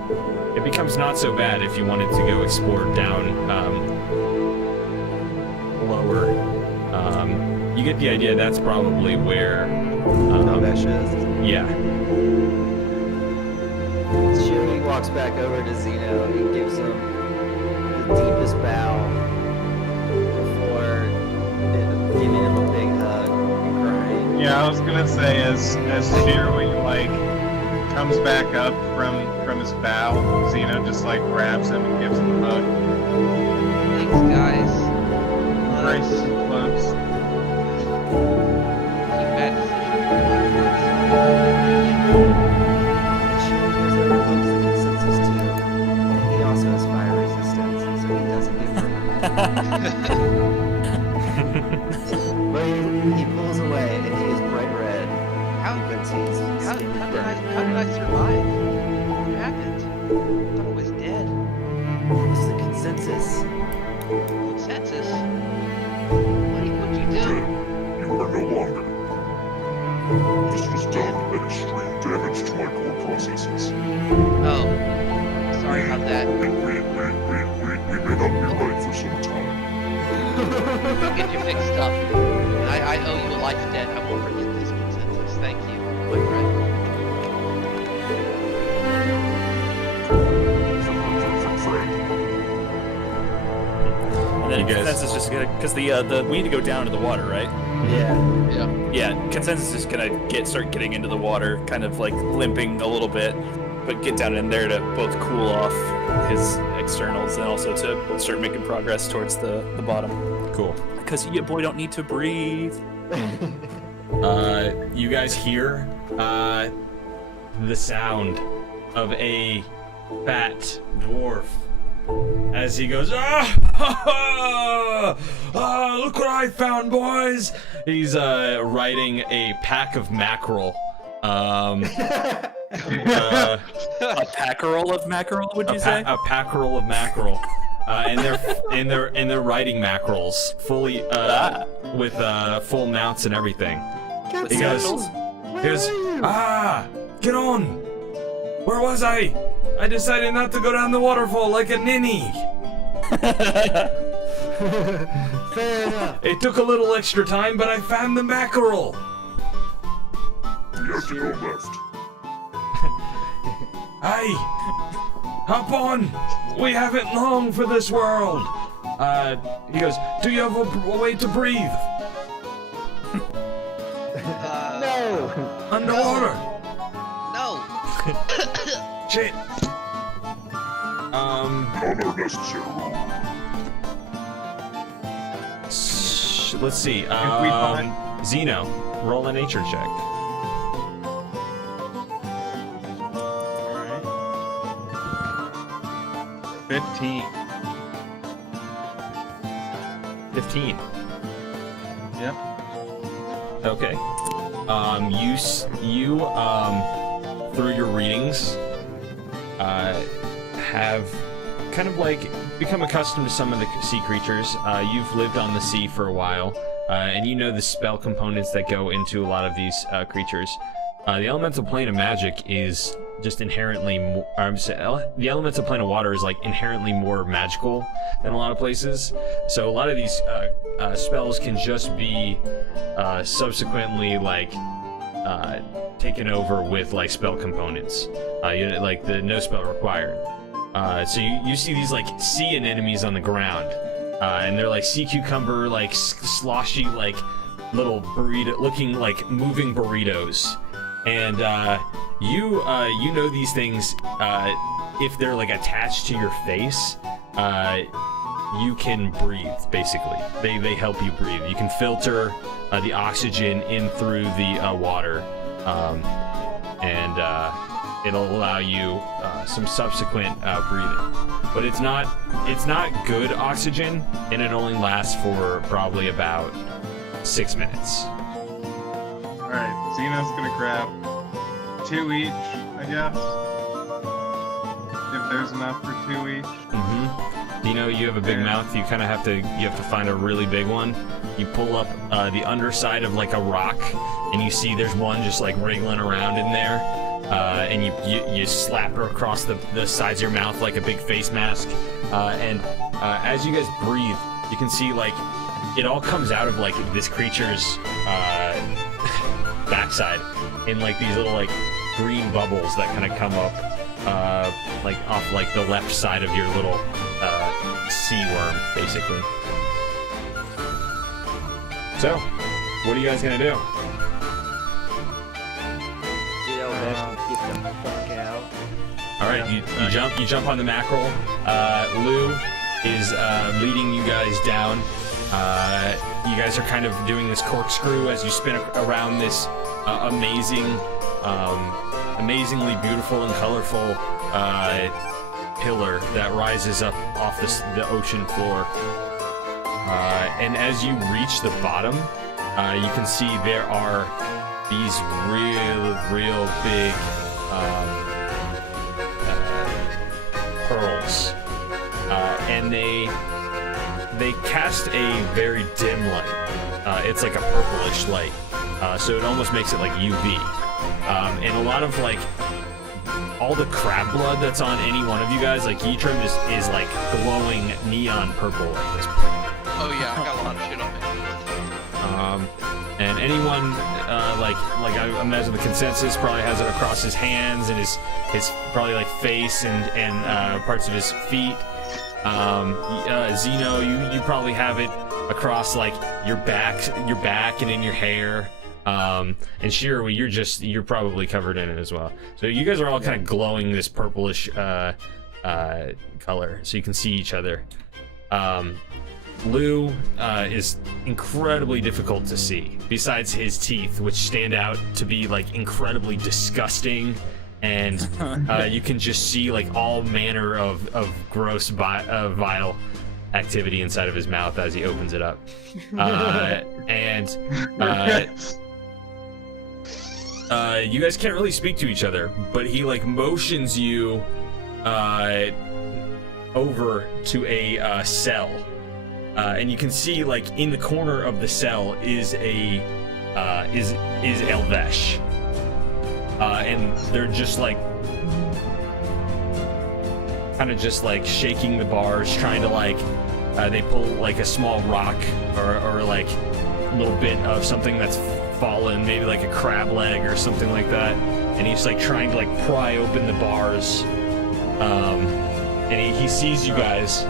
it becomes not so bad if you wanted to go explore down lower. You get the idea. That's probably where Novesh is. yeah. He walks back over to Zeno and gives him the deepest bow before giving him a big hug and crying. Yeah, I was gonna say as Shirley comes back up from his bow, Xeno just grabs him and gives him a hug. Thanks, guys. Nice and close. Keep bad decisions. Shirley goes over and hugs the consensus too. And he also has fire resistance, so he doesn't get burned. But he pulls away and he is bright red. How did I survive? What happened? I thought I was dead. This is the consensus. Consensus? What'd you do? You are no longer. This was done at extreme damage to my core processes. Oh, sorry about that. We may not be right for some time. I'll get you fixed up. I owe you a life debt. I won't forget this consensus. Thank you, my friend. And then You guys- Consensus is just gonna, because we need to go down to the water, right? Yeah. Yeah. Yeah, Consensus is gonna start getting into the water, kind of limping a little bit, but get down in there to both cool off his externals and also to start making progress towards the bottom. Cool. Because your boy don't need to breathe. You guys hear the sound of a fat dwarf as he goes, look what I found, boys! He's riding a pack of mackerel. A packerel of mackerel, would you say? A packerel of mackerel. And they're riding mackerels fully with full mounts and everything. He goes, get on! Where was I? I decided not to go down the waterfall like a ninny. Fair enough. It took a little extra time, but I found the mackerel. We have to go left. Hey, hop on. We haven't long for this world. He goes, do you have a way to breathe? No! Underwater. No. Shit. Not unnecessary. Let's see. we find- Zeno, roll a nature check. Alright. 15. 15. Yep. Okay. You through your readings, have kind of become accustomed to some of the sea creatures. You've lived on the sea for a while, and you know the spell components that go into a lot of these creatures. The elemental plane of magic is just inherently the elemental plane of water is inherently more magical than a lot of places. So a lot of these spells can just be subsequently like taken over with like spell components, like the no spell required. So you see these like sea anemones on the ground, and they're like sea cucumber, like sloshy, like little burrito looking like moving burritos. And you know these things, if they're like attached to your face, you can breathe. Basically, they help you breathe. You can filter the oxygen in through the water, and it'll allow you some subsequent breathing. But it's not good oxygen, and it only lasts for probably about 6 minutes. Alright, Xeno's gonna grab 2 each, I guess. If there's enough for 2 each. Mm-hmm. You know, you have a big mouth. You kind of have to find a really big one. You pull up the underside of like a rock, and you see there's one just like wriggling around in there. And you slap her across the sides of your mouth like a big face mask. And as you guys breathe, you can see like it all comes out of like this creature's backside in like these little like green bubbles that kind of come up like off like the left side of your little sea worm, basically. So, what are you guys gonna do? Get the fuck out. All right, you jump on the mackerel. Lou is leading you guys down. You guys are kind of doing this corkscrew as you spin around this amazingly beautiful and colorful pillar that rises up off the ocean floor. And as you reach the bottom, you can see there are these real big pearls, and they cast a very dim light. It's like a purplish light, so it almost makes it like UV. And a lot of like all the crab blood that's on any one of you guys, like Ytrim is like glowing neon purple at this point. Oh yeah, I got a lot of shit on me. And anyone like I imagine the consensus probably has it across his hands and his probably like face and parts of his feet. Zeno, you probably have it across like your back and in your hair. And Shirui, you're probably covered in it as well. So you guys are all kind of glowing this purplish color, so you can see each other. Lou is incredibly difficult to see, besides his teeth, which stand out to be like incredibly disgusting, and you can just see like all manner of gross vile activity inside of his mouth as he opens it up. You guys can't really speak to each other, but he like motions you over to a cell. And you can see, like, in the corner of the cell is Elvesh. And they're just like kind of just like shaking the bars, trying to like they pull like a small rock or like a little bit of something that's fallen, maybe like a crab leg or something like that, and he's like trying to like pry open the bars. And he sees you guys.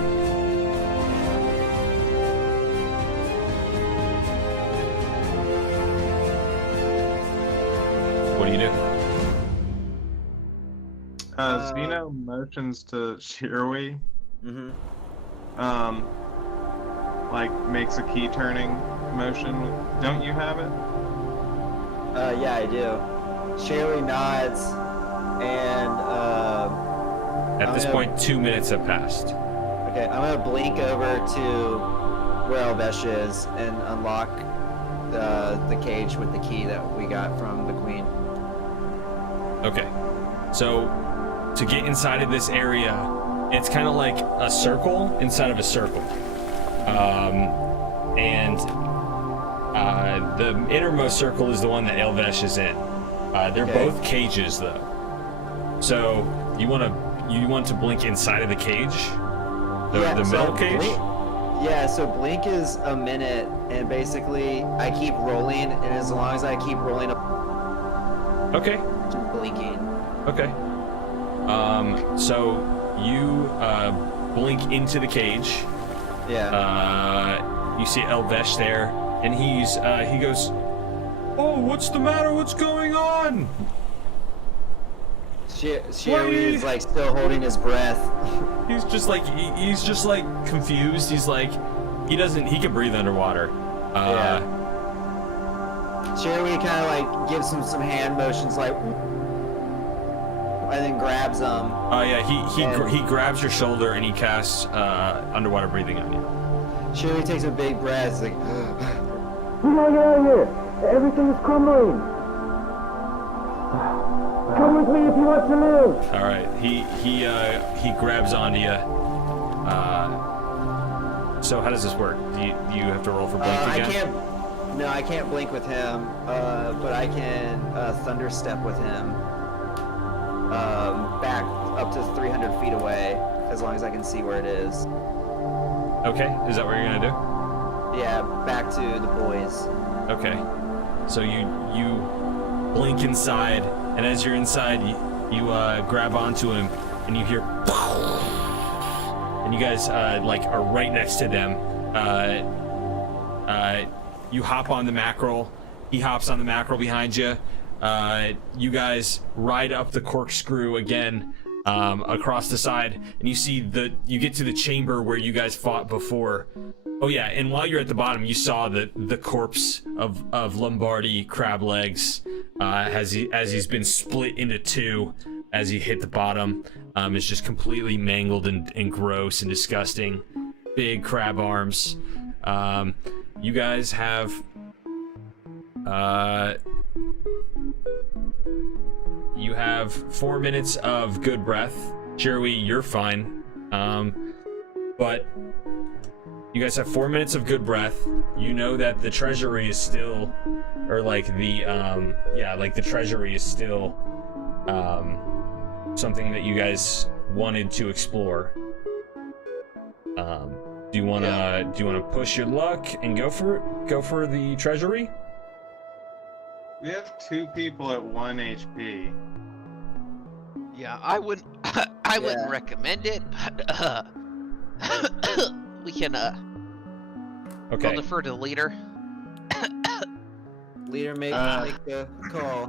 What do you do? Xeno motions to Shirui. Like makes a key turning motion. Don't you have it? Yeah, I do. Shirley nods, and At this point, 2 minutes have passed. okay, I'm gonna blink over to where Elvesh is and unlock the cage with the key that we got from the queen. Okay, so to get inside of this area, it's kind of like a circle inside of a circle. The innermost circle is the one that Elvesh is in. They're both cages, though. So you want to blink inside of the cage, the middle cage. Yeah, so blink is a minute, and basically I keep rolling, and as long as I keep rolling up, Okay. I'm blinking. Okay. So you blink into the cage. Yeah. You see Elvesh there, and he goes, "Oh, what's the matter? What's going on?" Sherry is like still holding his breath. He's just like confused. He's like, he can breathe underwater. Yeah. Sherry kind of like gives him some hand motions, like, and then grabs him. Oh yeah, he grabs your shoulder and he casts underwater breathing on you. Sherry takes a big breath. It's like, we gotta get out of here. Everything is crumbling. Come with me if you want to live. All right, he grabs onto you. So how does this work? Do you have to roll for blink again? I can't blink with him, but I can thunder step with him back up to 300 feet away, as long as I can see where it is. Okay, is that what you're gonna do? Yeah, back to the boys. Okay, so you blink inside, and as you're inside, you grab onto him, and you hear, and you guys like are right next to them. You hop on the mackerel. He hops on the mackerel behind you. You guys ride up the corkscrew again across the side, and you get to the chamber where you guys fought before. Oh yeah, and while you're at the bottom, you saw the corpse of Lombardi Crab Legs as he's been split into two as he hit the bottom. It's just completely mangled and gross and disgusting. Big crab arms. You guys have you have 4 minutes of good breath. Jerry, you're fine. But you guys have 4 minutes of good breath. You know that the treasury is still, or like the the treasury is still something that you guys wanted to explore. Do you wanna push your luck and go for it? Go for the treasury? We have 2 people at 1 HP. Yeah, I wouldn't recommend it, but we can Okay. I'll defer to the leader. Leader, make the call.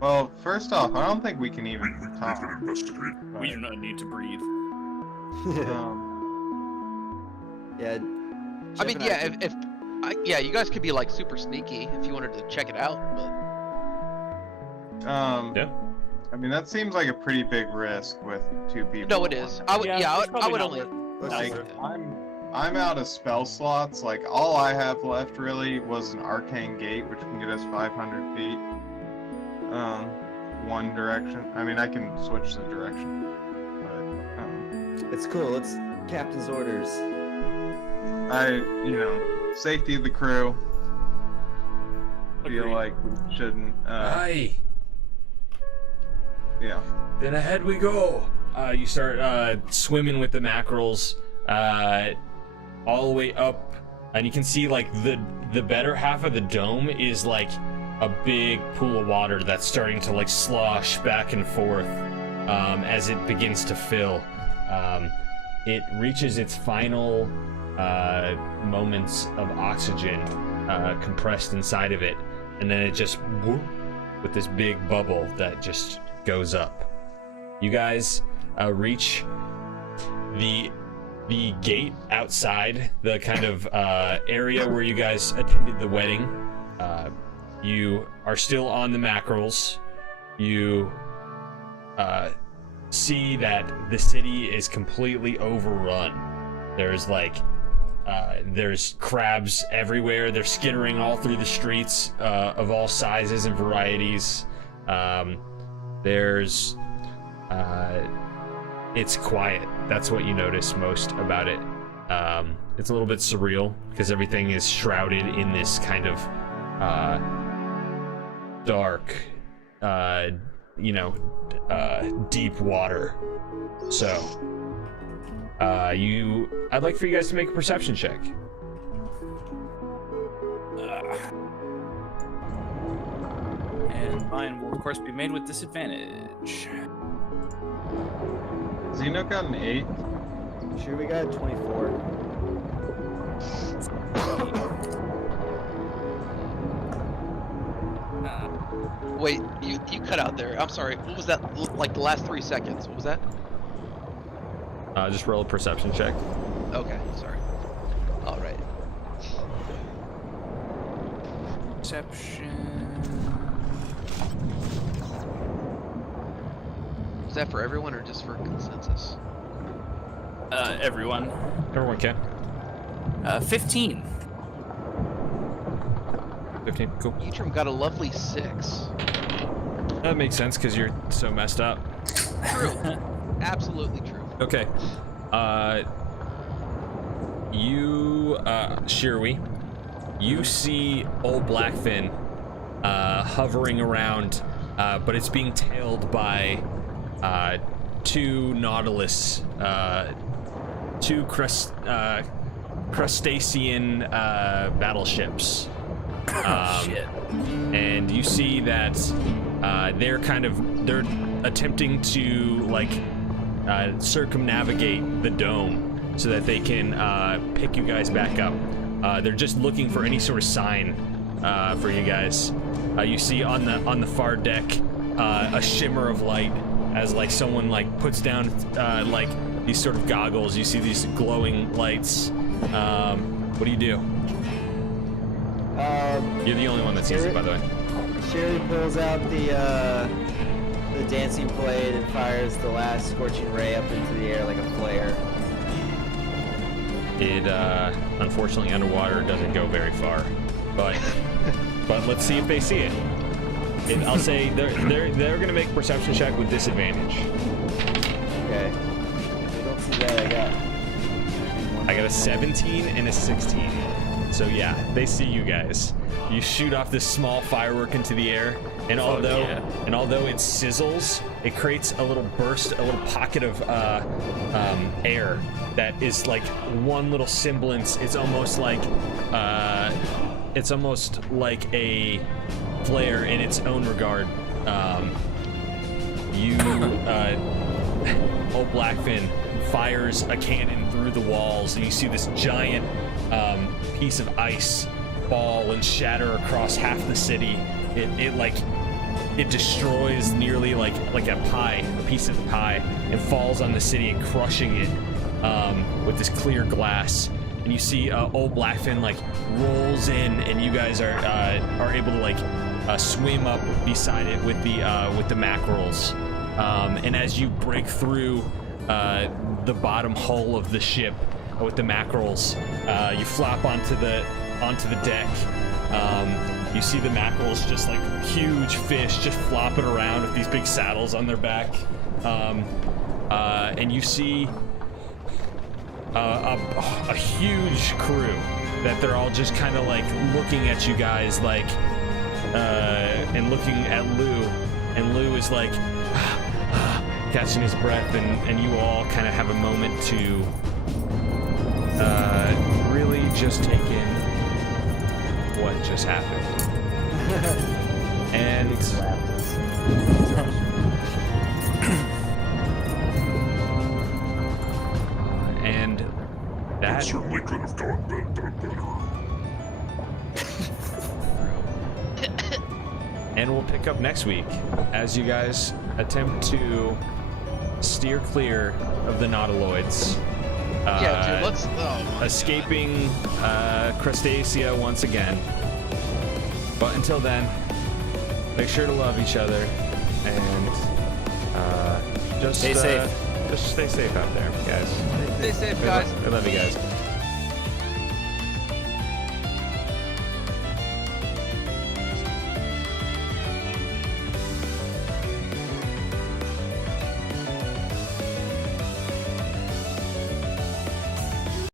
Well, first off, I don't think we can even talk. We do not need to breathe. Yeah. I mean, yeah, yeah, you guys could be like super sneaky if you wanted to check it out, but Yeah. I mean, that seems like a pretty big risk with 2 people. no, it is. I would, I would only. Like, I'm out of spell slots. Like, all I have left really was an arcane gate, which can get us 500 feet. One direction. I mean, I can switch the direction, but It's cool. It's captain's orders. Safety of the crew. Feel Agreed. like we shouldn't. Aye. Yeah. Then ahead we go. You start swimming with the mackerels all the way up, and you can see like the better half of the dome is like a big pool of water that's starting to like slosh back and forth as it begins to fill. It reaches its final moments of oxygen compressed inside of it, and then it just whoop, with this big bubble that just goes up. You guys reach the gate outside, the kind of area where you guys attended the wedding. You are still on the mackerels. You see that the city is completely overrun. There's like there's crabs everywhere. They're skittering all through the streets of all sizes and varieties. It's quiet. That's what you notice most about it. It's a little bit surreal because everything is shrouded in this kind of dark deep water. So, I'd like for you guys to make a perception check. And mine will, of course, be made with disadvantage. Zeno got an 8. Sure, we got 24. Wait, you cut out there. I'm sorry. What was that? Like the last 3 seconds. What was that? Just roll a perception check. Okay, sorry. All right. Perception. Was that for everyone or just for consensus? Everyone. Everyone can. 15. 15, cool. Eatrim got a lovely 6. That makes sense because you're so messed up. True. Absolutely true. Okay. Shirley, you see old Blackfin hovering around, but it's being tailed by 2 Nautilus, 2 crustacean battleships. Shit. And you see that they're attempting to circumnavigate the dome so that they can pick you guys back up. They're just looking for any sort of sign for you guys. You see on the far deck a shimmer of light as someone puts down these sort of goggles. You see these glowing lights. What do you do? You're the only one that sees it, by the way. Sherry pulls out the dancing blade and fires the last scorching ray up into the air like a flare. It unfortunately underwater doesn't go very far, but let's see if they see it. I'll say they're gonna make a perception check with disadvantage. Okay. If they don't see that, I got a 17 and a 16. So yeah, they see you guys. You shoot off this small firework into the air, and although it sizzles, it creates a little burst, a little pocket of air that is like one little semblance. It's almost like a flare in its own regard. Old Blackfin fires a cannon through the walls, and you see this giant piece of ice fall and shatter across half the city. It destroys nearly like a pie, a piece of pie, and falls on the city and crushing it with this clear glass. And you see old Blackfin rolls in, and you guys are able to swim up beside it with the mackerels. And as you break through the bottom hull of the ship with the mackerels, you flop onto the deck. You see the mackerels, just like huge fish, just flopping around with these big saddles on their back. And you see a huge crew that they're all just kind of looking at you guys and looking at Lou, and Lou is catching his breath, and you all kind of have a moment to really just take in what just happened. And and that certainly could have done better. And we'll pick up next week as you guys attempt to steer clear of the nautiloids. Yeah, dude, let's. Oh my Escaping Crustacea once again. But until then, make sure to love each other and just stay safe. Just stay safe out there, guys. God. Stay safe, guys. I love you guys.